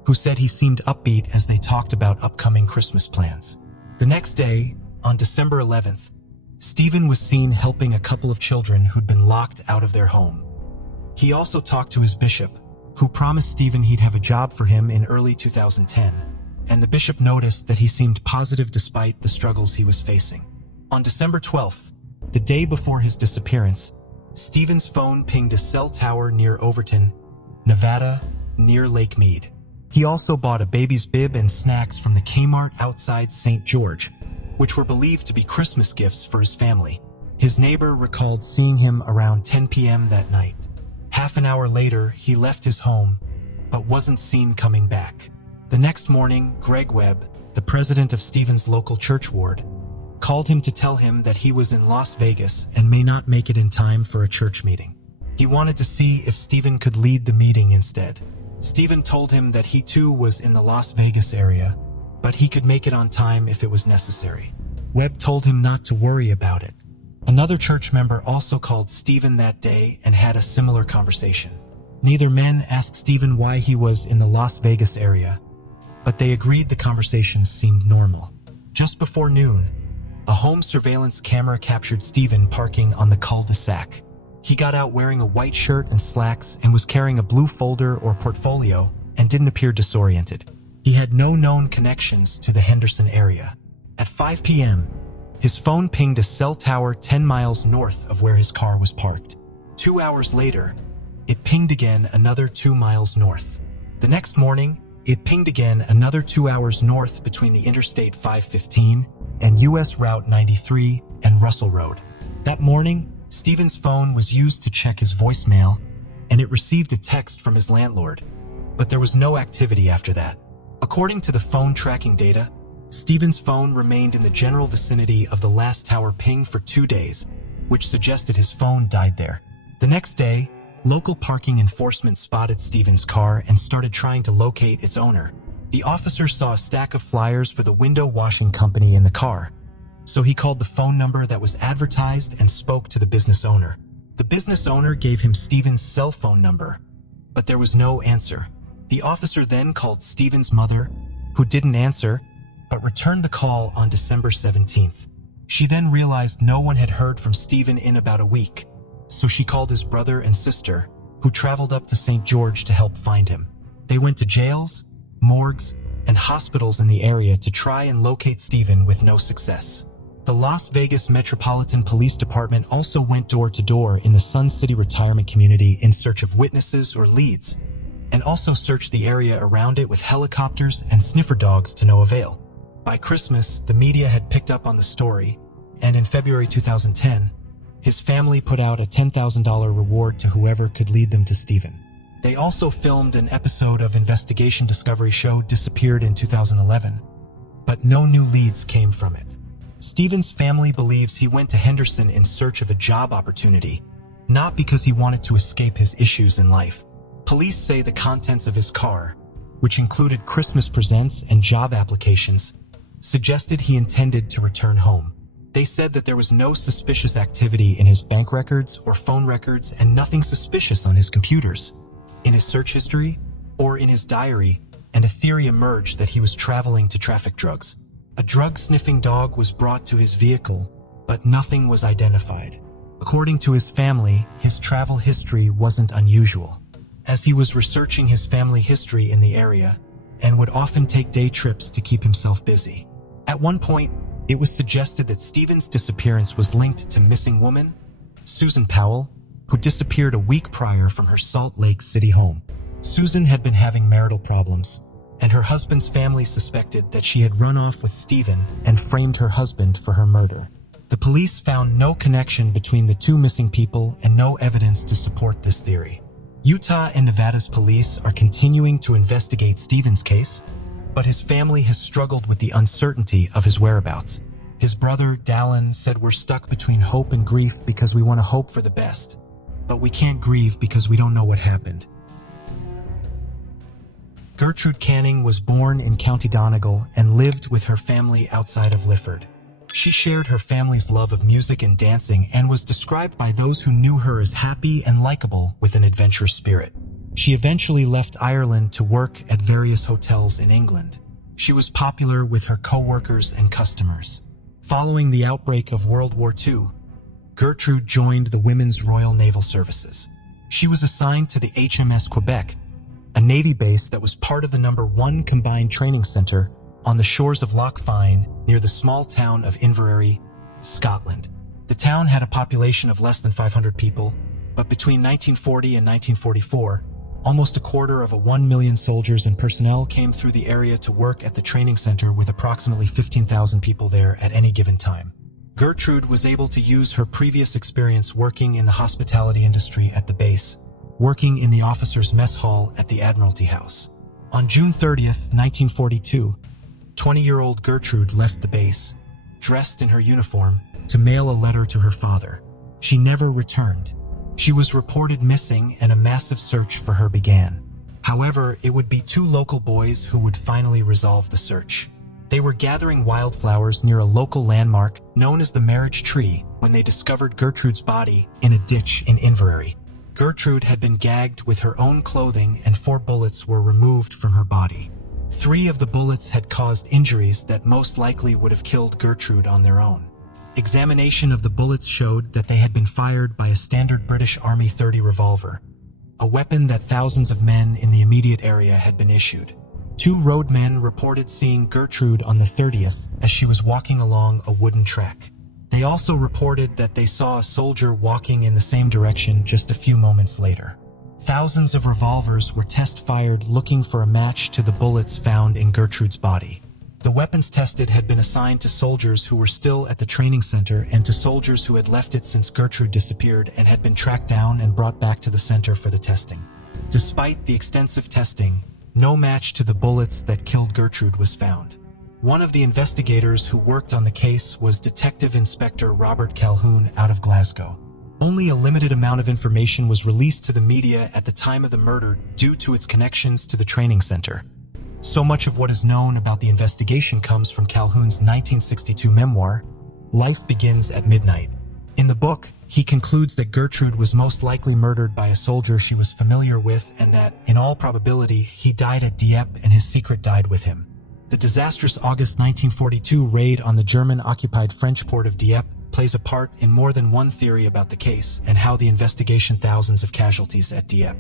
who said he seemed upbeat as they talked about upcoming Christmas plans. The next day, on December 11th, Stephen was seen helping a couple of children who'd been locked out of their home. He also talked to his bishop, who promised Stephen he'd have a job for him in early 2010, and the bishop noticed that he seemed positive despite the struggles he was facing. On December 12th, the day before his disappearance, Stephen's phone pinged a cell tower near Overton, Nevada, near Lake Mead. He also bought a baby's bib and snacks from the Kmart outside St. George, which were believed to be Christmas gifts for his family. His neighbor recalled seeing him around 10 p.m. that night. Half an hour later, he left his home, but wasn't seen coming back. The next morning, Greg Webb, the president of Stephen's local church ward, called him to tell him that he was in Las Vegas and may not make it in time for a church meeting. He wanted to see if Stephen could lead the meeting instead. Stephen told him that he too was in the Las Vegas area, but he could make it on time if it was necessary. Webb told him not to worry about it. Another church member also called Stephen that day and had a similar conversation. Neither men asked Stephen why he was in the Las Vegas area, but they agreed the conversation seemed normal. Just before noon, a home surveillance camera captured Stephen parking on the cul-de-sac. He got out wearing a white shirt and slacks and was carrying a blue folder or portfolio and didn't appear disoriented. He had no known connections to the Henderson area. At 5 p.m., his phone pinged a cell tower 10 miles north of where his car was parked. 2 hours later, it pinged again another 2 miles north. The next morning, it pinged again another 2 hours north between the Interstate 515 and U.S. Route 93 and Russell Road. That morning, Stephen's phone was used to check his voicemail, and it received a text from his landlord, but there was no activity after that. According to the phone tracking data, Stephen's phone remained in the general vicinity of the last tower ping for 2 days, which suggested his phone died there. The next day, local parking enforcement spotted Stephen's car and started trying to locate its owner. The officer saw a stack of flyers for the window washing company in the car, so he called the phone number that was advertised and spoke to the business owner. The business owner gave him Stephen's cell phone number, but there was no answer. The officer then called Stephen's mother, who didn't answer, but returned the call on December 17th. She then realized no one had heard from Stephen in about a week, so she called his brother and sister, who traveled up to St. George to help find him. They went to jails, morgues, and hospitals in the area to try and locate Stephen with no success. The Las Vegas Metropolitan Police Department also went door to door in the Sun City retirement community in search of witnesses or leads, and also searched the area around it with helicopters and sniffer dogs to no avail. By Christmas, the media had picked up on the story, and in February 2010, his family put out a $10,000 reward to whoever could lead them to Stephen. They also filmed an episode of investigation Discovery show Disappeared in 2011, but no new leads came from it. Stephen's family believes he went to Henderson in search of a job opportunity, not because he wanted to escape his issues in life. Police say the contents of his car, which included Christmas presents and job applications, suggested he intended to return home. They said that there was no suspicious activity in his bank records or phone records and nothing suspicious on his computers, in his search history, or in his diary, and a theory emerged that he was traveling to traffic drugs. A drug-sniffing dog was brought to his vehicle, but nothing was identified. According to his family, his travel history wasn't unusual, as he was researching his family history in the area and would often take day trips to keep himself busy. At one point, it was suggested that Stephen's disappearance was linked to missing woman, Susan Powell, who disappeared a week prior from her Salt Lake City home. Susan had been having marital problems, and her husband's family suspected that she had run off with Stephen and framed her husband for her murder. The police found no connection between the two missing people and no evidence to support this theory. Utah and Nevada's police are continuing to investigate Stephen's case, but his family has struggled with the uncertainty of his whereabouts. His brother, Dallin, said, "We're stuck between hope and grief because we want to hope for the best, but we can't grieve because we don't know what happened." Gertrude Canning was born in County Donegal and lived with her family outside of Lifford. She shared her family's love of music and dancing and was described by those who knew her as happy and likable with an adventurous spirit. She eventually left Ireland to work at various hotels in England. She was popular with her co-workers and customers. Following the outbreak of World War II, Gertrude joined the Women's Royal Naval Services. She was assigned to the HMS Quebec, a Navy base that was part of the No. 1 Combined Training Center on the shores of Loch Fyne near the small town of Inverary, Scotland. The town had a population of less than 500 people, but between 1940 and 1944, almost a quarter of 1 million soldiers and personnel came through the area to work at the training center, with approximately 15,000 people there at any given time. Gertrude was able to use her previous experience working in the hospitality industry at the base, working in the officers' mess hall at the Admiralty House. On June 30th, 1942, 20-year-old Gertrude left the base, dressed in her uniform, to mail a letter to her father. She never returned. She was reported missing and a massive search for her began. However, it would be two local boys who would finally resolve the search. They were gathering wildflowers near a local landmark known as the Marriage Tree when they discovered Gertrude's body in a ditch in Inverary. Gertrude had been gagged with her own clothing and 4 bullets were removed from her body. 3 of the bullets had caused injuries that most likely would have killed Gertrude on their own. Examination of the bullets showed that they had been fired by a standard British Army .30 revolver, a weapon that thousands of men in the immediate area had been issued. 2 roadmen reported seeing Gertrude on the 30th as she was walking along a wooden track. They also reported that they saw a soldier walking in the same direction just a few moments later. Thousands of revolvers were test-fired looking for a match to the bullets found in Gertrude's body. The weapons tested had been assigned to soldiers who were still at the training center and to soldiers who had left it since Gertrude disappeared and had been tracked down and brought back to the center for the testing. Despite the extensive testing, no match to the bullets that killed Gertrude was found. One of the investigators who worked on the case was Detective Inspector Robert Calhoun out of Glasgow. Only a limited amount of information was released to the media at the time of the murder due to its connections to the training center. So much of what is known about the investigation comes from Calhoun's 1962 memoir, Life Begins at Midnight. In the book, he concludes that Gertrude was most likely murdered by a soldier she was familiar with and that, in all probability, he died at Dieppe and his secret died with him. The disastrous August 1942 raid on the German-occupied French port of Dieppe plays a part in more than one theory about the case and how the investigation thousands of casualties at Dieppe.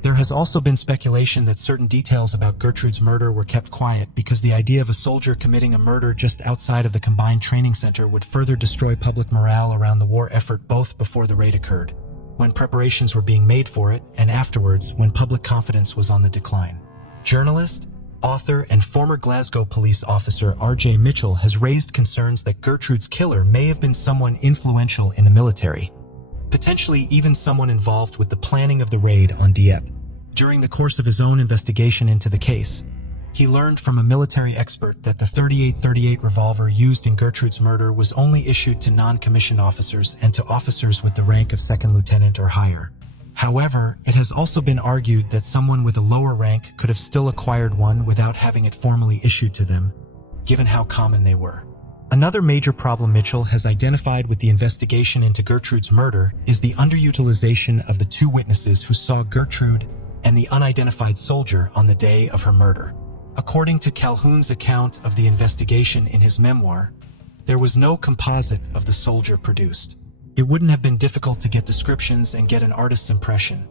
There has also been speculation that certain details about Gertrude's murder were kept quiet because the idea of a soldier committing a murder just outside of the combined training center would further destroy public morale around the war effort, both before the raid occurred, when preparations were being made for it, and afterwards when public confidence was on the decline. Journalist author and former Glasgow police officer R.J. Mitchell has raised concerns that Gertrude's killer may have been someone influential in the military, potentially even someone involved with the planning of the raid on Dieppe. During the course of his own investigation into the case, he learned from a military expert that the .38 revolver used in Gertrude's murder was only issued to non-commissioned officers and to officers with the rank of second lieutenant or higher. However, it has also been argued that someone with a lower rank could have still acquired one without having it formally issued to them, given how common they were. Another major problem Mitchell has identified with the investigation into Gertrude's murder is the underutilization of the two witnesses who saw Gertrude and the unidentified soldier on the day of her murder. According to Calhoun's account of the investigation in his memoir, there was no composite of the soldier produced. It wouldn't have been difficult to get descriptions and get an artist's impression.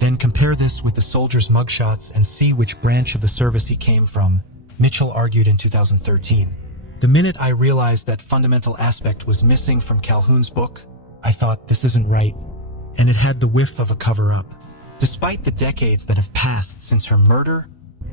Then compare this with the soldier's mugshots and see which branch of the service he came from, Mitchell argued in 2013. The minute I realized that fundamental aspect was missing from Calhoun's book, I thought, this isn't right, and it had the whiff of a cover-up. Despite the decades that have passed since her murder,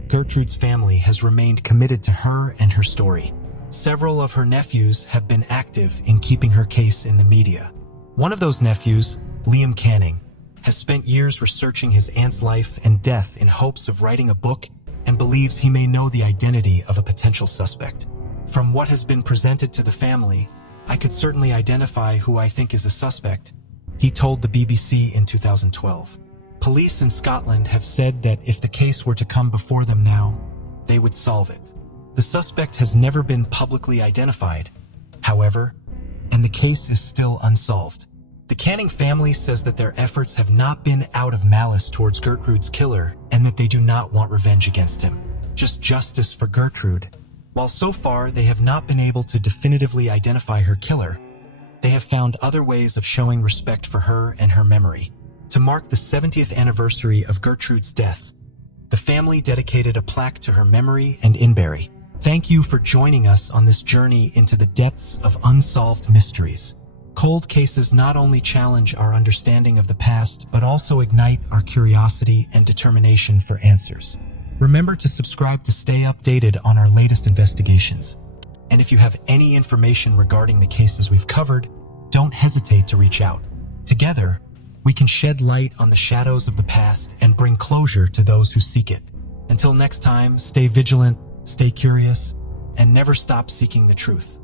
Gertrude's family has remained committed to her and her story. Several of her nephews have been active in keeping her case in the media. One of those nephews, Liam Canning, has spent years researching his aunt's life and death in hopes of writing a book and believes he may know the identity of a potential suspect. From what has been presented to the family, I could certainly identify who I think is a suspect, he told the BBC in 2012. Police in Scotland have said that if the case were to come before them now, they would solve it. The suspect has never been publicly identified, however, and the case is still unsolved. The Canning family says that their efforts have not been out of malice towards Gertrude's killer and that they do not want revenge against him, just justice for Gertrude. While so far they have not been able to definitively identify her killer, they have found other ways of showing respect for her and her memory. To mark the 70th anniversary of Gertrude's death, the family dedicated a plaque to her memory and Inberry. Thank you for joining us on this journey into the depths of unsolved mysteries. Cold cases not only challenge our understanding of the past, but also ignite our curiosity and determination for answers. Remember to subscribe to stay updated on our latest investigations. And if you have any information regarding the cases we've covered, don't hesitate to reach out. Together, we can shed light on the shadows of the past and bring closure to those who seek it. Until next time, stay vigilant, stay curious, and never stop seeking the truth.